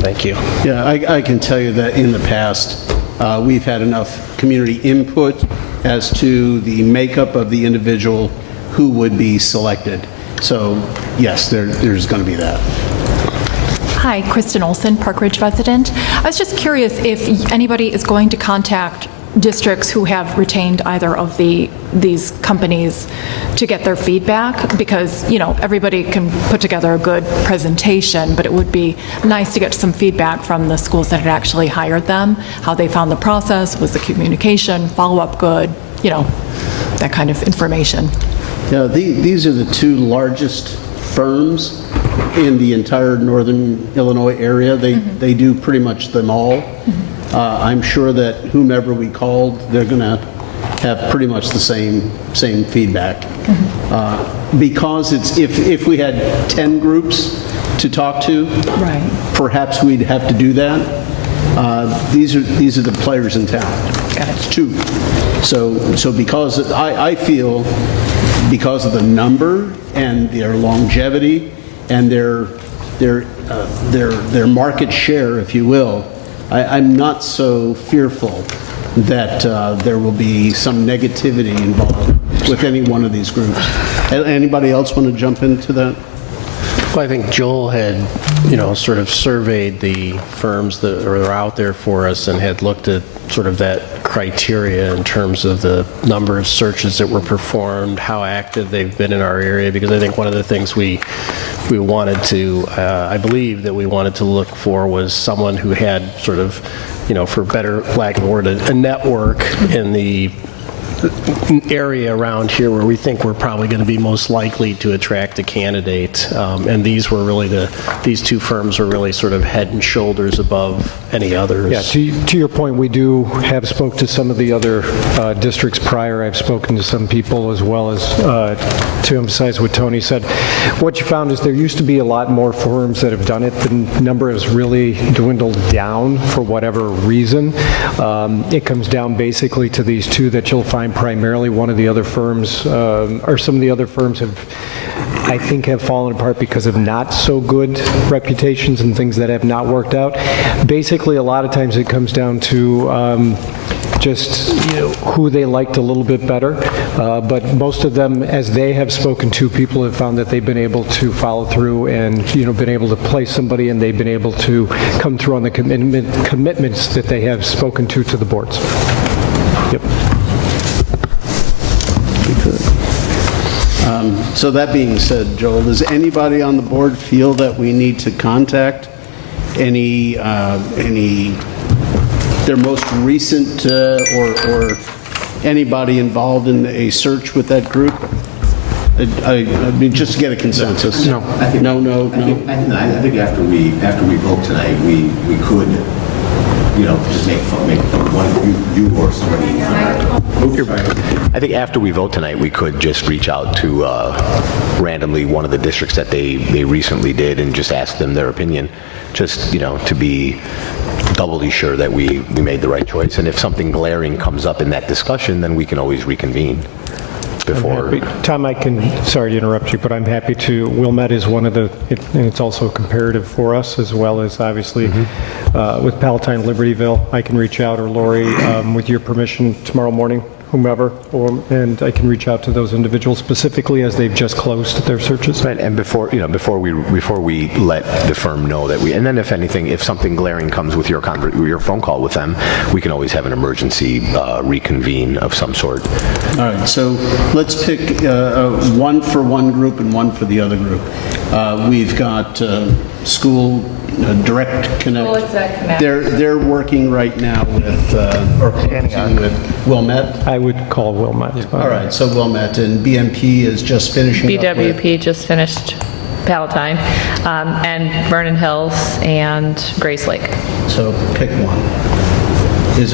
Thank you. Yeah, I can tell you that in the past, we've had enough community input as to the makeup of the individual who would be selected. So yes, there's going to be that. Hi, Kristen Olson, Park Ridge resident. I was just curious if anybody is going to contact districts who have retained either of these companies to get their feedback, because everybody can put together a good presentation, but it would be nice to get some feedback from the schools that had actually hired them, how they found the process, was the communication, follow-up good, that kind of information. Yeah, these are the 2 largest firms in the entire northern Illinois area. They do pretty much them all. I'm sure that whomever we called, they're going to have pretty much the same feedback. Because if we had 10 groups to talk to, right, perhaps we'd have to do that. These are the players in town. Got it. It's 2. So because I feel because of the number and their longevity and their market share, if you will, I'm not so fearful that there will be some negativity involved with any one of these groups. Anybody else want to jump into that? Well, I think Joel had, sort of surveyed the firms that are out there for us and had looked at sort of that criteria in terms of the number of searches that were performed, how active they've been in our area, because I think one of the things we wanted to, I believe that we wanted to look for was someone who had sort of, for better lack of a word, a network in the area around here where we think we're probably going to be most likely to attract a candidate. And these two firms were really sort of head and shoulders above any others. Yeah, to your point, we do have spoke to some of the other districts prior. I've spoken to some people as well as to emphasize what Tony said. What you found is there used to be a lot more firms that have done it. The number has really dwindled down for whatever reason. It comes down basically to these two that you'll find primarily. One of the other firms, or some of the other firms I think have fallen apart because of not so good reputations and things that have not worked out. Basically, a lot of times it comes down to just who they liked a little bit better. But most of them, as they have spoken to, people have found that they've been able to follow through and been able to place somebody, and they've been able to come through on the commitments that they have spoken to the boards. Yep. So that being said, Joel, does anybody on the board feel that we need to contact their most recent or anybody involved in a search with that group? I mean, just to get a consensus. No. I think after we vote tonight, we could, just make one you or somebody. I think after we vote tonight, we could just reach out to randomly one of the districts that they recently did and just ask them their opinion, just to be doubly sure that we made the right choice. And if something glaring comes up in that discussion, then we can always reconvene. Before. Tom, sorry to interrupt you, but I'm happy to. Wilmette is one of and it's also comparative for us, as well as obviously with Palatine, Libertyville. I can reach out, or Lori, with your permission, tomorrow morning, whomever, and I can reach out to those individuals specifically as they've just closed their searches. Right, and before we let the firm know that and then if something glaring comes with your phone call with them, we can always have an emergency reconvene of some sort. All right, so let's pick one for one group and one for the other group. We've got School Direct Connect. School Exec Connect. They're working right now with Wilmette. I would call Wilmette. All right, so Wilmette, and BMP is just finishing up with. BWP just finished Palatine, and Vernon Hills and Grace Lake. So pick one.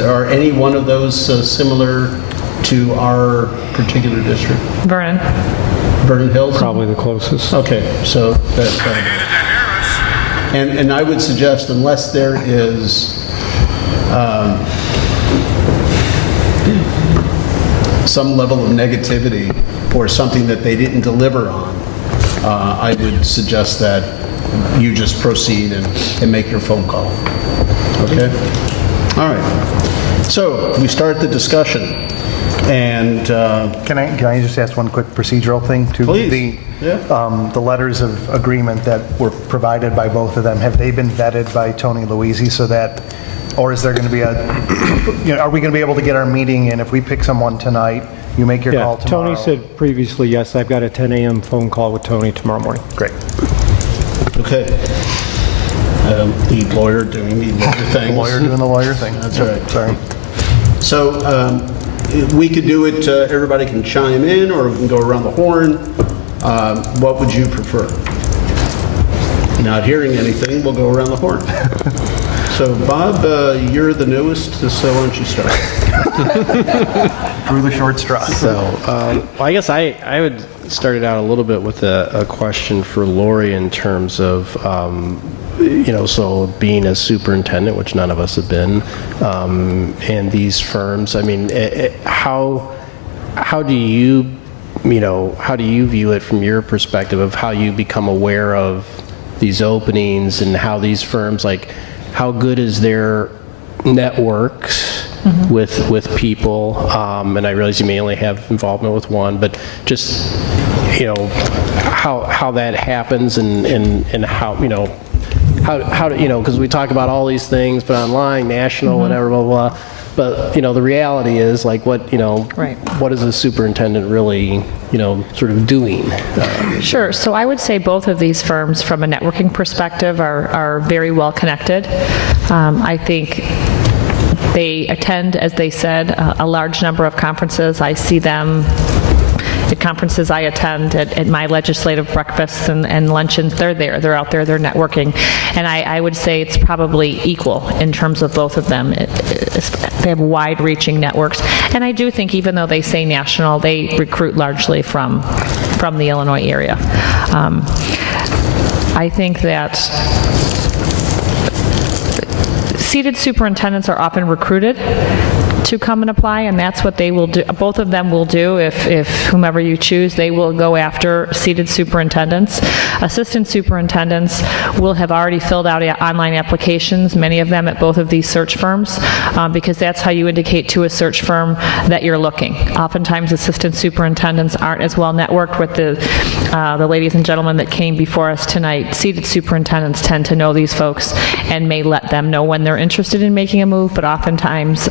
Are any one of those similar to our particular district? Vernon Hills? Probably the closest. Okay, so that's and I would suggest, unless there is some level of negativity or something that they didn't deliver on, I would suggest that you just proceed and make your phone call. Okay? All right. So we start the discussion. And can I just ask one quick procedural thing too? Please. The letters of agreement that were provided by both of them, have they been vetted by Tony Luisi so that, or is there going to be are we going to be able to get our meeting in if we pick someone tonight? You make your call tomorrow. Tony said previously, yes, I've got a 10 a.m. phone call with Tony tomorrow morning. Great. Okay. The lawyer doing the lawyer thing. Lawyer doing the lawyer thing. That's right. Sorry. So we could do it, everybody can chime in, or we can go around the horn. What would you prefer? Not hearing anything, we'll go around the horn. So Bob, you're the newest, so why don't you start? Through the short straw. So I guess I would start it out a little bit with a question for Lori in terms of, so being a superintendent, which none of us have been, and these firms, I mean, how do you view it from your perspective of how you become aware of these openings and how these firms, like, how good is their networks with people? And I realize you may only have involvement with one, but just, how that happens and how, how do, because we talk about all these things, but online, national, whatever, blah, blah. But, the reality is, like, what is a superintendent really, sort of doing? Sure. So I would say both of these firms, from a networking perspective, are very well connected. I think They attend, as they said, a large number of conferences. I see them at conferences I attend, at my legislative breakfasts and luncheons. They're there, they're out there, they're networking. And I would say it's probably equal in terms of both of them. They have wide-reaching networks. And I do think, even though they say national, they recruit largely from the Illinois area. I think that seated superintendents are often recruited to come and apply, and that's what they will do. Both of them will do. If whomever you choose, they will go after seated superintendents. Assistant superintendents will have already filled out online applications, many of them at both of these search firms, because that's how you indicate to a search firm that you're looking. Oftentimes, assistant superintendents aren't as well networked with the ladies and gentlemen that came before us tonight. Seated superintendents tend to know these folks and may let them know when they're interested in making a move, but oftentimes,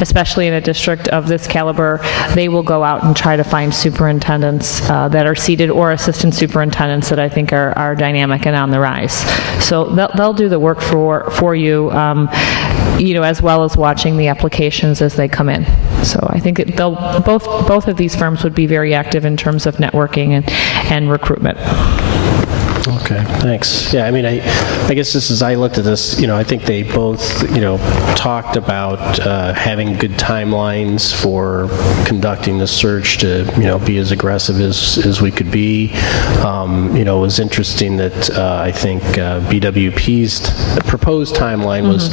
especially in a district of this caliber, they will go out and try to find superintendents that are seated, or assistant superintendents that I think are dynamic and on the rise. So they'll do the work for you, as well as watching the applications as they come in. So I think both of these firms would be very active in terms of networking and recruitment. Okay, thanks. Yeah, I mean, I guess as I looked at this, I think they both, talked about having good timelines for conducting the search to, be as aggressive as we could be. It was interesting that I think BWP's proposed timeline was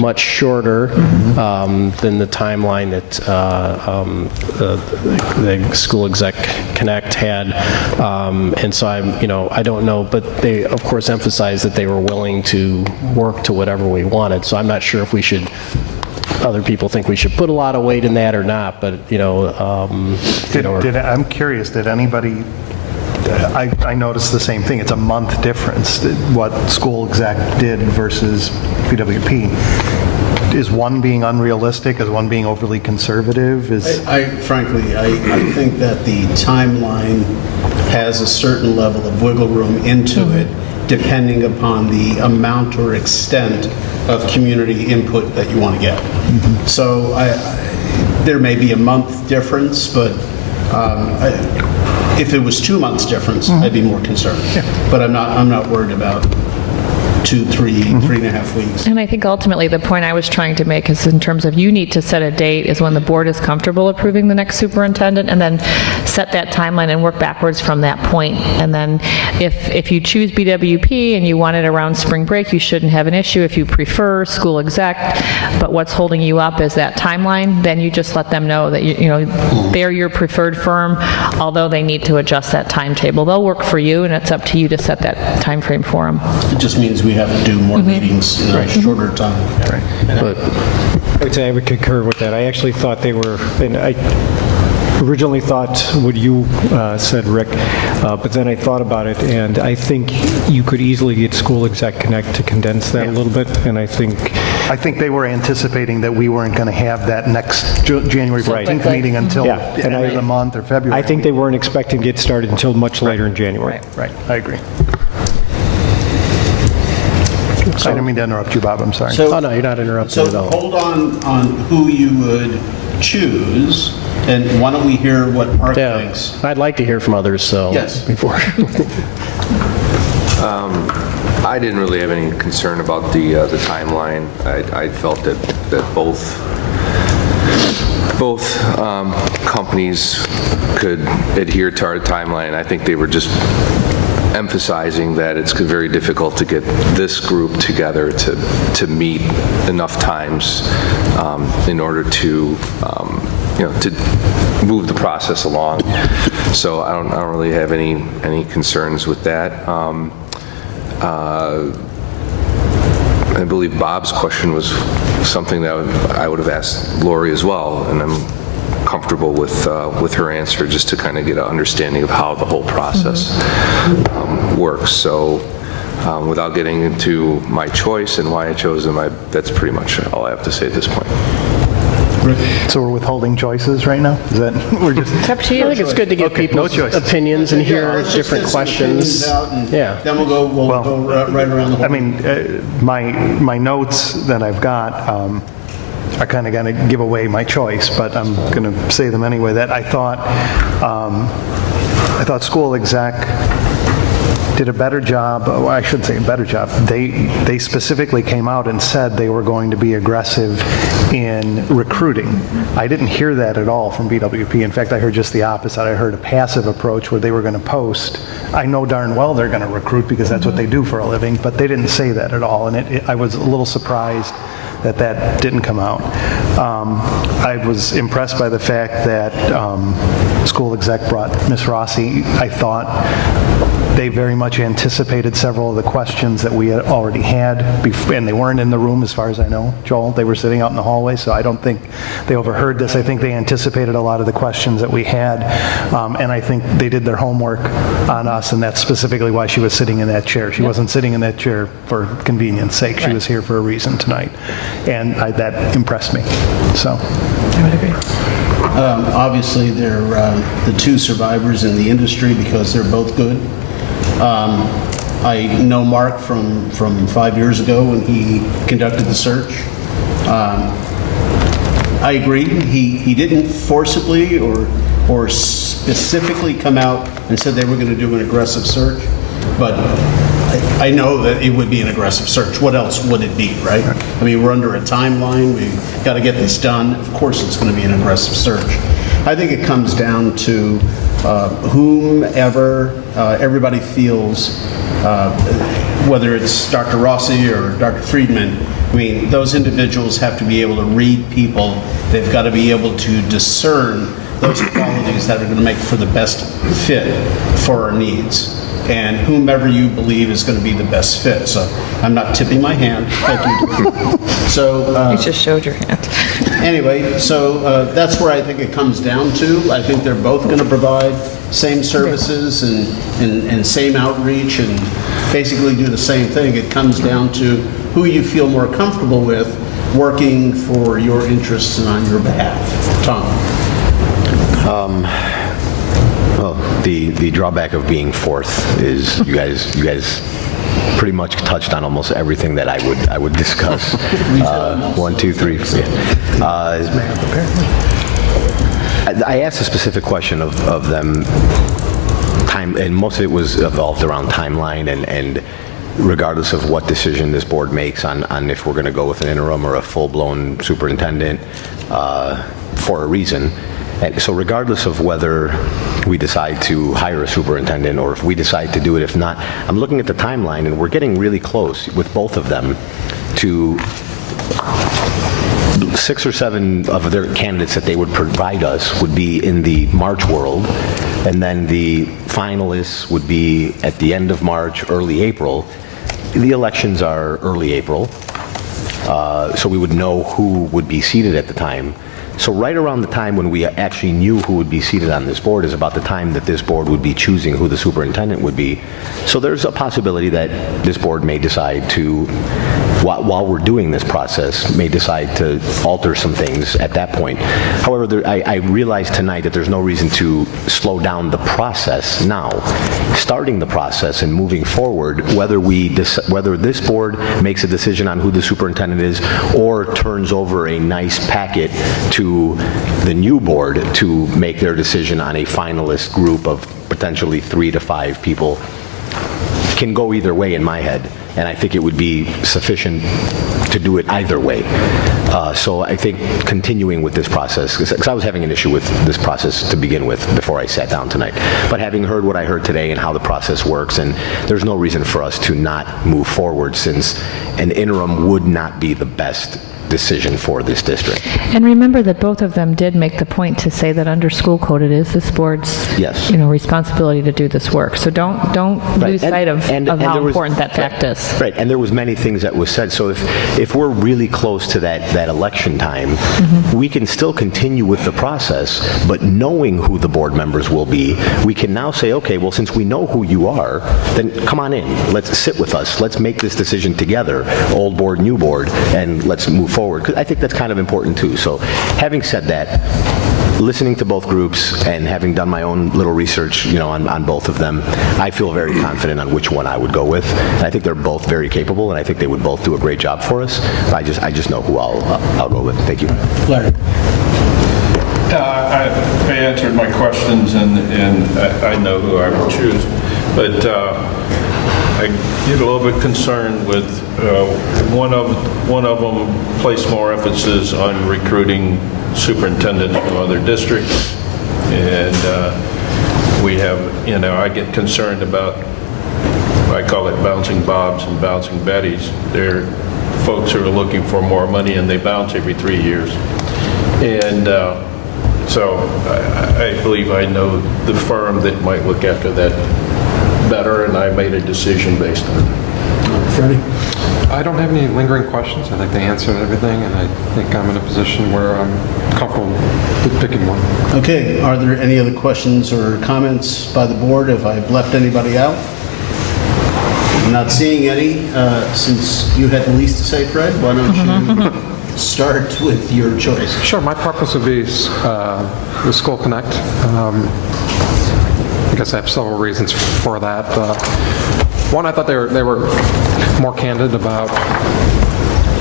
much shorter than the timeline that the School Exec Connect had. And so I don't know, but they, of course, emphasized that they were willing to work to whatever we wanted. So I'm not sure if other people think we should put a lot of weight in that or not, but, I'm curious, did anybody, I noticed the same thing. It's a month difference, what School Exec did versus BWP. Is one being unrealistic? Is one being overly conservative? Frankly, I think that the timeline has a certain level of wiggle room into it, depending upon the amount or extent of community input that you want to get. So there may be a month difference, but if it was 2 months difference, I'd be more conservative. But I'm not worried about 2, 3.5 weeks. And I think ultimately the point I was trying to make is, in terms of, you need to set a date is when the board is comfortable approving the next superintendent, and then set that timeline and work backwards from that point. And then if you choose BWP and you want it around spring break, you shouldn't have an issue. If you prefer School Exec, but what's holding you up is that timeline, then you just let them know that they're your preferred firm, although they need to adjust that timetable. They'll work for you, and it's up to you to set that time frame for them. It just means we have to do more meetings in a shorter time. But I would say I would concur with that. I actually thought they were, and I originally thought what you said, Rick, but then I thought about it, and I think you could easily get School Exec Connect to condense that a little bit, and I think they were anticipating that we weren't going to have that next January 14th meeting until the end of the month or February. I think they weren't expecting to get started until much later in January. Right. I agree. I didn't mean to interrupt you, Bob. I'm sorry. No, you're not interrupting at all. So hold on who you would choose, and why don't we hear what Mark thinks? I'd like to hear from others, so. Yes. Before. I didn't really have any concern about the timeline. I felt that both companies could adhere to our timeline. I think they were just emphasizing that it's very difficult to get this group together to meet enough times in order to to move the process along. So I don't really have any concerns with that. I believe Bob's question was something that I would have asked Lori as well, and I'm comfortable with her answer, just to kind of get an understanding of how the whole process works. So without getting into my choice and why I chose them, that's pretty much all I have to say at this point. So we're withholding choices right now? Is that we're just? It's up to you. I think it's good to get people's opinions and hear different questions. Then we'll go right around the whole. I mean, my notes that I've got, are kind of going to give away my choice, but I'm going to say them anyway, that I thought school exec did a better job, well, I shouldn't say a better job, they specifically came out and said they were going to be aggressive in recruiting. I didn't hear that at all from BWP. In fact, I heard just the opposite. I heard a passive approach where they were going to post. I know darn well they're going to recruit because that's what they do for a living, but they didn't say that at all, and I was a little surprised that didn't come out. I was impressed by the fact that school exec brought Ms. Rossi. I thought they very much anticipated several of the questions that we had already had, and they weren't in the room as far as I know, Joel. They were sitting out in the hallway, so I don't think they overheard this. I think they anticipated a lot of the questions that we had, and I think they did their homework on us, and that's specifically why she was sitting in that chair. She wasn't sitting in that chair for convenience sake. She was here for a reason tonight, and that impressed me. So I would agree. Obviously, they're the two survivors in the industry because they're both good. I know Mark from 5 years ago when he conducted the search. I agree. He didn't forcibly or specifically come out and said they were going to do an aggressive search, but I know that it would be an aggressive search. What else would it be, right? I mean, we're under a timeline. We've got to get this done. Of course it's going to be an aggressive search. I think it comes down to whomever everybody feels, whether it's Dr. Rossi or Dr. Friedman. I mean, those individuals have to be able to read people. They've got to be able to discern those qualities that are going to make for the best fit for our needs. And whomever you believe is going to be the best fit. So I'm not tipping my hand. Thank you. So You just showed your hand. Anyway, so that's where I think it comes down to. I think they're both going to provide same services and same outreach and basically do the same thing. It comes down to who you feel more comfortable with working for your interests and on your behalf. Tom. Well, the drawback of being fourth is you guys pretty much touched on almost everything that I would discuss. 1, 2, 3, 4. I asked a specific question of them, time, and most of it was evolved around timeline and regardless of what decision this board makes on if we're going to go with an interim or a full-blown superintendent for a reason. And so regardless of whether we decide to hire a superintendent or if we decide to do it, if not, I'm looking at the timeline and we're getting really close with both of them to 6 or 7 of their candidates that they would provide us would be in the March world, and then the finalists would be at the end of March, early April. The elections are early April, so we would know who would be seated at the time. So right around the time when we actually knew who would be seated on this board is about the time that this board would be choosing who the superintendent would be. So there's a possibility that this board may decide to, while we're doing this process, may decide to alter some things at that point. However, I realize tonight that there's no reason to slow down the process now. Starting the process and moving forward, whether this board makes a decision on who the superintendent is or turns over a nice packet to the new board to make their decision on a finalist group of potentially 3 to 5 people, can go either way in my head, and I think it would be sufficient to do it either way. So I think continuing with this process, because I was having an issue with this process to begin with before I sat down tonight, but having heard what I heard today and how the process works, and there's no reason for us to not move forward since an interim would not be the best decision for this district. And remember that both of them did make the point to say that under school code it is this board's responsibility to do this work. So don't lose sight of how important that fact is. Right, and there was many things that was said. So if we're really close to that election time, we can still continue with the process, but knowing who the board members will be, we can now say, okay, well, since we know who you are, then come on in. Let's sit with us. Let's make this decision together, old board, new board, and let's move forward. Because I think that's kind of important too. So having said that, listening to both groups and having done my own little research, on both of them, I feel very confident on which one I would go with. And I think they're both very capable, and I think they would both do a great job for us. I just know who I'll go with. Thank you. Larry. I answered my questions, and I know who I would choose. But I get a little bit concerned with one of them placed more emphasis on recruiting superintendents from other districts, and we have, I get concerned about, I call it bouncing Bobs and bouncing Bettys. They're folks who are looking for more money, and they bounce every 3 years. And so I believe I know the firm that might look after that better, and I made a decision based on it. Freddie? I don't have any lingering questions. I think they answered everything, and I think I'm in a position where I'm comfortable with picking one. Okay, are there any other questions or comments by the board? If I've left anybody out? I'm not seeing any. Since you had the least to say, Fred, why don't you start with your choice? Sure, my preference would be the School Connect. I guess I have several reasons for that. One, I thought they were more candid about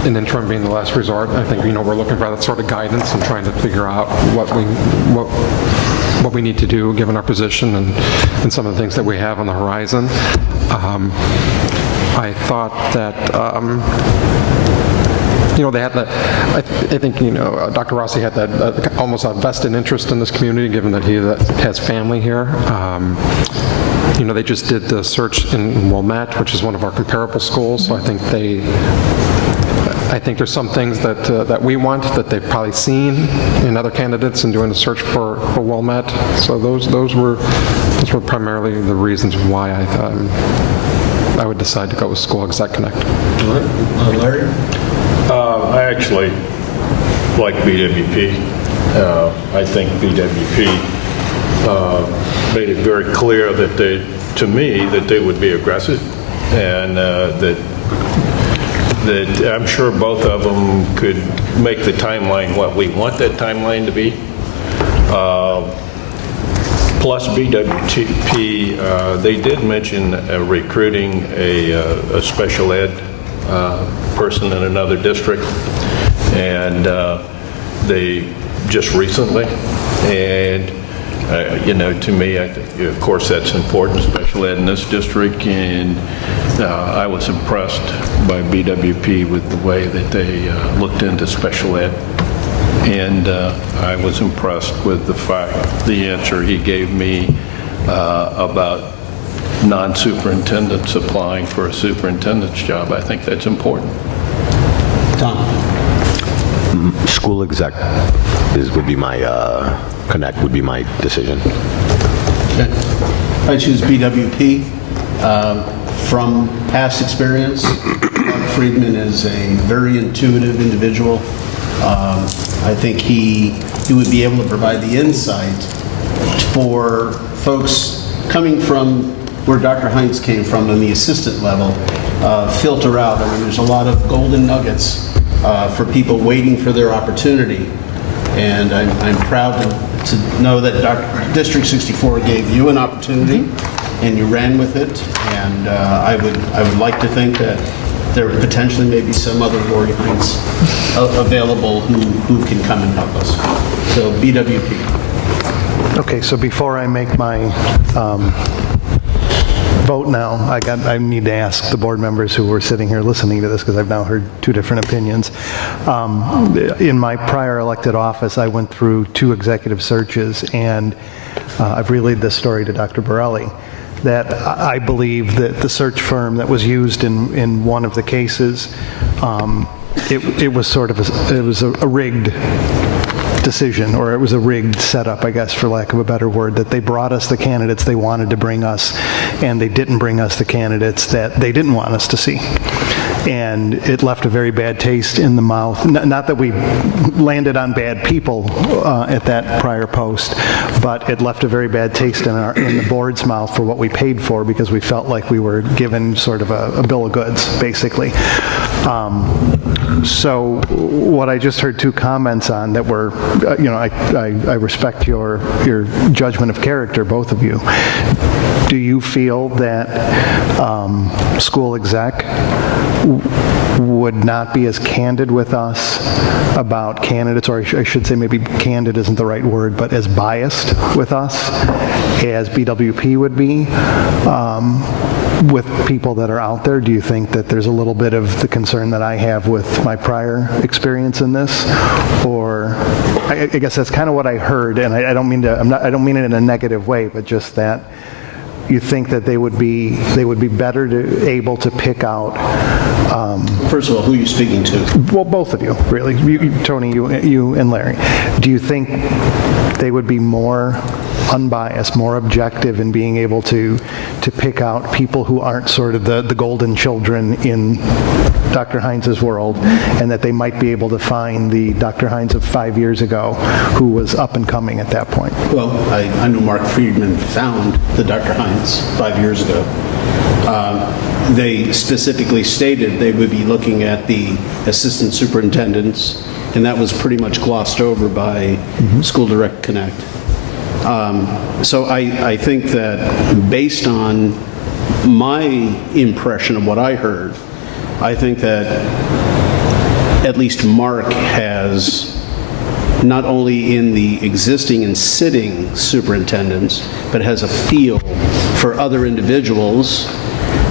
an interim being the last resort. I think we're looking for that sort of guidance and trying to figure out what we need to do given our position and some of the things that we have on the horizon. I thought that they had that, I think, Dr. Rossi had that almost a vested interest in this community, given that he has family here. They just did the search in Wilmette, which is one of our comparable schools, so I think there's some things that we want that they've probably seen in other candidates in doing the search for Wilmette. So those were primarily the reasons why I would decide to go with School Exec Connect. Larry? I actually like BWP. I think BWP made it very clear that to me, that they would be aggressive, and that I'm sure both of them could make the timeline what we want that timeline to be. Plus BWP, they did mention recruiting a special ed person in another district, and they just recently, and to me, I think, of course, that's important, special ed in this district, and I was impressed by BWP with the way that they looked into special ed, and I was impressed with the answer he gave me about non-superintendents applying for a superintendent's job. I think that's important. Tom? School Exec would be my, Connect would be my decision. Okay. I choose BWP. From past experience, Mark Friedman is a very intuitive individual. I think he would be able to provide the insight for folks coming from where Dr. Heinz came from on the assistant level, filter out. I mean, there's a lot of golden nuggets for people waiting for their opportunity. And I'm proud to know that District 64 gave you an opportunity, and you ran with it. And I would like to think that there potentially may be some other Lori Heinz available who can come and help us. So BWP. Okay, so before I make my vote now, I need to ask the board members who were sitting here listening to this, because I've now heard two different opinions. In my prior elected office, I went through 2 executive searches, and I've relayed this story to Dr. Borelli, that I believe that the search firm that was used in one of the cases, it was a rigged decision, or it was a rigged setup, I guess, for lack of a better word, that they brought us the candidates they wanted to bring us, and they didn't bring us the candidates that they didn't want us to see. And it left a very bad taste in the mouth. Not that we landed on bad people at that prior post, but it left a very bad taste in the board's mouth for what we paid for, because we felt like we were given sort of a bill of goods, basically. So what I just heard two comments on that were, I respect your judgment of character, both of you. Do you feel that school exec would not be as candid with us about candidates, or I should say maybe candid isn't the right word, but as biased with us as BWP would be with people that are out there? Do you think that there's a little bit of the concern that I have with my prior experience in this? Or I guess that's kind of what I heard, and I don't mean I don't mean it in a negative way, but just that you think that they would be better able to pick out. First of all, who are you speaking to? Well, both of you, really. Tony, you and Larry. Do you think they would be more unbiased, more objective in being able to pick out people who aren't sort of the golden children in Dr. Heinz's world, and that they might be able to find the Dr. Heinz of 5 years ago who was up and coming at that point? Well, I know Mark Friedman found the Dr. Heinz 5 years ago. They specifically stated they would be looking at the assistant superintendents, and that was pretty much glossed over by School Direct Connect. So I think that based on my impression of what I heard, I think that at least Mark has, not only in the existing and sitting superintendents, but has a feel for other individuals.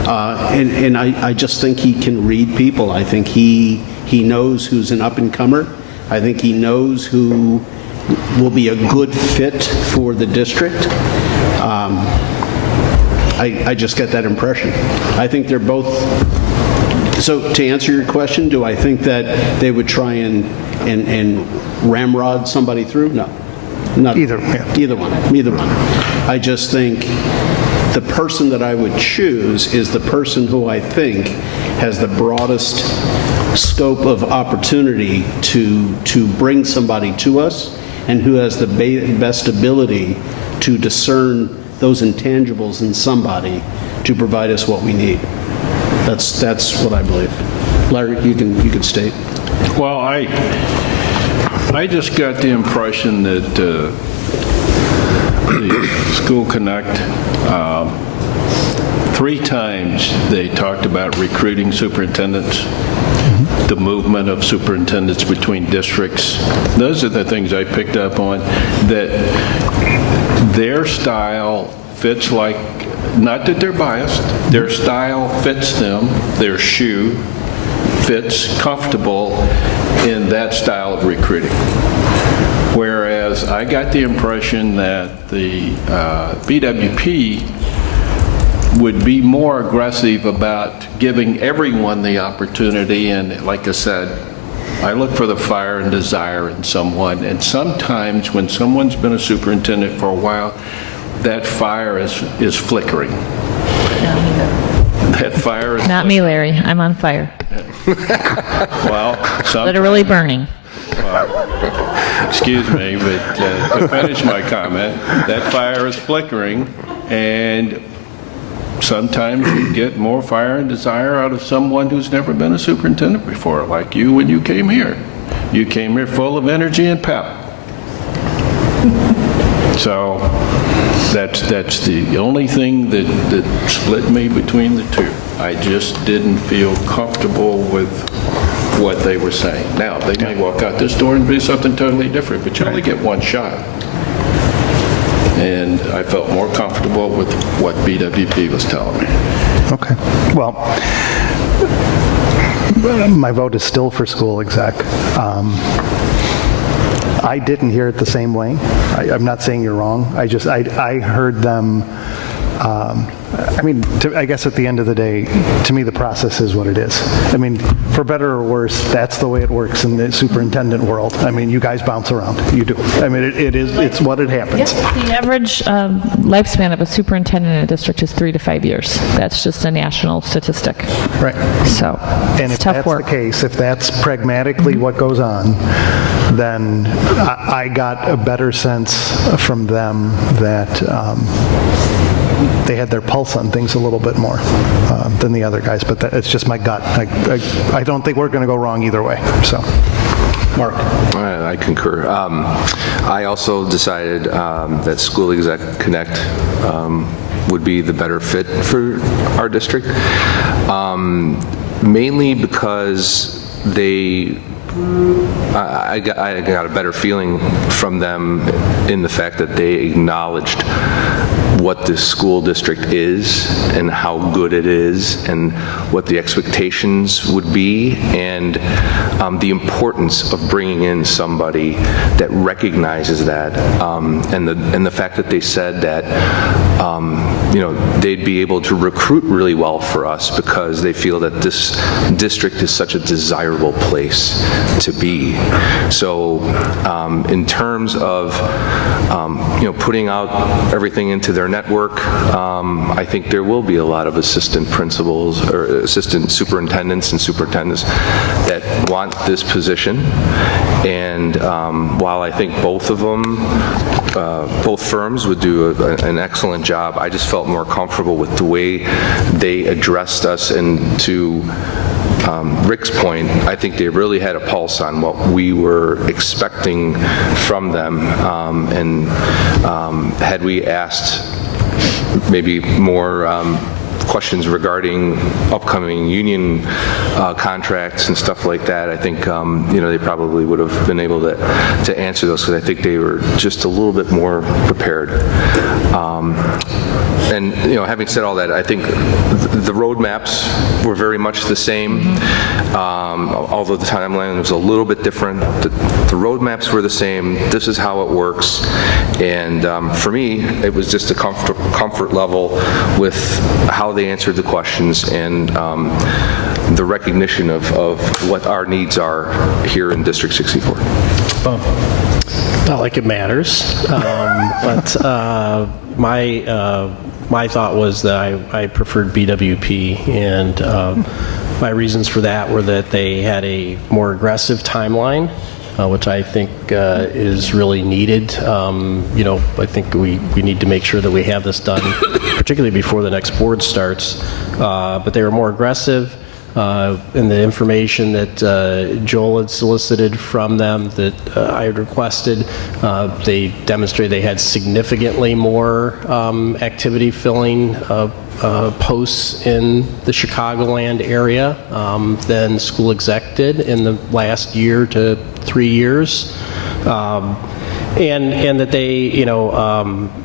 And I just think he can read people. I think he knows who's an up-and-comer. I think he knows who will be a good fit for the district. I just get that impression. I think they're both. So to answer your question, do I think that they would try and ramrod somebody through? No. Not either. Yeah. Either one. I just think the person that I would choose is the person who I think has the broadest scope of opportunity to bring somebody to us, and who has the best ability to discern those intangibles in somebody to provide us what we need. That's what I believe. Larry, you can state. Well, I just got the impression that the School Connect, 3 times they talked about recruiting superintendents, the movement of superintendents between districts. Those are the things I picked up on, that their style fits like, not that they're biased, their style fits them, their shoe fits comfortable in that style of recruiting. Whereas I got the impression that the BWP would be more aggressive about giving everyone the opportunity, and like I said, I look for the fire and desire in someone, and sometimes when someone's been a superintendent for a while, that fire is flickering. That fire is Not me, Larry. I'm on fire. well, literally burning. Excuse me, but to finish my comment, that fire is flickering, and sometimes you get more fire and desire out of someone who's never been a superintendent before, like you when you came here. You came here full of energy and pep. So that's the only thing that split me between the two. I just didn't feel comfortable with what they were saying. Now, they may walk out this door and do something totally different, but you only get one shot. And I felt more comfortable with what BWP was telling me. Okay. Well, my vote is still for school exec. I didn't hear it the same way. I'm not saying you're wrong. I heard them. I guess at the end of the day, to me, the process is what it is. I mean, for better or worse, that's the way it works in the superintendent world. I mean, you guys bounce around. You do. I mean, it's what it happens. The average lifespan of a superintendent in a district is 3 to 5 years. That's just a national statistic. Right. So, and if that's the case, if that's pragmatically what goes on, then I got a better sense from them that they had their pulse on things a little bit more than the other guys, but it's just my gut. I don't think we're going to go wrong either way, so. Mark? I concur. I also decided that School Exec Connect would be the better fit for our district, mainly because I got a better feeling from them in the fact that they acknowledged what this school district is and how good it is and what the expectations would be, and the importance of bringing in somebody that recognizes that, and the fact that they said that they'd be able to recruit really well for us because they feel that this district is such a desirable place to be. So in terms of putting out everything into their network, I think there will be a lot of assistant principals or assistant superintendents and superintendents that want this position. And while I think both of them, both firms would do an excellent job, I just felt more comfortable with the way they addressed us. And to Rick's point, I think they really had a pulse on what we were expecting from them. And had we asked maybe more questions regarding upcoming union contracts and stuff like that, I think they probably would have been able to answer those, because I think they were just a little bit more prepared. And having said all that, I think the roadmaps were very much the same, although the timeline was a little bit different. The roadmaps were the same. This is how it works. And for me, it was just a comfort level with how they answered the questions and the recognition of what our needs are here in District 64. Not like it matters, but my thought was that I preferred BWP, and my reasons for that were that they had a more aggressive timeline, which I think is really needed. I think we need to make sure that we have this done, particularly before the next board starts. But they were more aggressive. In the information that Joel had solicited from them that I had requested, they demonstrated they had significantly more activity filling posts in the Chicagoland area than School Exec did in the last year to 3 years. And that they,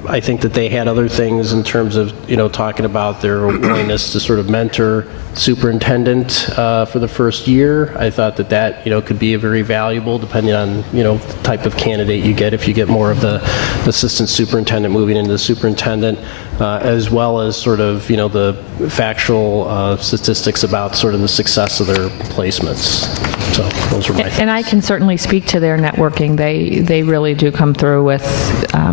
I think that they had other things in terms of, talking about their willingness to sort of mentor superintendent for the first year. I thought that could be a very valuable, depending on, the type of candidate you get. If you get more of the assistant superintendent moving into the superintendent, as well as sort of, the factual statistics about sort of the success of their placements. So those were my thoughts. And I can certainly speak to their networking. They really do come through with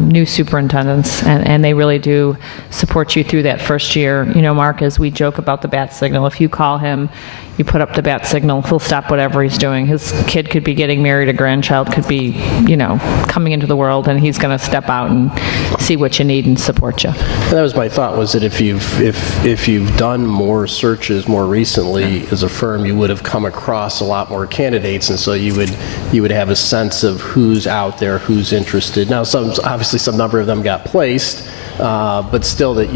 new superintendents, and they really do support you through that first year. Mark, as we joke about the bat signal, if you call him, you put up the bat signal, he'll stop whatever he's doing. His kid could be getting married, a grandchild could be, coming into the world, and he's going to step out and see what you need and support you. And that was my thought, was that if you've done more searches more recently as a firm, you would have come across a lot more candidates, and so you would have a sense of who's out there, who's interested. Now, obviously some number of them got placed, but still that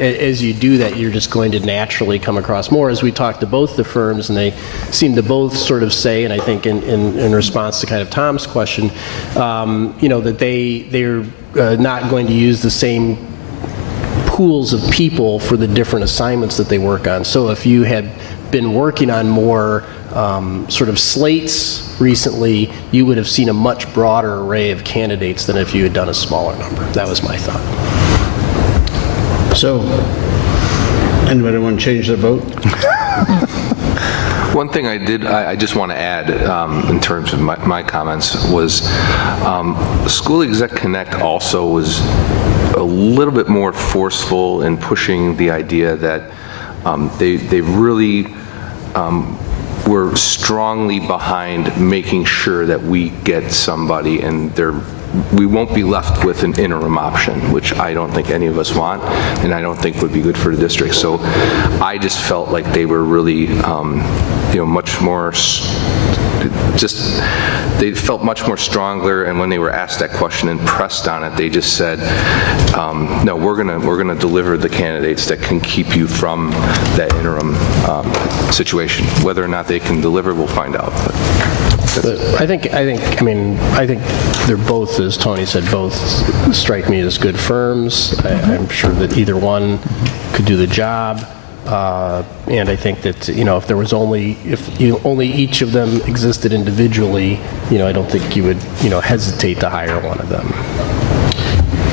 as you do that, you're just going to naturally come across more. As we talked to both the firms, and they seem to both sort of say, and I think in response to kind of Tom's question, that they're not going to use the same pools of people for the different assignments that they work on. So if you had been working on more sort of slates recently, you would have seen a much broader array of candidates than if you had done a smaller number. That was my thought. So, anybody want to change their vote? One thing I just want to add in terms of my comments was School Exec Connect also was a little bit more forceful in pushing the idea that they really were strongly behind making sure that we get somebody, and they're we won't be left with an interim option, which I don't think any of us want, and I don't think would be good for the district. So I just felt like they were really, much more, they felt much more stronger, and when they were asked that question and pressed on it, they just said, no, we're gonna deliver the candidates that can keep you from that interim situation. Whether or not they can deliver, we'll find out. But I think they're both, as Tony said, both strike me as good firms. I'm sure that either one could do the job. And I think that, if only each of them existed individually, I don't think you would, hesitate to hire one of them.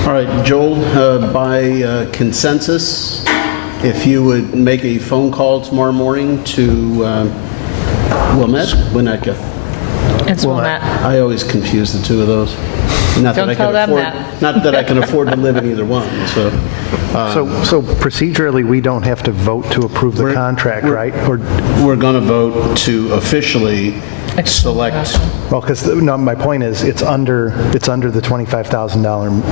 All right, Joel, by consensus, if you would make a phone call tomorrow morning to Winnetka. It's Wilmette. I always confuse the two of those. Not Don't that I tell can them afford, that. Not that I can afford to live in either one, so. So procedurally, we don't have to vote to approve the contract, right? Or we're going to vote to officially select. Well, because my point is, it's under the $25,000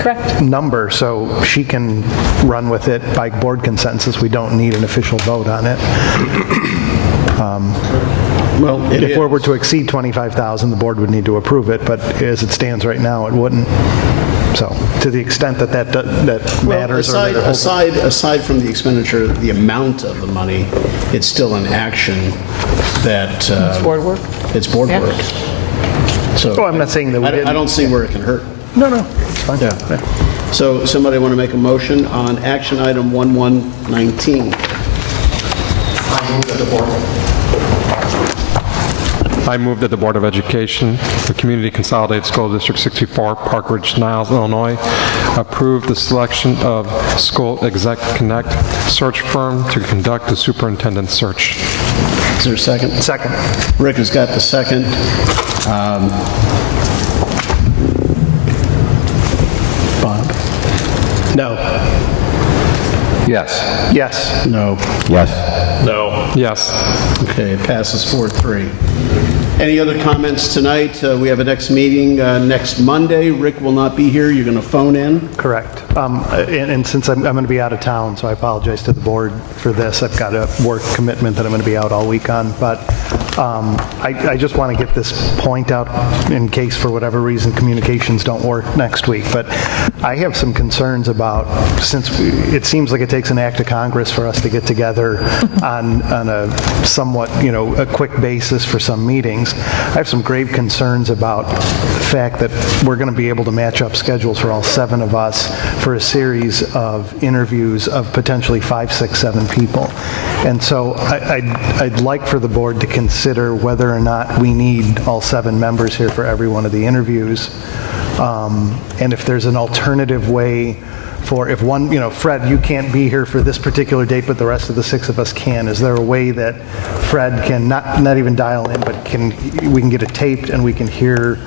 correct number, so she can run with it by board consensus. We don't need an official vote on it. Well, if we were to exceed 25,000, the board would need to approve it, but as it stands right now, it wouldn't. So, to the extent that matters. Aside from the expenditure, the amount of the money, it's still an action that. It's board work. It's board work. So. I'm not saying that we didn't. I don't see where it can hurt. No, it's fine. Yeah. So, somebody want to make a motion on action item 1119? I move that the Board of Education, the Community Consolidated School District 64, Park Ridge-Niles, Illinois, approve the selection of School Exec Connect search firm to conduct the superintendent search. Is there a second? Second. Rick has got the second. Bob? No. Yes. Yes. No. Yes. No. Yes. Okay, it passes 4-3. Any other comments tonight? We have a next meeting next Monday. Rick will not be here. You're going to phone in? Correct. And since I'm going to be out of town, so I apologize to the board for this. I've got a work commitment that I'm going to be out all week on. But I just want to get this point out in case, for whatever reason, communications don't work next week. But I have some concerns about, since it seems like it takes an act of Congress for us to get together on a somewhat, a quick basis for some meetings. I have some grave concerns about the fact that we're going to be able to match up schedules for all 7 of us for a series of interviews of potentially 5, 6, 7 people. And so I'd like for the board to consider whether or not we need all 7 members here for every one of the interviews. And if there's an alternative way for, if one, Fred, you can't be here for this particular date, but the rest of the 6 of us can. Is there a way that Fred can not even dial in, but we can get it taped and we can hear,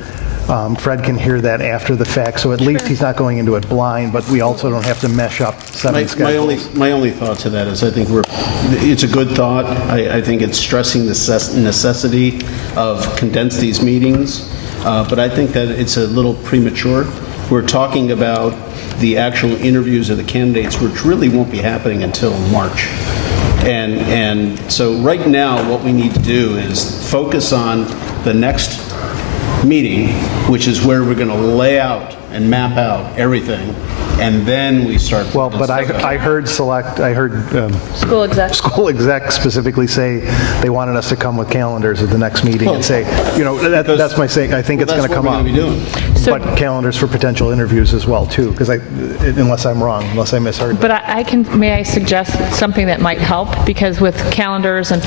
Fred can hear that after the fact, so at least he's not going into it blind, but we also don't have to mesh up 7 schedules. My only thought to that is I think it's a good thought. I think it's stressing the necessity of condense these meetings, but I think that it's a little premature. We're talking about the actual interviews of the candidates, which really won't be happening until March. And so right now, what we need to do is focus on the next meeting, which is where we're going to lay out and map out everything, and then we start. Well, but I heard school exec specifically say they wanted us to come with calendars at the next meeting and say, that's my saying. I think it's going to come up. But calendars for potential interviews as well too, because unless I'm wrong, unless I misheard. But may I suggest something that might help? Because with calendars, and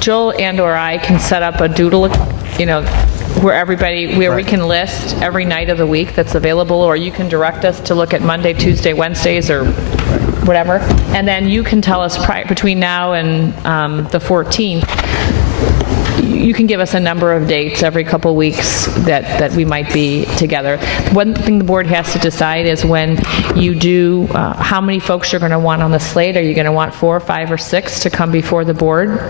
Joel and/or I can set up a doodle, where we can list every night of the week that's available, or you can direct us to look at Monday, Tuesday, Wednesdays, or whatever, and then you can tell us between now and the 14th, you can give us a number of dates every couple weeks that we might be together. One thing the board has to decide is when you do, how many folks you're going to want on the slate. Are you going to want 4, 5, or 6 to come before the board?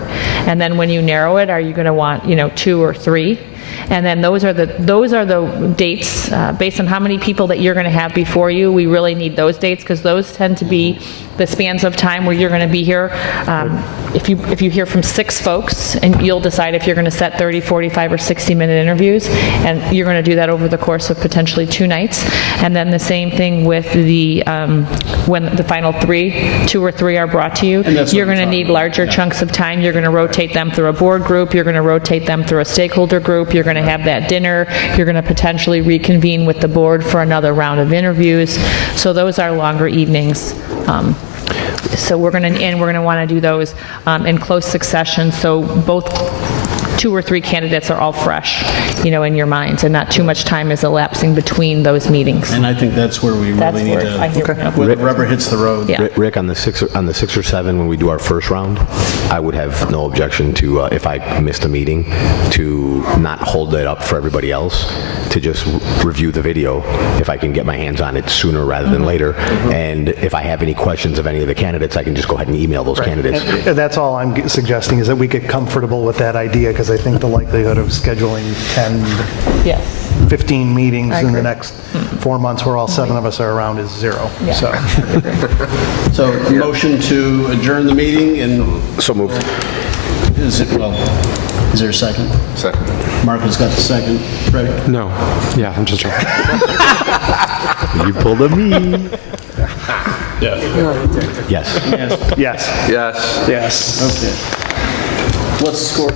And then when you narrow it, are you going to want 2 or 3? And then those are the dates, based on how many people that you're going to have before you. We really need those dates because those tend to be the spans of time where you're going to be here. If you hear from 6 folks, and you'll decide if you're going to set 30, 45, or 60-minute interviews, and you're going to do that over the course of potentially 2 nights. And then the same thing with the when the final 2 or 3 are brought to you, you're going to need larger chunks of time. You're going to rotate them through a board group. You're going to rotate them through a stakeholder group. You're going to have that dinner. You're going to potentially reconvene with the board for another round of interviews. So those are longer evenings. So we're going to want to do those in close succession, so both 2 or 3 candidates are all fresh, in your minds, and not too much time is elapsing between those meetings. And I think that's where we really need to, where the rubber hits the road. Yeah. Rick, on the 6 or 7, when we do our first round, I would have no objection to, if I missed a meeting, to not hold it up for everybody else, to just review the video, if I can get my hands on it sooner rather than later. And if I have any questions of any of the candidates, I can just go ahead and email those candidates. And that's all I'm suggesting, is that we get comfortable with that idea, because I think the likelihood of scheduling 10, 15 meetings in the next 4 months where all 7 of us are around is 0. Yeah. So motion to adjourn the meeting, and so moved. Is there a second? Second. Mark has got the second. Ready? No. Yeah, I'm just joking. You pulled a me. Yes. Yes. Yes. Yes. Yes. Okay. What's the score?